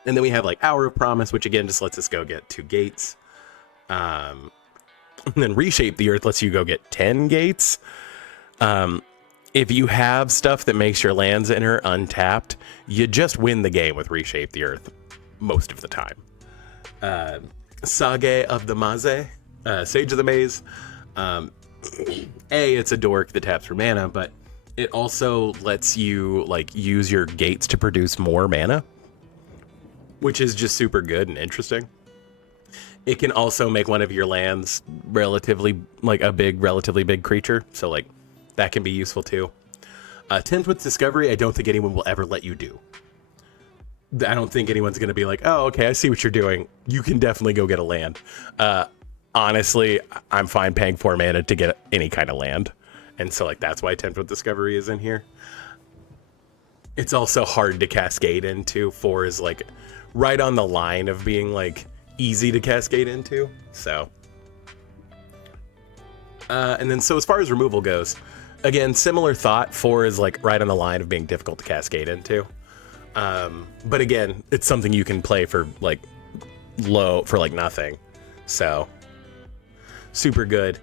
And then we have like Hour of Promise, which again just lets us go get 2 gates. And then Reshape the Earth lets you go get 10 gates. If you have stuff that makes your lands enter untapped, you just win the game with Reshape the Earth most of the time. Sage of the Maze, Sage of the Maze. It's a dork that taps for mana, but it also lets you like use your gates to produce more mana, which is just super good and interesting. It can also make one of your lands relatively big creature, so like that can be useful too. 10th with Discovery, I don't think anyone will ever let you do. I don't think anyone's going to be like, oh, okay, I see what you're doing. You can definitely go get a land. Honestly, I'm fine paying 4 mana to get any kind of land. And so like that's why 10th with Discovery is in here. It's also hard to cascade into. 4 is like right on the line of being like easy to cascade into. So and then so as far as removal goes, again, similar thought. 4 is like right on the line of being difficult to cascade into. But again, it's something you can play for like low for like nothing. So super good.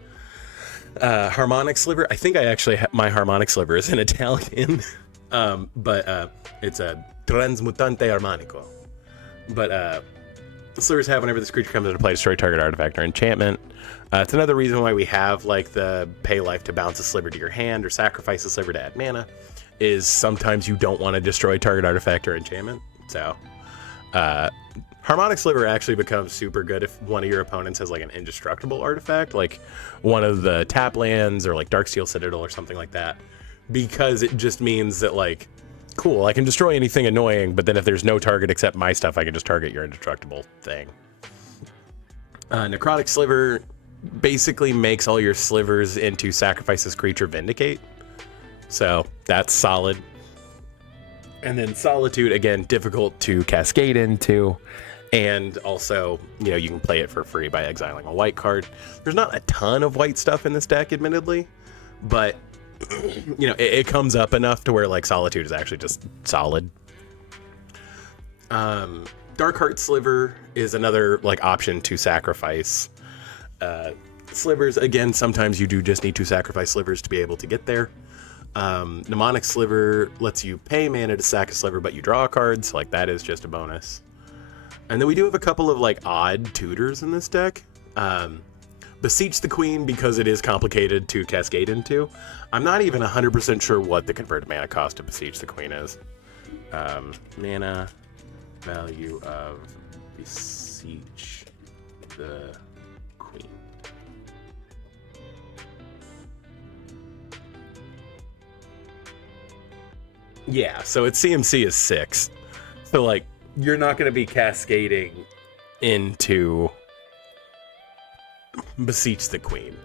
Harmonic sliver. I think I actually my harmonic sliver is in Italian, but it's a transmutante armonico. But slivers have whenever this creature comes into play, destroy target artifact or enchantment. It's another reason why we have like the pay life to bounce a sliver to your hand or sacrifice a sliver to add mana. Is sometimes you don't want to destroy target artifact or enchantment. So Harmonic Sliver actually becomes super good if one of your opponents has like an indestructible artifact, like one of the tap lands or like Darksteel Citadel or something like that, because it just means that like, cool, I can destroy anything annoying, but then if there's no target except my stuff, I can just target your indestructible thing. Necrotic Sliver basically makes all your slivers into sacrifice this creature Vindicate. So that's solid. And then Solitude, again, difficult to cascade into. And also, you know, you can play it for free by exiling a white card. There's not a ton of white stuff in this deck, admittedly. But, you know, it comes up enough to where, like, Solitude is actually just solid. Darkheart Sliver is another, like, option to sacrifice. Slivers, again, sometimes you do just need to sacrifice slivers to be able to get there. Mnemonic Sliver lets you pay mana to sack a sliver, but you draw a card, so like that is just a bonus. And then we do have a couple of like odd tutors in this deck. Beseech the Queen, because it is complicated to cascade into. I'm not even 100% sure what the converted mana cost to Beseech the Queen is. Mana value of Beseech the Queen. Yeah, so its CMC is 6. So, like, you're not going to be cascading into Beseech the Queen.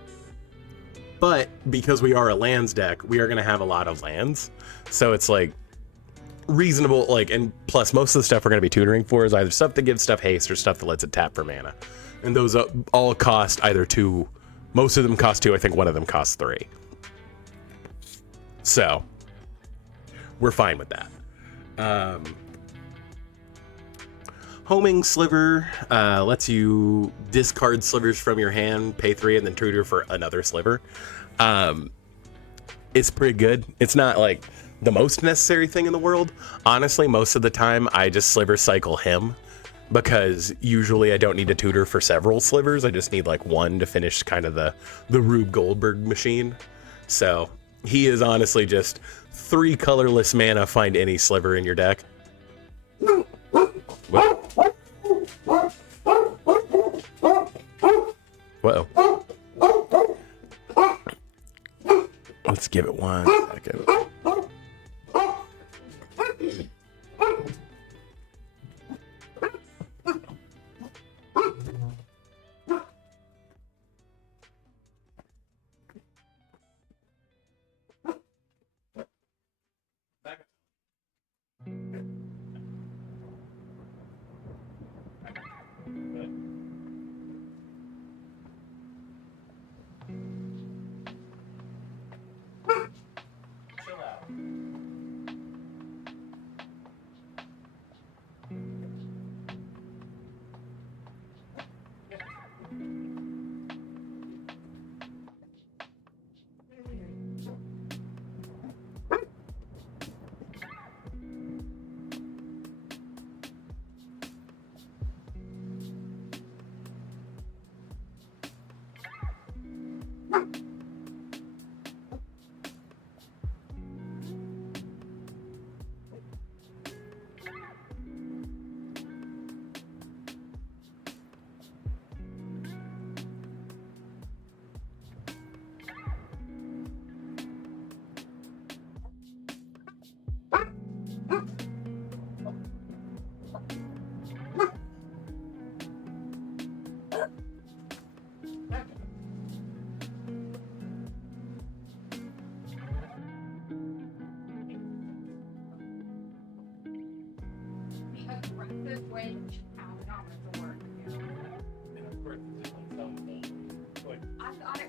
But because we are a lands deck, we are going to have a lot of lands. So it's, like, reasonable, like, and plus most of the stuff we're going to be tutoring for is either stuff that gives stuff haste or stuff that lets it tap for mana. And those all cost either 2. Most of them cost 2. I think one of them costs 3. So we're fine with that. Homing Sliver lets you discard slivers from your hand, pay 3, and then tutor for another sliver. It's pretty good. It's not like the most necessary thing in the world. Honestly, most of the time I just sliver cycle him because usually I don't need to tutor for several slivers. I just need like one to finish kind of the Rube Goldberg machine. So he is honestly just 3 colorless mana, find any sliver in your deck. Whoa. Let's give it 1 second.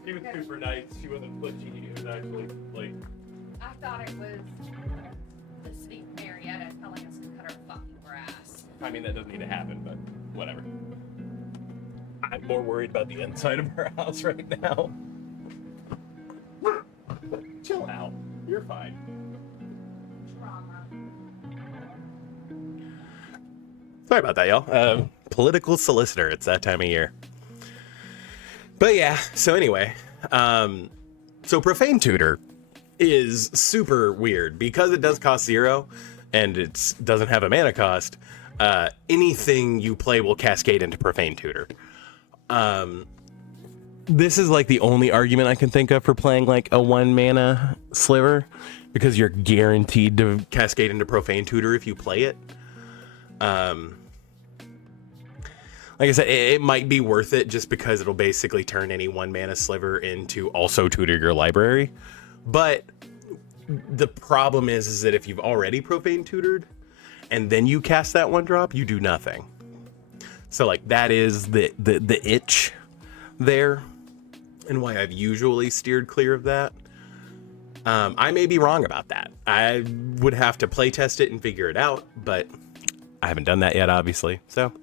She was super nice. She wasn't glitchy. It was actually like. I thought it was the sweet Marietta telling us to cut our fucking grass. I mean, that doesn't need to happen, but whatever. I'm more worried about the inside of her house right now. Sorry about that, y'all. Political solicitor. It's that time of year. But yeah, so anyway, so Profane Tutor is super weird because it does cost 0 and it doesn't have a mana cost. Anything you play will cascade into Profane Tutor. This is like the only argument I can think of for playing like a 1 mana sliver, because you're guaranteed to cascade into Profane Tutor if you play it. Like I said, it might be worth it just because it'll basically turn any 1 mana sliver into also tutor your library. But the problem is that if you've already Profane Tutored and then you cast that 1-drop, you do nothing. So like that is the itch there, and why I've usually steered clear of that. I may be wrong about that. I would have to play test it and figure it out, but I haven't done that yet, obviously. So,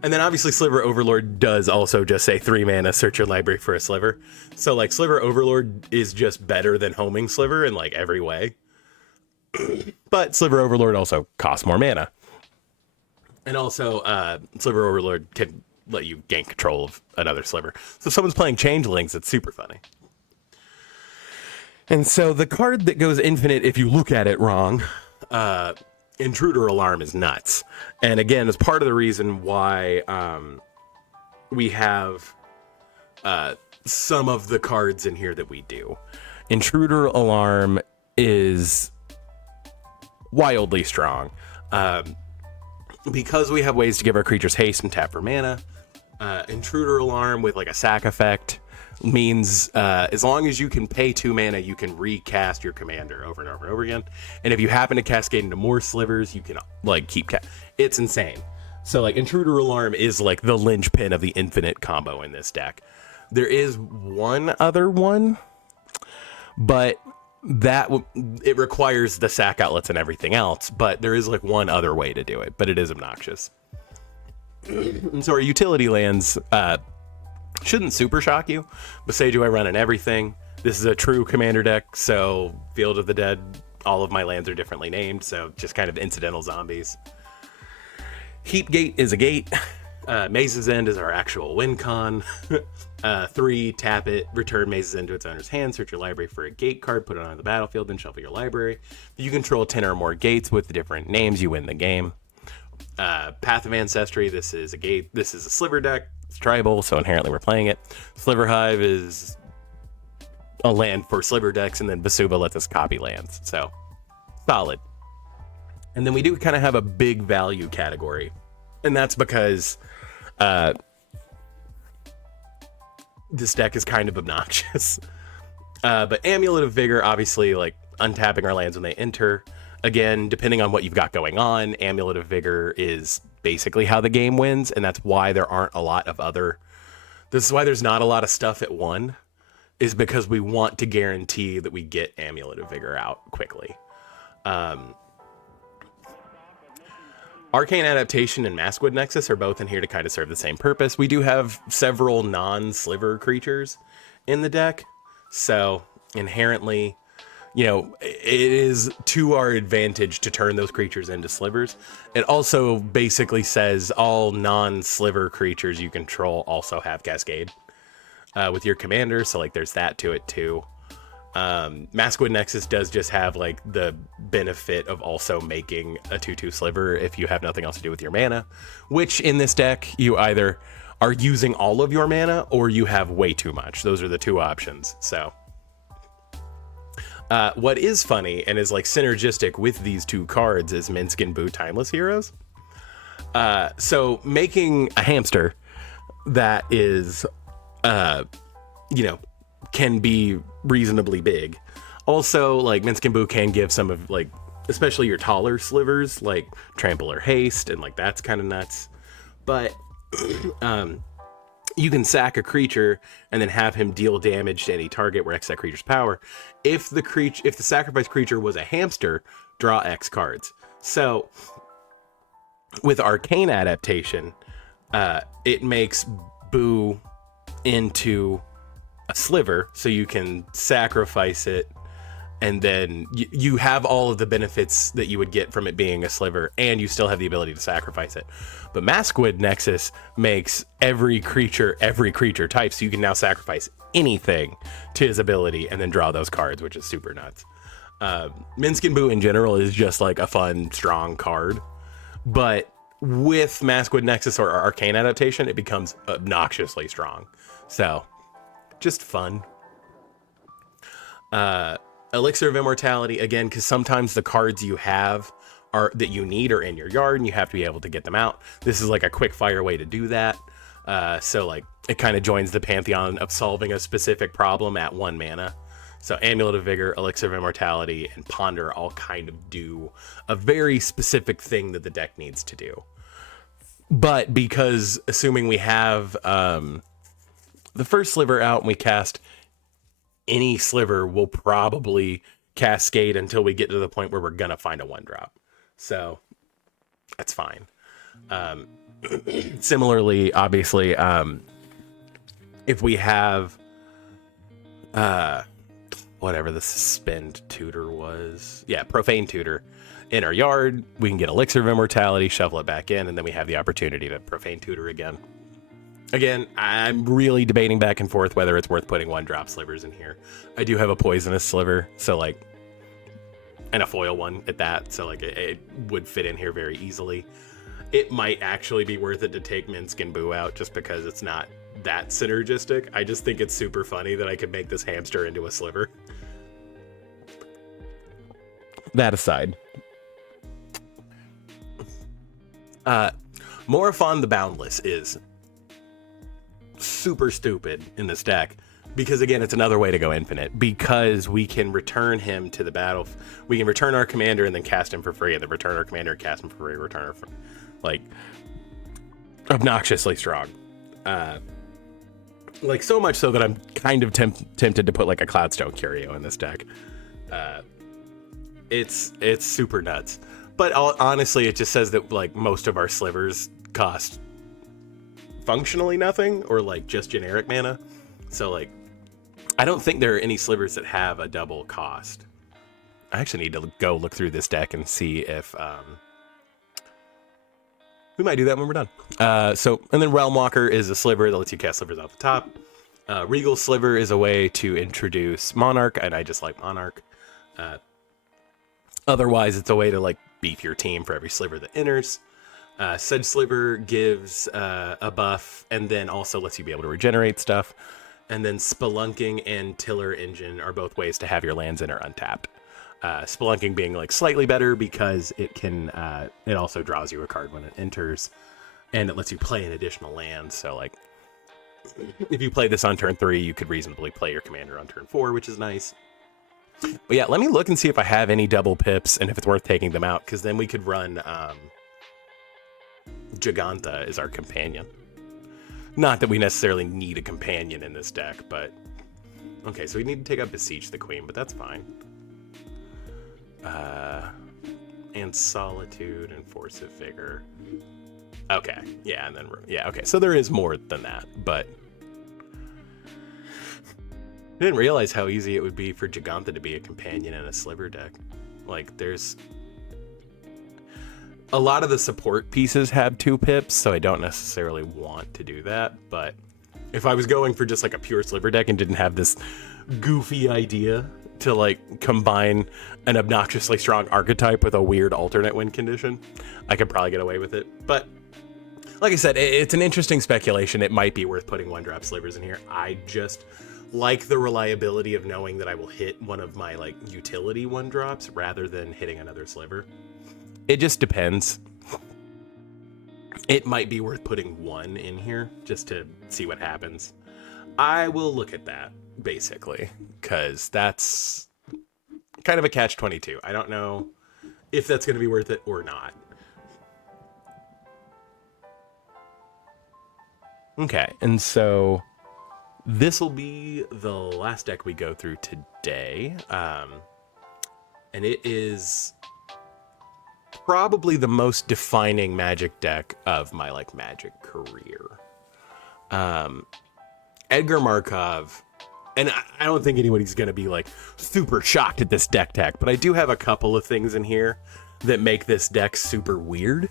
and then obviously Sliver Overlord does also just say 3 mana, search your library for a sliver. So like Sliver Overlord is just better than homing Sliver in like every way. But Sliver Overlord also costs more mana. And also Sliver Overlord can let you gain control of another sliver. So if someone's playing Changelings, it's super funny. And so the card that goes infinite, if you look at it wrong, Intruder Alarm is nuts. And again, it's part of the reason why we have some of the cards in here that we do. Intruder Alarm is wildly strong. Because we have ways to give our creatures haste and tap for mana, Intruder Alarm with like a sack effect means as long as you can pay 2 mana, you can recast your commander over and over and over again. And if you happen to cascade into more slivers, you can like keep it's insane. So like Intruder Alarm is like the linchpin of the infinite combo in this deck. There is one other one, but that it requires the sack outlets and everything else, but there is like one other way to do it, but it is obnoxious. And so our utility lands shouldn't super shock you. Boseiju I run in everything. This is a true commander deck, so Field of the Dead, all of my lands are differently named, so just kind of incidental zombies. Heap Gate is a gate. Maze's End is our actual win con. 3, tap it, return Maze's End to its owner's hand, search your library for a gate card, put it on the battlefield, then shuffle your library. If you control 10 or more gates with different names, you win the game. Path of Ancestry, this is a gate. This is a sliver deck. It's tribal, so inherently we're playing it. Sliver Hive is a land for sliver decks, and then Basuba lets us copy lands. So, solid. And then we do kind of have a big value category, and that's because this deck is kind of obnoxious. But Amulet of Vigor, obviously, like untapping our lands when they enter. Again, depending on what you've got going on, Amulet of Vigor is basically how the game wins, and that's why there aren't a lot of other... This is why there's not a lot of stuff at 1, is because we want to guarantee that we get Amulet of Vigor out quickly. Arcane Adaptation and Maskwood Nexus are both in here to kind of serve the same purpose. We do have several non-sliver creatures in the deck, so inherently... You know, it is to our advantage to turn those creatures into slivers. It also basically says all non-sliver creatures you control also have Cascade with your commander. So, like, there's that to it, too. Maskwood Nexus does just have, like, the benefit of also making a 2/2 sliver if you have nothing else to do with your mana, which in this deck, you either are using all of your mana or you have way too much. Those are the 2 options, so... what is funny and is like synergistic with these 2 cards is Minsc and Boo Timeless Heroes. So making a hamster that is, you know, can be reasonably big. Also, like Minsc and Boo can give some of like, especially your taller slivers, like Trample or Haste, and like that's kind of nuts. But you can sack a creature and then have him deal damage to any target where X that creature's power. If the sacrificed creature was a hamster, draw X cards. So with Arcane Adaptation, it makes Boo into a sliver, so you can sacrifice it and then you have all of the benefits that you would get from it being a sliver, and you still have the ability to sacrifice it. But Maskwood Nexus makes every creature type, so you can now sacrifice anything to his ability and then draw those cards, which is super nuts. Minskin Boo in general is just like a fun, strong card, but with Maskwood Nexus or Arcane Adaptation, it becomes obnoxiously strong. So, just fun. Elixir of Immortality, again, because sometimes the cards you have that you need are in your yard and you have to be able to get them out. This is like a quick fire way to do that. So like it kind of joins the pantheon of solving a specific problem at 1 mana. So Amulet of Vigor, Elixir of Immortality, and Ponder all kind of do a very specific thing that the deck needs to do. But because assuming we have the first sliver out and we cast any sliver, will probably cascade until we get to the point where we're gonna find a 1-drop. So that's fine. Similarly, obviously, if we have whatever the suspend tutor was, Profane Tutor in our yard, we can get Elixir of Immortality, shovel it back in, and then we have the opportunity to Profane Tutor again. Again, I'm really debating back and forth whether it's worth putting 1-drop slivers in here. I do have a poisonous sliver, so like, and a foil one at that, so like it would fit in here very easily. It might actually be worth it to take Minskin Boo out just because it's not that synergistic. I just think it's super funny that I could make this hamster into a sliver. That aside. Morophon the Boundless is super stupid in this deck because, again, it's another way to go infinite, because we can return him to the battle. We can return our commander and then cast him for free, and then return our commander, cast him for free, return our like obnoxiously strong. Like so much so that I'm kind of tempted to put like a Cloudstone Curio in this deck. It's super nuts. But honestly, it just says that like most of our slivers cost functionally nothing, or like just generic mana. So like, I don't think there are any slivers that have a double cost. I actually need to go look through this deck and see if we might do that when we're done. And then Realm Walker is a sliver that lets you cast slivers off the top. Regal Sliver is a way to introduce Monarch, and I just like Monarch. Otherwise, it's a way to like beef your team for every sliver that enters. Sedge Sliver gives a buff, and then also lets you be able to regenerate stuff. And then Spelunking and Tiller Engine are both ways to have your lands enter untapped. Spelunking being like slightly better because it can it also draws you a card when it enters, and it lets you play an additional land. So like, if you play this on turn 3, you could reasonably play your commander on turn 4, which is nice. But yeah, let me look and see if I have any double pips and if it's worth taking them out, because then we could run Giganta as our companion. Not that we necessarily need a companion in this deck, but okay, so we need to take out Beseech the Queen, but that's fine. And Solitude and Force of Vigor. Okay, yeah, and then okay, so there is more than that, but I didn't realize how easy it would be for Giganta to be a companion in a sliver deck. Like, there's a lot of the support pieces have 2 pips, so I don't necessarily want to do that. But if I was going for just like a pure sliver deck and didn't have this goofy idea to like combine an obnoxiously strong archetype with a weird alternate win condition, I could probably get away with it. But like I said, it's an interesting speculation. It might be worth putting 1-drop slivers in here. I just like the reliability of knowing that I will hit one of my like utility 1-drops rather than hitting another sliver. It just depends. It might be worth putting 1 in here just to see what happens. I will look at that, basically, because that's kind of a catch-22. I don't know if that's going to be worth it or not. Okay, and so this will be the last deck we go through today. And it is probably the most defining Magic deck of my like Magic career. Edgar Markov and I don't think anybody's going to be like super shocked at this deck tech, but I do have a couple of things in here that make this deck super weird.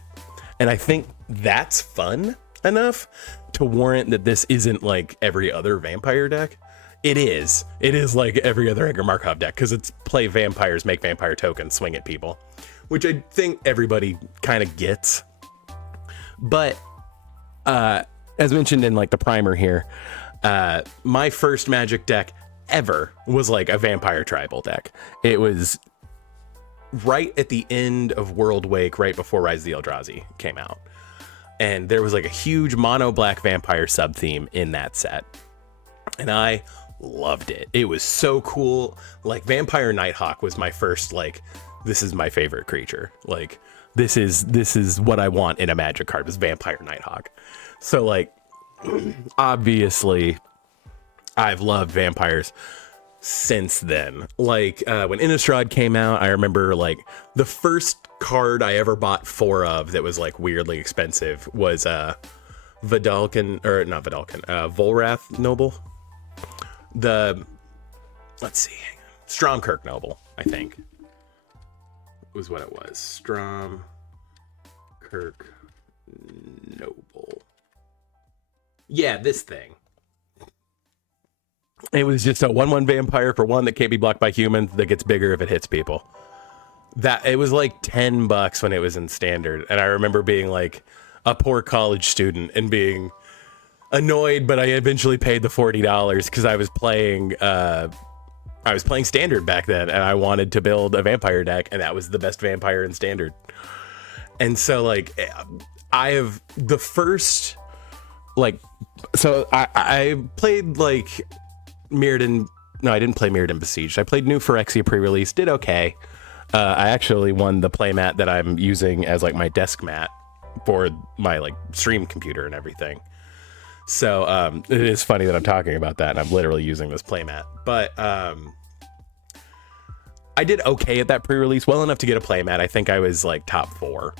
And I think that's fun enough to warrant that this isn't like every other vampire deck. It is like every other Edgar Markov deck, because it's play vampires, make vampire tokens, swing at people, which I think everybody kind of gets. But as mentioned in like the primer here, my first Magic deck ever was like a vampire tribal deck. It was right at the end of World Wake, right before Rise of the Eldrazi came out. And there was like a huge mono black vampire sub theme in that set. And I loved it. It was so cool. Like Vampire Nighthawk was my first, like, this is my favorite creature. Like this is what I want in a Magic card, was Vampire Nighthawk. So like, obviously I've loved vampires since then. Like when Innistrad came out, I remember like the first card I ever bought 4 of that was like weirdly expensive was Volrath Noble. Let's see, Stromkirk Noble, I think was what it was. Stromkirk Noble. Yeah, this thing. It was just a 1/1 vampire for 1 that can't be blocked by humans, that gets bigger if it hits people. That it was like $10 when it was in standard, and I remember being like a poor college student and being annoyed, but I eventually paid the $40 because I was playing standard back then, and I wanted to build a vampire deck, and that was the best vampire in standard. And so like I have the first, like, so I played like Mirrodin. No, I didn't play Mirrodin Besieged. I played New Phyrexia pre-release, did okay. I actually won the playmat that I'm using as like my desk mat for my like stream computer and everything. So it is funny that I'm talking about that, and I'm literally using this playmat. But I did okay at that pre-release, well enough to get a playmat. I think I was like top 4.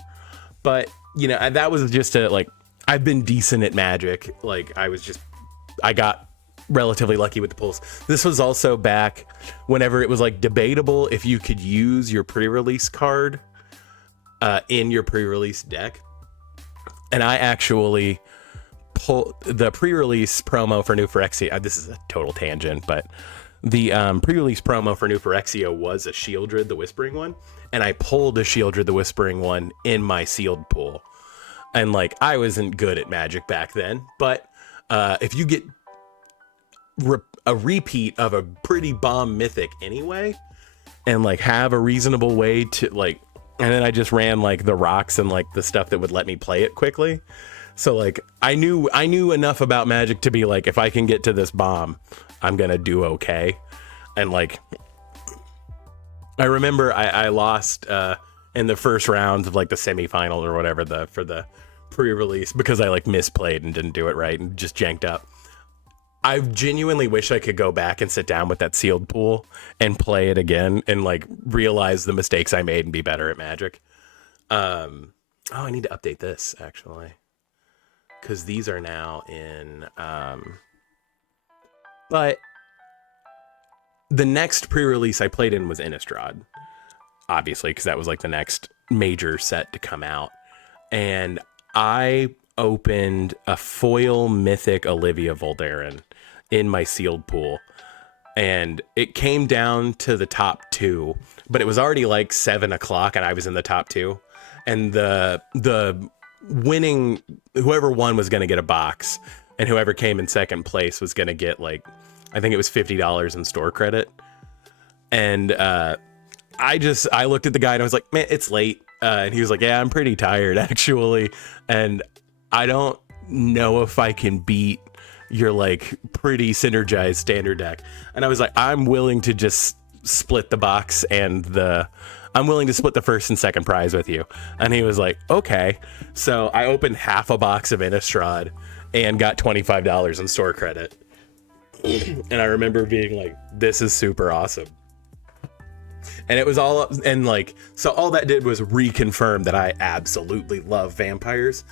But you know, that was just a like, I've been decent at Magic. Like I got relatively lucky with the pulls. This was also back whenever it was like debatable if you could use your pre-release card in your pre-release deck. And I actually pulled the pre-release promo for New Phyrexia. This is a total tangent, but the pre-release promo for New Phyrexia was a Shieldred, the Whispering one. And I pulled a Shieldred, the Whispering one in my sealed pool. And like, I wasn't good at Magic back then, but if you get a repeat of a pretty bomb mythic anyway, and like have a reasonable way to like, and then I just ran like the rocks and like the stuff that would let me play it quickly. So like I knew enough about Magic to be like, if I can get to this bomb, I'm gonna do okay. And like, I remember I lost in the first rounds of like the semifinals or whatever for the pre-release because I like misplayed and didn't do it right and just janked up. I genuinely wish I could go back and sit down with that sealed pool and play it again and like realize the mistakes I made and be better at Magic. I need to update this actually, because these are now in but the next pre-release I played in was Innistrad, obviously, because that was like the next major set to come out. And I opened a foil mythic Olivia Voldaren in my sealed pool, and it came down to the top 2, but it was already like 7 o'clock and I was in the top 2, and the winning, whoever won was going to get a box, and whoever came in second place was going to get like, I think it was $50 in store credit. And I looked at the guy and I was like, man, it's late. And he was like, yeah, I'm pretty tired actually, and I don't know if I can beat your like pretty synergized standard deck. And I was like, I'm willing to just split the box and I'm willing to split the first and second prize with you. And he was like, okay. So I opened half a box of Innistrad and got $25 in store credit. And I remember being like, this is super awesome. And it was all, and like, so all that did was reconfirm that I absolutely love vampires.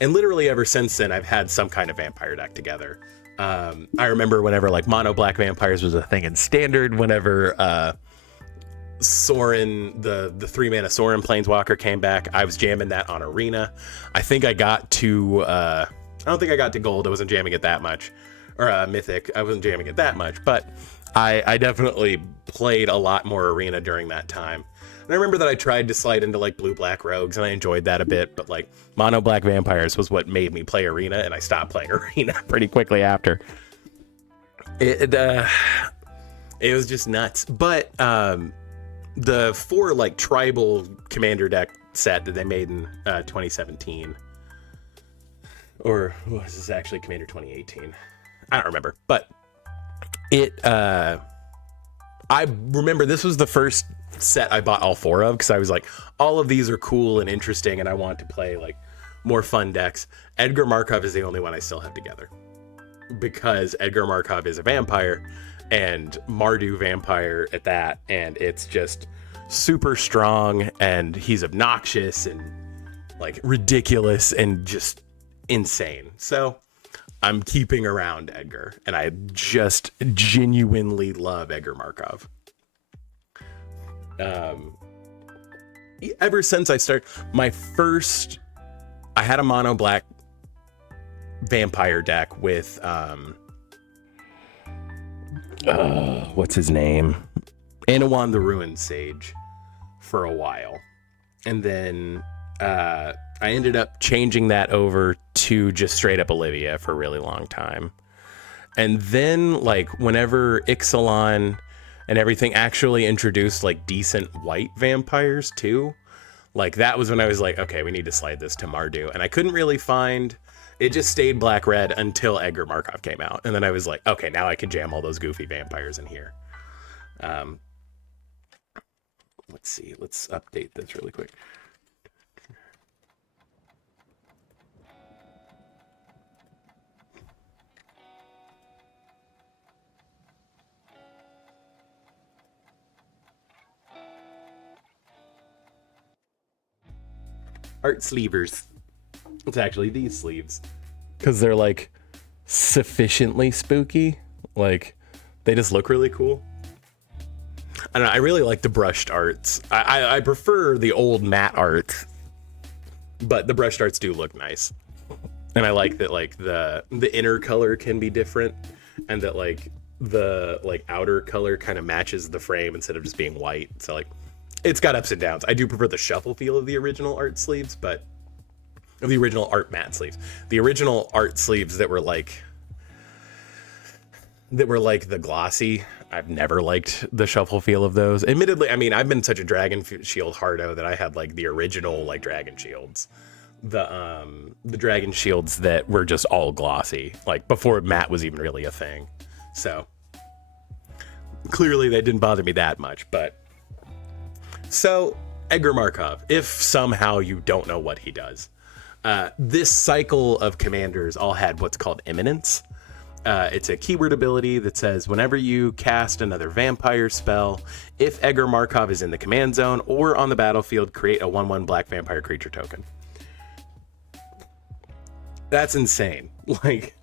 And literally ever since then, I've had some kind of vampire deck together. I remember whenever like mono black vampires was a thing in standard, whenever Sorin, the 3-mana Sorin Planeswalker came back, I was jamming that on Arena. I think I got to, I don't think I got to Gold. I wasn't jamming it that much. Or Mythic. I wasn't jamming it that much. But I definitely played a lot more Arena during that time. And I remember that I tried to slide into like blue-black rogues, and I enjoyed that a bit. But like mono black vampires was what made me play Arena, and I stopped playing Arena pretty quickly after. It was just nuts. But the 4 like tribal commander deck set that they made in 2017, or was this actually Commander 2018? I don't remember, but I remember this was the first set I bought all 4 of, because I was like, all of these are cool and interesting, and I want to play like more fun decks. Edgar Markov is the only one I still have together, because Edgar Markov is a vampire, and Mardu vampire at that, and it's just super strong, and he's obnoxious and like ridiculous and just insane. So I'm keeping around Edgar, and I just genuinely love Edgar Markov. Ever since I started I had a mono black vampire deck with what's his name? Anawan the Ruined Sage for a while. And then I ended up changing that over to just straight up Olivia for a really long time. And then like whenever Ixalan and everything actually introduced like decent white vampires too, like that was when I was like, okay, we need to slide this to Mardu. And I couldn't really find, it just stayed black-red until Edgar Markov came out. And then I was like, okay, now I can jam all those goofy vampires in here. Let's see, let's update this really quick. Art sleevers. It's actually these sleeves, because they're like sufficiently spooky. Like they just look really cool. I don't know, I really like the brushed arts. I prefer the old matte art, but the brushed arts do look nice. And I like that like the inner color can be different, and that like the like outer color kind of matches the frame instead of just being white. So like it's got ups and downs. I do prefer the shuffle feel of the original art sleeves, but of the original art matte sleeves. The original art sleeves that were like the glossy, I've never liked the shuffle feel of those. Admittedly, I mean, I've been such a Dragon Shield hardo that I had like the original like Dragon Shields. The Dragon Shields that were just all glossy, like before matte was even really a thing. So clearly they didn't bother me that much, but so Edgar Markov, if somehow you don't know what he does, this cycle of commanders all had what's called Imminence. It's a keyword ability that says whenever you cast another vampire spell, if Edgar Markov is in the command zone or on the battlefield, create a 1/1 black vampire creature token. That's insane. Like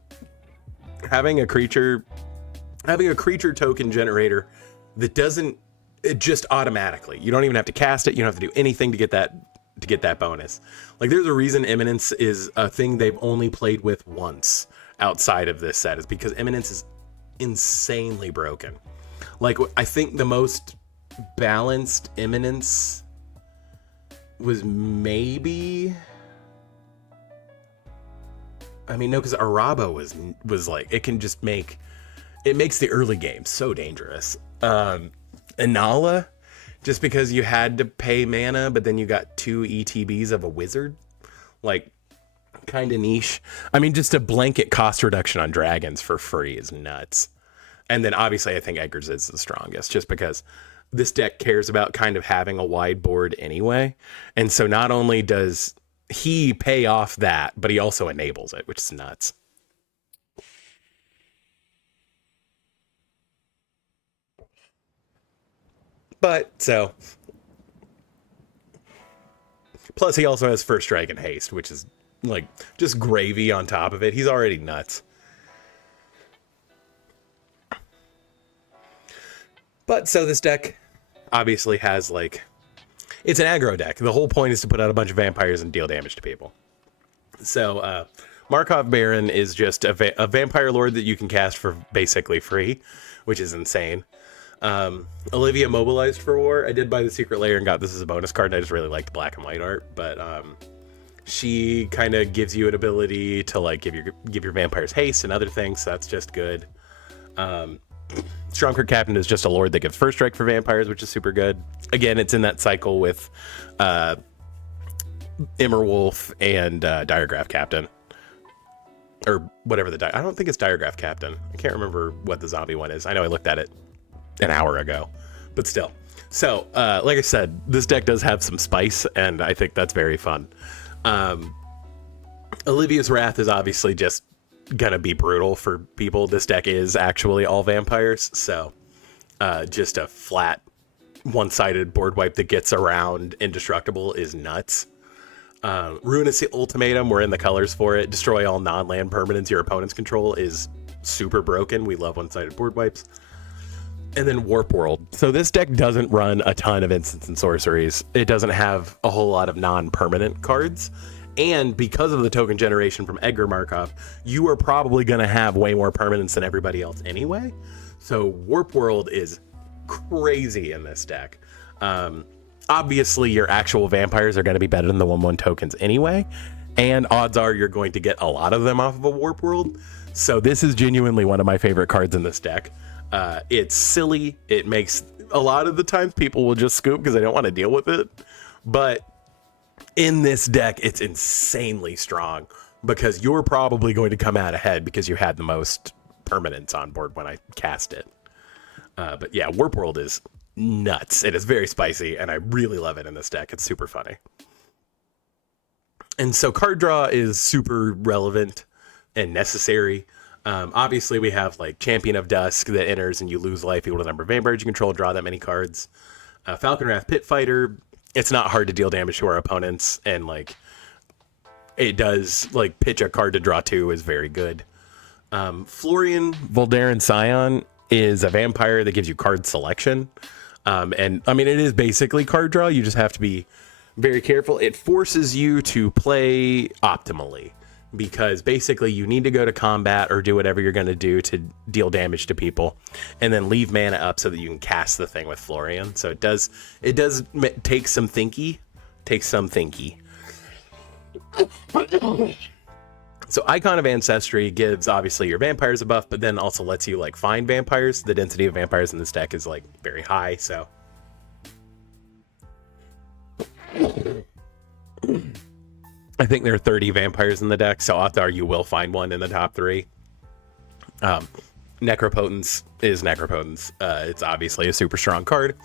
having a creature token generator that doesn't, it just automatically, you don't even have to cast it, you don't have to do anything to get that bonus. Like there's a reason Imminence is a thing they've only played with once outside of this set, is because Imminence is insanely broken. Like I think the most balanced Imminence was maybe, I mean, no, because Araba was like, it can just make, it makes the early game so dangerous. Inala, just because you had to pay mana, but then you got 2 ETBs of a wizard, like kind of niche. I mean, just a blanket cost reduction on dragons for free is nuts. And then obviously I think Edgar's is the strongest, just because this deck cares about kind of having a wide board anyway. And so not only does he pay off that, but he also enables it, which is nuts. But so, plus he also has First Dragon Haste, which is like just gravy on top of it. He's already nuts. But so this deck obviously has like, it's an aggro deck. The whole point is to put out a bunch of vampires and deal damage to people. So Markov Baron is just a vampire lord that you can cast for basically free, which is insane. Olivia mobilized for war. I did buy the secret layer and got this as a bonus card. I just really liked the black and white art, but she kind of gives you an ability to like give your vampires haste and other things. So that's just good. Strongcard Captain is just a lord that gives first strike for vampires, which is super good. Again, it's in that cycle with Immerwolf and Diregraph Captain, or whatever I don't think it's Diregraph Captain. I can't remember what the zombie one is. I know I looked at it an hour ago, but still. So, like I said, this deck does have some spice, and I think that's very fun. Olivia's Wrath is obviously just gonna be brutal for people. This deck is actually all vampires, so just a flat one-sided board wipe that gets around indestructible is nuts. Ruinous Ultimatum, we're in the colors for it. Destroy all non-land permanents your opponents control is super broken. We love one-sided board wipes. And then Warp World. So this deck doesn't run a ton of instants and sorceries. It doesn't have a whole lot of non-permanent cards. And because of the token generation from Edgar Markov, you are probably going to have way more permanents than everybody else anyway. So Warp World is crazy in this deck. Obviously, your actual vampires are going to be better than the 1/1 tokens anyway. And odds are you're going to get a lot of them off of a Warp World. So this is genuinely one of my favorite cards in this deck. It's silly. It makes a lot of the times people will just scoop because they don't want to deal with it. But in this deck, it's insanely strong because you're probably going to come out ahead because you had the most permanents on board when I cast it. But yeah, Warp World is nuts. It is very spicy, and I really love it in this deck. It's super funny. And so card draw is super relevant and necessary. Obviously, we have like Champion of Dusk that enters and you lose life equal to the number of vampires you control, draw that many cards. Falcon Wrath Pit Fighter, it's not hard to deal damage to our opponents, and like it does like pitch a card to draw two is very good. Florian Voldaren Scion is a vampire that gives you card selection. And I mean, it is basically card draw. You just have to be very careful. It forces you to play optimally because basically you need to go to combat or do whatever you're going to do to deal damage to people and then leave mana up so that you can cast the thing with Florian. So it does take some thinky. So Icon of Ancestry gives obviously your vampires a buff, but then also lets you like find vampires. The density of vampires in this deck is like very high, so I think there are 30 vampires in the deck, so odds are you will find one in the top 3. Necropotence is Necropotence. It's obviously a super strong card.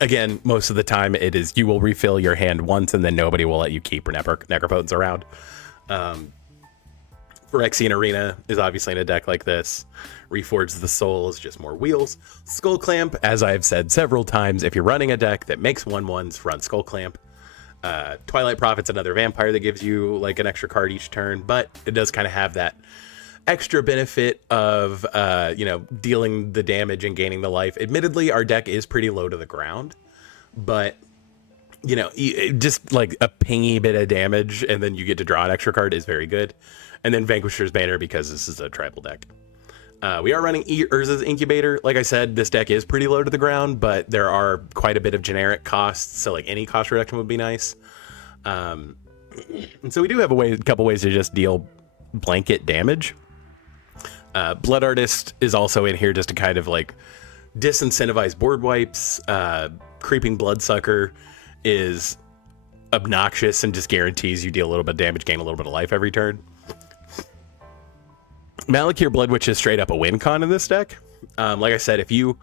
Again, most of the time it is you will refill your hand once and then nobody will let you keep Necropotence around. Phyrexian Arena is obviously in a deck like this. Reforge the Soul is just more wheels. Skull Clamp, as I've said several times, if you're running a deck that makes 1/1s, run Skull Clamp. Twilight Prophet's another vampire that gives you like an extra card each turn, but it does kind of have that extra benefit of dealing the damage and gaining the life. Admittedly, our deck is pretty low to the ground, but just like a pingy bit of damage and then you get to draw an extra card is very good. And then Vanquisher's Banner because this is a tribal deck. We are running Urza's Incubator. Like I said, this deck is pretty low to the ground, but there are quite a bit of generic costs, so like any cost reduction would be nice. And so we do have a couple ways to just deal blanket damage. Blood Artist is also in here just to kind of like disincentivize board wipes. Creeping Bloodsucker is obnoxious and just guarantees you deal a little bit of damage, gain a little bit of life every turn. Malakir Bloodwitch is straight up a win con in this deck. Like I said, if you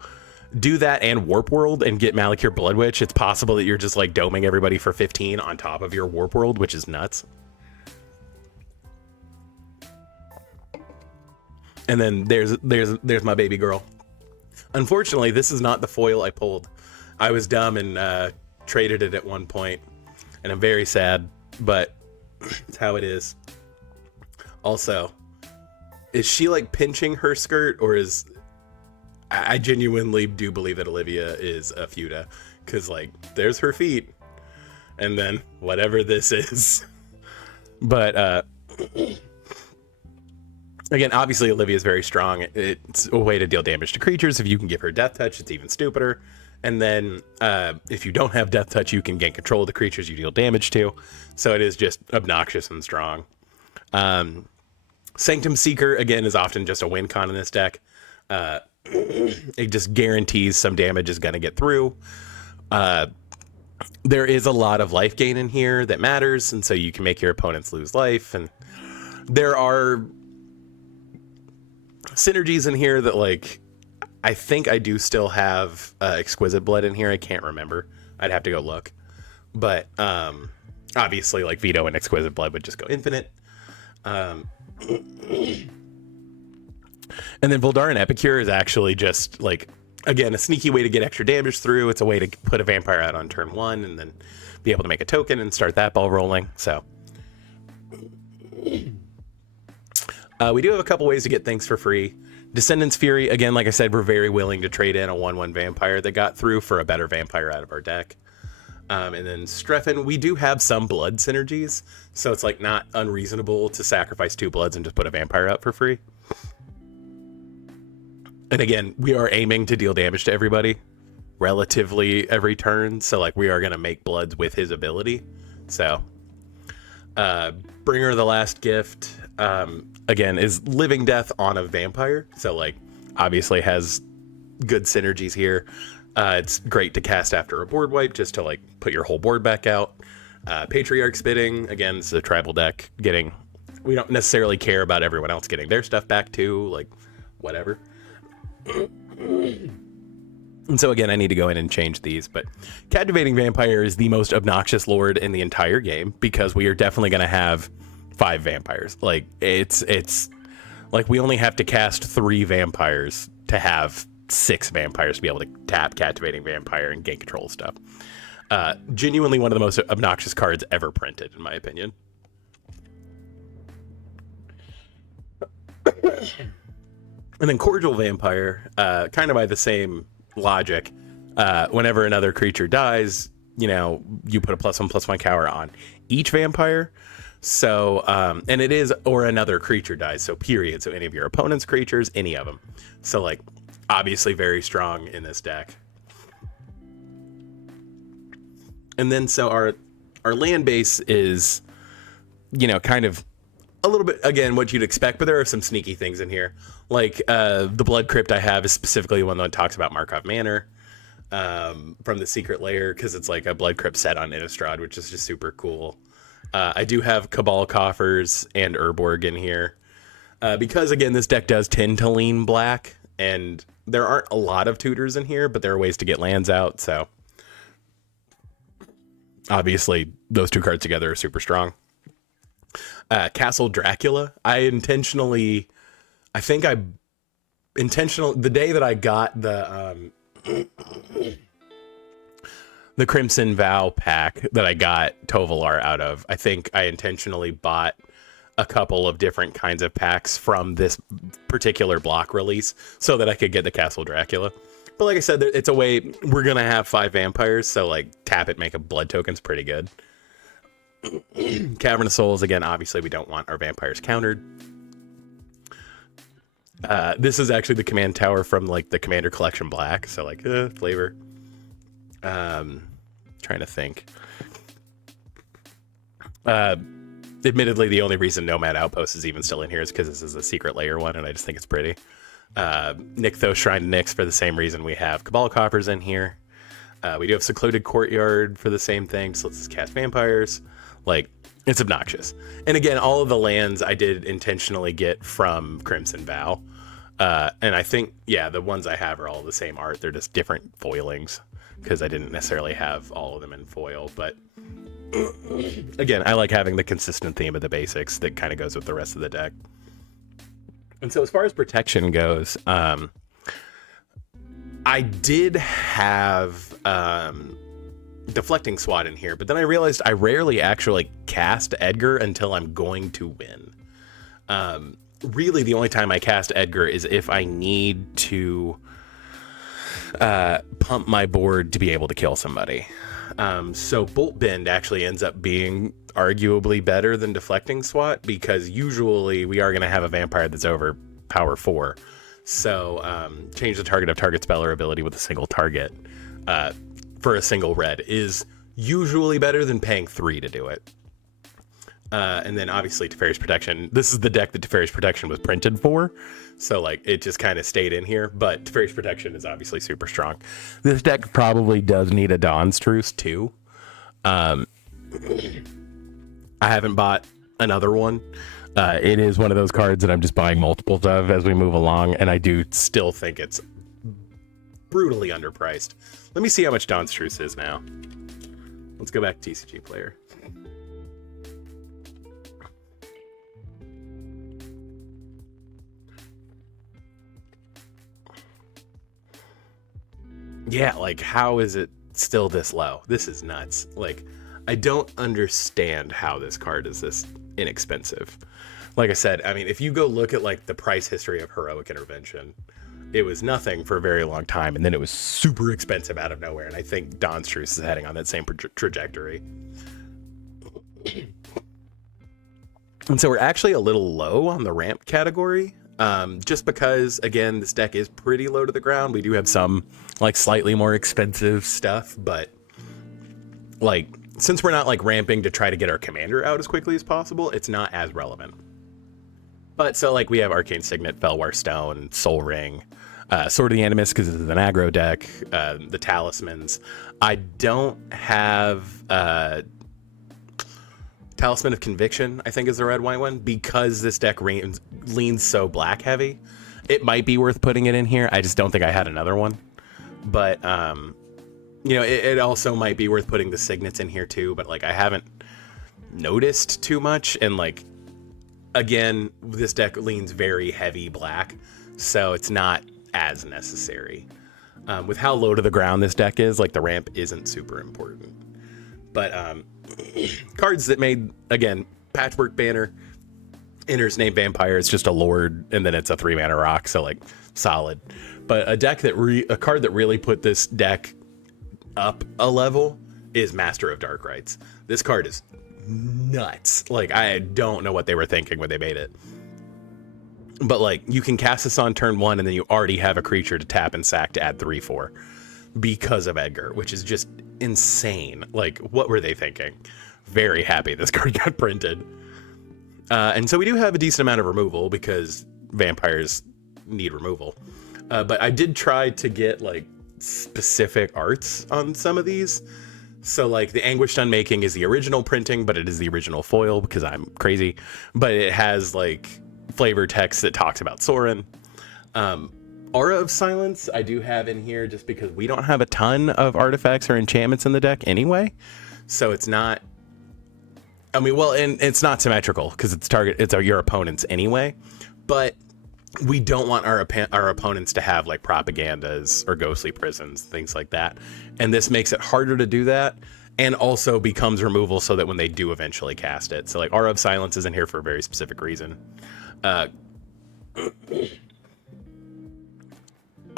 do that and Warp World and get Malakir Bloodwitch, it's possible that you're just like doming everybody for 15 on top of your Warp World, which is nuts. And then there's my baby girl. Unfortunately, this is not the foil I pulled. I was dumb and traded it at one point, and I'm very sad, but it's how it is. Also, is she like pinching her skirt, or is I genuinely do believe that Olivia is a Fuda, because like there's her feet, and then whatever this is. But again, obviously Olivia is very strong. It's a way to deal damage to creatures. If you can give her Death Touch, it's even stupider. And then if you don't have Death Touch, you can gain control of the creatures you deal damage to. So it is just obnoxious and strong. Sanctum Seeker, again, is often just a win con in this deck. It just guarantees some damage is going to get through. There is a lot of life gain in here that matters, and so you can make your opponents lose life. And there are synergies in here that, like, I think I do still have Exquisite Blood in here. I can't remember. I'd have to go look. But obviously, like, Veto and Exquisite Blood would just go infinite. And then Voldaren Epicure is actually just, like, again, a sneaky way to get extra damage through. It's a way to put a vampire out on turn 1 and then be able to make a token and start that ball rolling. So we do have a couple ways to get things for free. Descendant's Fury, again, like I said, we're very willing to trade in a 1/1 vampire that got through for a better vampire out of our deck. And then Streffen, we do have some blood synergies, so it's like not unreasonable to sacrifice 2 bloods and just put a vampire out for free. And again, we are aiming to deal damage to everybody relatively every turn, so like we are going to make bloods with his ability. So Bringer of the Last Gift, again, is living death on a vampire, so like obviously has good synergies here. It's great to cast after a board wipe just to like put your whole board back out. Patriarch Spitting, again, it's a tribal deck. We don't necessarily care about everyone else getting their stuff back too, like whatever. And so again, I need to go in and change these, but Captivating Vampire is the most obnoxious lord in the entire game because we are definitely going to have 5 vampires. Like it's like we only have to cast 3 vampires to have 6 vampires to be able to tap Captivating Vampire and gain control of stuff. Genuinely one of the most obnoxious cards ever printed, in my opinion. And then Cordial Vampire, kind of by the same logic, whenever another creature dies, you know, you put a +1/+1 counter on each vampire. So, and it is, or another creature dies, so period. So any of your opponent's creatures, any of them. So like, obviously very strong in this deck. And then so our land base is, you know, kind of a little bit, again, what you'd expect, but there are some sneaky things in here. Like the Blood Crypt I have is specifically one that talks about Markov Manor from the Secret Lair, because it's like a Blood Crypt set on Innistrad, which is just super cool. I do have Cabal Coffers and Urborg in here. Because, again, this deck does tend to lean black, and there aren't a lot of tutors in here, but there are ways to get lands out, so obviously those 2 cards together are super strong. Castle Dracula, the day that I got the Crimson Vow pack that I got Tovolar out of, I think I intentionally bought a couple of different kinds of packs from this particular block release so that I could get the Castle Dracula. But like I said, it's a way, we're going to have 5 vampires, so like tap it, make a blood token's pretty good. Cavern of Souls, again, obviously we don't want our vampires countered. This is actually the command tower from like the Commander Collection Black, so like flavor. Trying to think. Admittedly, the only reason Nomad Outpost is even still in here is because this is a Secret Lair one, and I just think it's pretty. Nykthos Shrine to Nyx for the same reason we have Cabal Coffers in here. We do have Secluded Courtyard for the same thing, so let's cast vampires. Like, it's obnoxious. And again, all of the lands I did intentionally get from Crimson Vow. And I think, yeah, the ones I have are all the same art. They're just different foilings, because I didn't necessarily have all of them in foil. But again, I like having the consistent theme of the basics that kind of goes with the rest of the deck. And so as far as protection goes, I did have Deflecting Swat in here, but then I realized I rarely actually cast Edgar until I'm going to win. Really, the only time I cast Edgar is if I need to pump my board to be able to kill somebody. So Bolt Bend actually ends up being arguably better than Deflecting Swat, because usually we are going to have a vampire that's over power 4. So change the target of target spell or ability with a single target for a single red is usually better than paying 3 to do it. And then obviously Teferi's Protection. This is the deck that Teferi's Protection was printed for. So like it just kind of stayed in here, but Teferi's Protection is obviously super strong. This deck probably does need a Dawn's Truce too. I haven't bought another one. It is one of those cards that I'm just buying multiples of as we move along, and I do still think it's brutally underpriced. Let me see how much Dawn's Truce is now. Let's go back to TCG Player. Yeah, like, how is it still this low? This is nuts. Like, I don't understand how this card is this inexpensive. Like I said, I mean, if you go look at, like, the price history of Heroic Intervention, it was nothing for a very long time, and then it was super expensive out of nowhere, and I think Dawn's Truce is heading on that same trajectory. And so we're actually a little low on the ramp category. Just because, again, this deck is pretty low to the ground. We do have some, like, slightly more expensive stuff, but, like, since we're not, like, ramping to try to get our commander out as quickly as possible, it's not as relevant. But, so, like, we have Arcane Signet, Felwar Stone, Soul Ring, Sword of the Animus, because this is an aggro deck, the Talismans. I don't have, Talisman of Conviction, I think, is the red-white one, because this deck leans so black heavy. It might be worth putting it in here. I just don't think I had another one. But, you know, it also might be worth putting the Signets in here too, but, like, I haven't noticed too much. And, like, again, this deck leans very heavy black, so it's not as necessary. With how low to the ground this deck is, like, the ramp isn't super important. But, cards that made, again, Patchwork Banner, enters named Vampire. It's just a Lord, and then it's a 3-mana rock, so, like, solid. But a deck that a card that really put this deck up a level is Master of Dark Rites. This card is nuts. Like, I don't know what they were thinking when they made it. But, like, you can cast this on turn 1, and then you already have a creature to tap and sack to add 3/4 because of Edgar, which is just insane. Like, what were they thinking? Very happy this card got printed. And so we do have a decent amount of removal because vampires need removal. But I did try to get, like, specific arts on some of these. So, like, the Anguished Unmaking is the original printing, but it is the original foil because I'm crazy. But it has, like, flavor text that talks about Sorin. Aura of Silence I do have in here just because we don't have a ton of artifacts or enchantments in the deck anyway. So it's not, I mean, well, and it's not symmetrical because it's your opponents anyway. But we don't want our opponents to have, like, propagandas or ghostly prisons, things like that. And this makes it harder to do that, and also becomes removal so that when they do eventually cast it. So, like, Aura of Silence is in here for a very specific reason.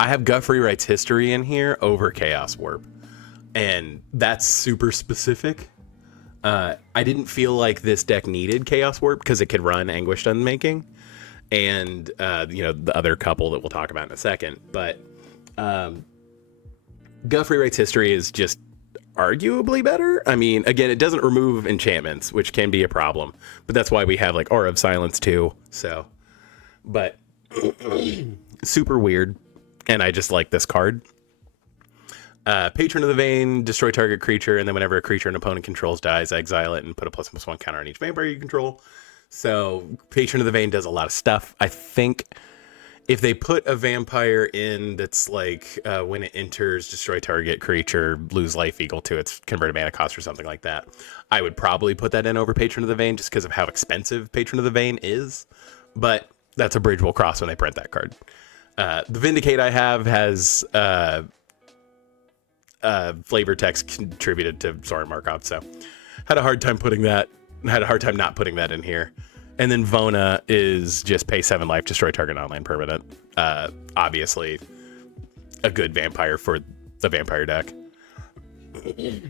I have Guthrie Wright's History in here over Chaos Warp, and that's super specific. I didn't feel like this deck needed Chaos Warp because it could run Anguished Unmaking and, you know, the other couple that we'll talk about in a second. But Guthrie Wright's History is just arguably better. I mean, again, it doesn't remove enchantments, which can be a problem, but that's why we have, like, Aura of Silence too. So, but super weird. And I just like this card. Patron of the Vein, destroy target creature, and then whenever a creature an opponent controls dies, exile it and put a +1/+1 counter on each vampire you control. So Patron of the Vein does a lot of stuff. I think if they put a vampire in that's like, when it enters, destroy target creature, lose life equal to its converted mana cost or something like that, I would probably put that in over Patron of the Vein just because of how expensive Patron of the Vein is. But that's a bridge we'll cross when they print that card. The Vindicate I have has flavor text contributed to Sorin Markov, so had a hard time not putting that in here. And then Vona is just pay 7 life, destroy target online permanent. Obviously, a good vampire for the vampire deck.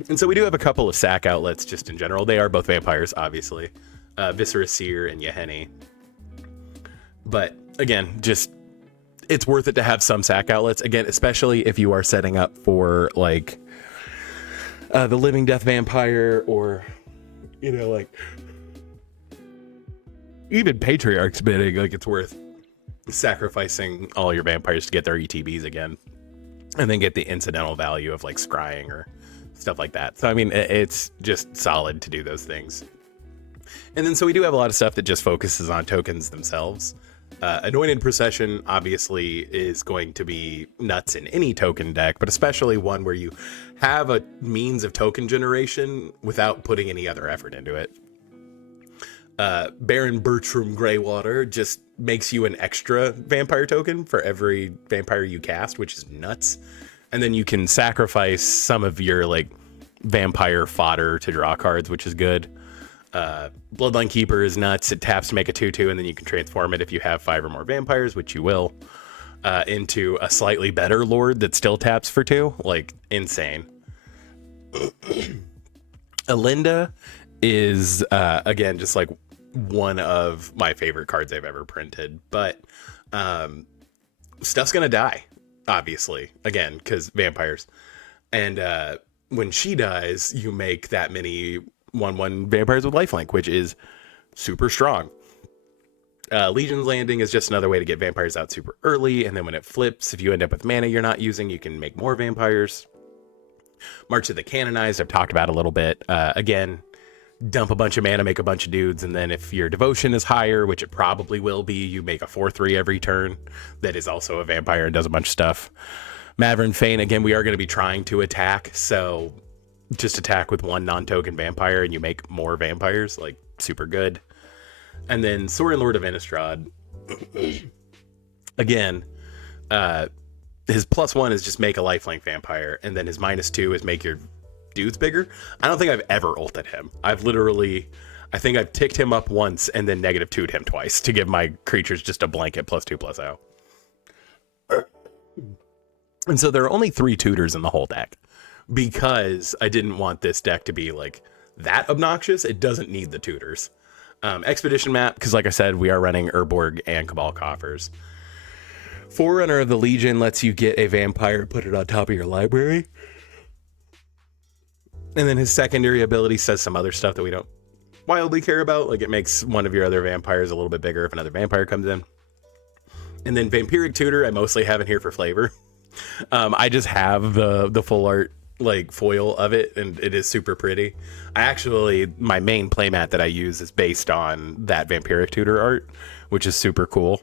And so we do have a couple of sack outlets just in general. They are both vampires, obviously. Viscera Seer and Yahenni. But again, just it's worth it to have some sack outlets. Again, especially if you are setting up for like the Living Death Vampire, or, you know, like even Patriarch's bidding. Like, it's worth sacrificing all your vampires to get their ETBs again, and then get the incidental value of like scrying or stuff like that. So I mean, it's just solid to do those things. And then so we do have a lot of stuff that just focuses on tokens themselves. Anointed Procession obviously is going to be nuts in any token deck, but especially one where you have a means of token generation without putting any other effort into it. Baron Bertram Greywater just makes you an extra vampire token for every vampire you cast, which is nuts. And then you can sacrifice some of your like vampire fodder to draw cards, which is good. Bloodline Keeper is nuts. It taps to make a 2/2, and then you can transform it if you have 5 or more vampires, which you will, into a slightly better lord that still taps for 2. Like, insane. Alinda is, again, just like one of my favorite cards I've ever printed. But stuff's gonna die, obviously, again, because vampires. And when she dies, you make that many 1/1 vampires with lifelink, which is super strong. Legion's Landing is just another way to get vampires out super early, and then when it flips, if you end up with mana you're not using, you can make more vampires. March of the Canonized, I've talked about a little bit. Again, dump a bunch of mana, make a bunch of dudes, and then if your devotion is higher, which it probably will be, you make a 4/3 every turn that is also a vampire and does a bunch of stuff. Maverick Fane, again, we are going to be trying to attack, so just attack with one non-token vampire and you make more vampires, like, super good. And then Sorin, Lord of Innistrad, again, his +1 is just make a lifelink vampire, and then his -2 is make your dudes bigger. I don't think I've ever ulted him. I think I've ticked him up once and then -2'd him twice to give my creatures just a blanket +2/+0. And so there are only 3 tutors in the whole deck, because I didn't want this deck to be like that obnoxious. It doesn't need the tutors. Expedition map, because like I said, we are running Urborg and Cabal Coffers. Forerunner of the Legion lets you get a vampire, put it on top of your library. And then his secondary ability says some other stuff that we don't wildly care about. Like, it makes one of your other vampires a little bit bigger if another vampire comes in. And then Vampiric Tutor, I mostly have in here for flavor. I just have the full art like foil of it, and it is super pretty. My main playmat that I use is based on that Vampiric Tutor art, which is super cool.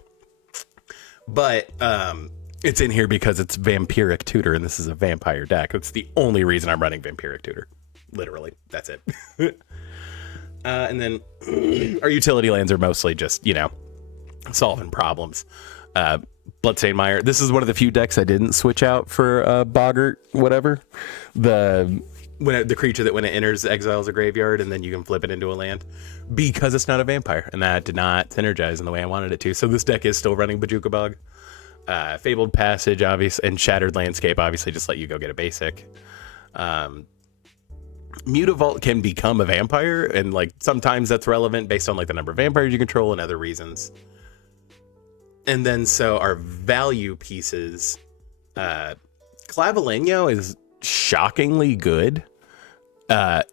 But it's in here because it's Vampiric Tutor, and this is a vampire deck. That's the only reason I'm running Vampiric Tutor. Literally, that's it. And then our utility lands are mostly just, you know, solving problems. Bloodstained Mire. This is one of the few decks I didn't switch out for Boggart, whatever. The creature that when it enters exiles a graveyard, and then you can flip it into a land, because it's not a vampire, and that did not synergize in the way I wanted it to. So this deck is still running Bojuka Bog. Fabled Passage, obviously, and Shattered Landscape, obviously, just let you go get a basic. Mutavault can become a vampire, and like sometimes that's relevant based on like the number of vampires you control and other reasons. And then so our value pieces, Clavileño is shockingly good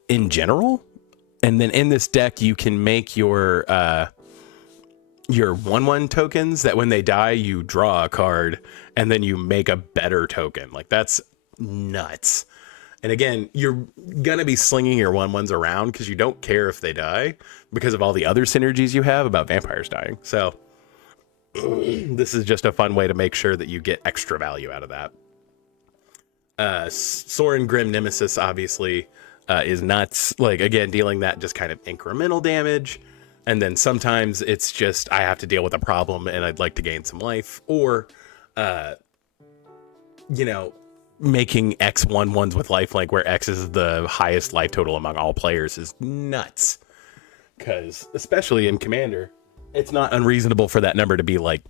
in general. And then in this deck, you can make your 1/1 tokens that when they die, you draw a card, and then you make a better token. Like, that's nuts. And again, you're going to be slinging your 1/1s around because you don't care if they die because of all the other synergies you have about vampires dying. So this is just a fun way to make sure that you get extra value out of that. Sorin Grim Nemesis obviously is nuts. Like, again, dealing that just kind of incremental damage. And then sometimes it's just, I have to deal with a problem and I'd like to gain some life. Or, you know, making X 1/1s with lifelink, where X is the highest life total among all players, is nuts. Because, especially in Commander, it's not unreasonable for that number to be like,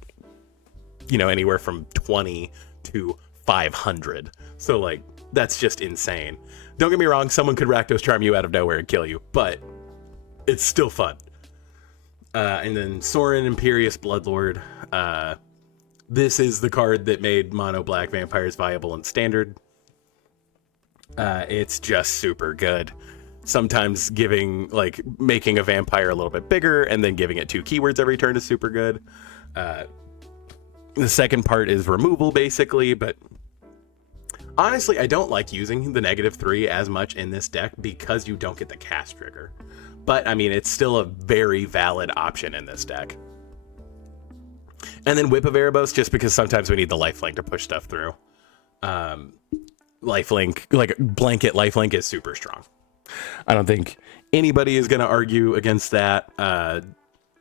you know, anywhere from 20 to 500. So like, that's just insane. Don't get me wrong, someone could Rakdos Charm you out of nowhere and kill you, but it's still fun. And then Sorin, Imperious Bloodlord. This is the card that made mono black vampires viable in standard. It's just super good. Sometimes making a vampire a little bit bigger and then giving it 2 keywords every turn is super good. The second part is removal, basically, but honestly, I don't like using the -3 as much in this deck because you don't get the cast trigger. But, I mean, it's still a very valid option in this deck. And then Whip of Erebos, just because sometimes we need the lifelink to push stuff through. Lifelink, like blanket lifelink, is super strong. I don't think anybody is going to argue against that.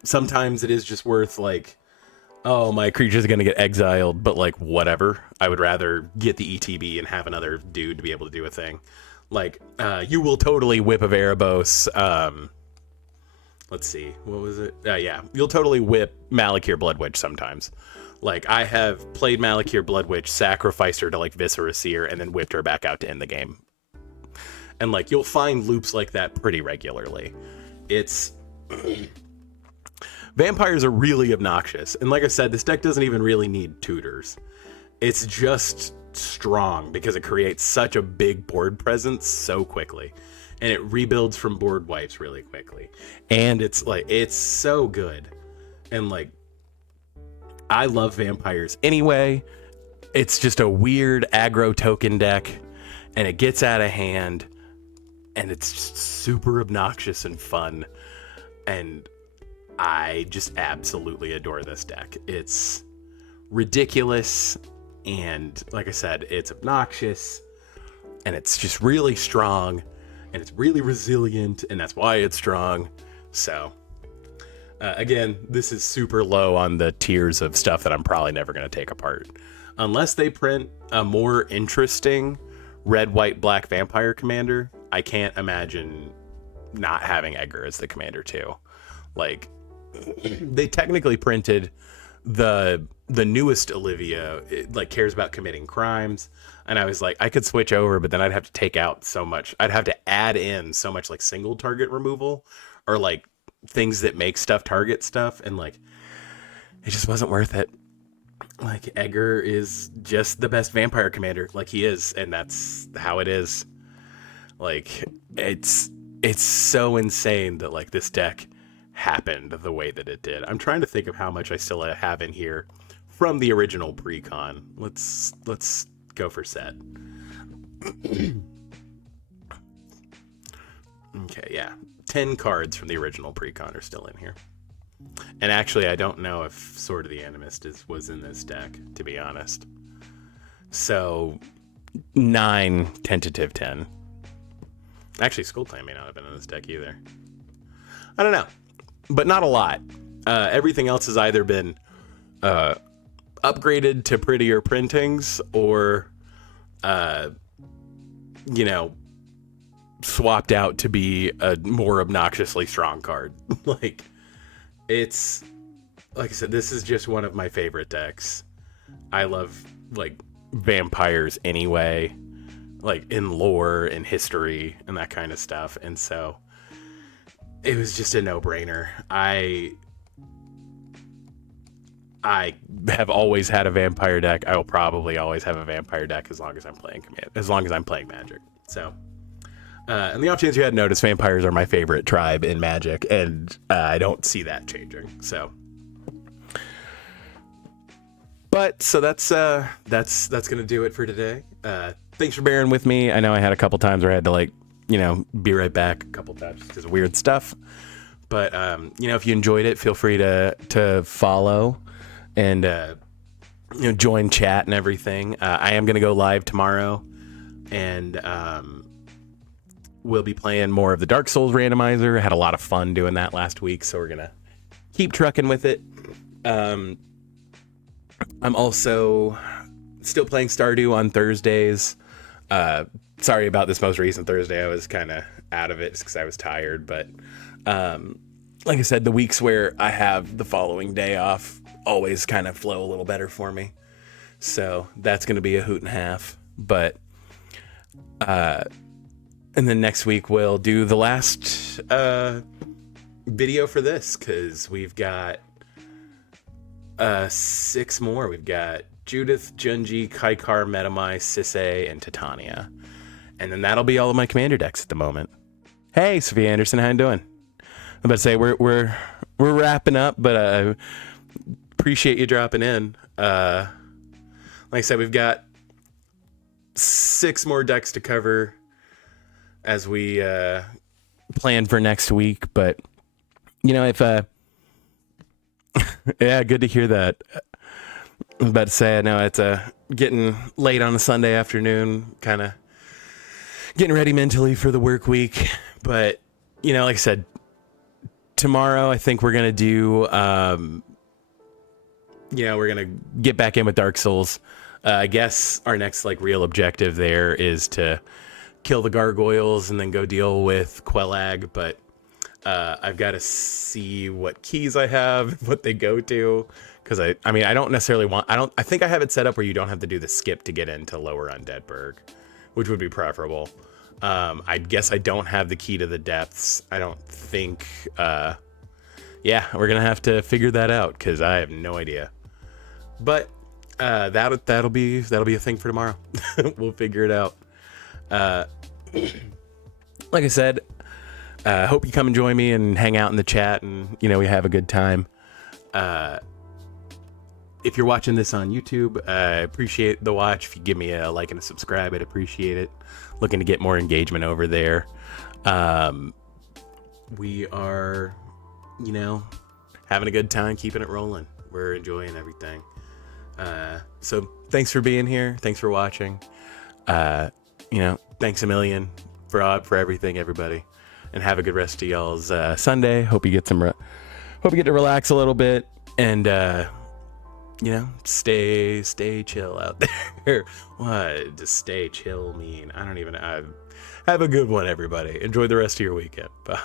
Sometimes it is just worth, like, oh, my creature's going to get exiled, but, like, whatever. I would rather get the ETB and have another dude to be able to do a thing. Like, you will totally Whip of Erebos. Let's see, what was it? Yeah, you'll totally whip Malakir Bloodwitch sometimes. Like, I have played Malakir Bloodwitch, sacrificed her to, like, Viscera Seer, and then whipped her back out to end the game. And, like, you'll find loops like that pretty regularly. It's... Vampires are really obnoxious. And like I said, this deck doesn't even really need tutors. It's just strong because it creates such a big board presence so quickly. And it rebuilds from board wipes really quickly. And it's so good. And like, I love vampires anyway. It's just a weird aggro token deck. And it gets out of hand. And it's just super obnoxious and fun. And I just absolutely adore this deck. It's ridiculous. And like I said, it's obnoxious. And it's just really strong. And it's really resilient, and that's why it's strong. So, again, this is super low on the tiers of stuff that I'm probably never going to take apart. Unless they print a more interesting red, white, black vampire commander, I can't imagine not having Edgar as the commander too. Like, they technically printed the newest Olivia, like, cares about committing crimes. And I was like, I could switch over, but then I'd have to take out so much. I'd have to add in so much, like, single target removal or, like, things that make stuff target stuff. And, like, it just wasn't worth it. Like, Edgar is just the best vampire commander. Like, he is. And that's how it is. Like, it's so insane that, like, this deck happened the way that it did. I'm trying to think of how much I still have in here from the original pre-con. Let's go for set. Okay, yeah. 10 cards from the original pre-con are still in here. And actually, I don't know if Sword of the Animist was in this deck, to be honest. So, 9, tentative 10. Actually, Skullclan may not have been in this deck either. I don't know. But not a lot. Everything else has either been upgraded to prettier printings or, swapped out to be a more obnoxiously strong card. Like, it's, like I said, this is just one of my favorite decks. I love, like, vampires anyway, like, in lore and history and that kind of stuff. And so it was just a no-brainer. I have always had a vampire deck. I will probably always have a vampire deck as long as I'm playing Magic. So, and the off chance you hadn't noticed, vampires are my favorite tribe in Magic, and I don't see that changing. So, but so that's gonna do it for today. Thanks for bearing with me. I know I had a couple times where I had to be right back a couple times because of weird stuff. But if you enjoyed it, feel free to follow and join chat and everything. I am gonna go live tomorrow, and we'll be playing more of the Dark Souls randomizer. I had a lot of fun doing that last week, so we're gonna keep trucking with it. I'm also still playing Stardew on Thursdays. Sorry about this most recent Thursday. I was kind of out of it just because I was tired. But like I said, the weeks where I have the following day off always kind of flow a little better for me. So that's going to be a hoot and a half. But, and then next week we'll do the last video for this, because we've got 6 more. We've got Judith, Junji, Kaikar, Metamai, Sisei, and Titania. And then that'll be all of my commander decks at the moment. Hey, Sophia Anderson, how you doing? I'm about to say we're wrapping up, but I appreciate you dropping in. Like I said, we've got 6 more decks to cover as we plan for next week. But you know, if yeah, good to hear that. I was about to say, I know it's getting late on a Sunday afternoon, kind of getting ready mentally for the work week. But, you know, like I said, tomorrow I think we're going to do, you know, we're going to get back in with Dark Souls. I guess our next, like, real objective there is to kill the gargoyles and then go deal with Quelag. But I've got to see what keys I have, what they go to. Because I mean, I don't necessarily want, I think I have it set up where you don't have to do the skip to get into Lower Undeadburg, which would be preferable. I guess I don't have the key to the depths. I don't think, yeah, we're going to have to figure that out because I have no idea. But that'll be a thing for tomorrow. We'll figure it out. Like I said, hope you come and join me and hang out in the chat and, you know, we have a good time. If you're watching this on YouTube, I appreciate the watch. If you give me a like and a subscribe, I'd appreciate it. Looking to get more engagement over there. We are, you know, having a good time, keeping it rolling. We're enjoying everything. So thanks for being here. Thanks for watching. You know, thanks a million for everything, everybody. And have a good rest of y'all's Sunday. Hope you get hope you get to relax a little bit and you know, stay chill out there. What does stay chill mean? I don't even. Have a good one, everybody. Enjoy the rest of your weekend. Bye.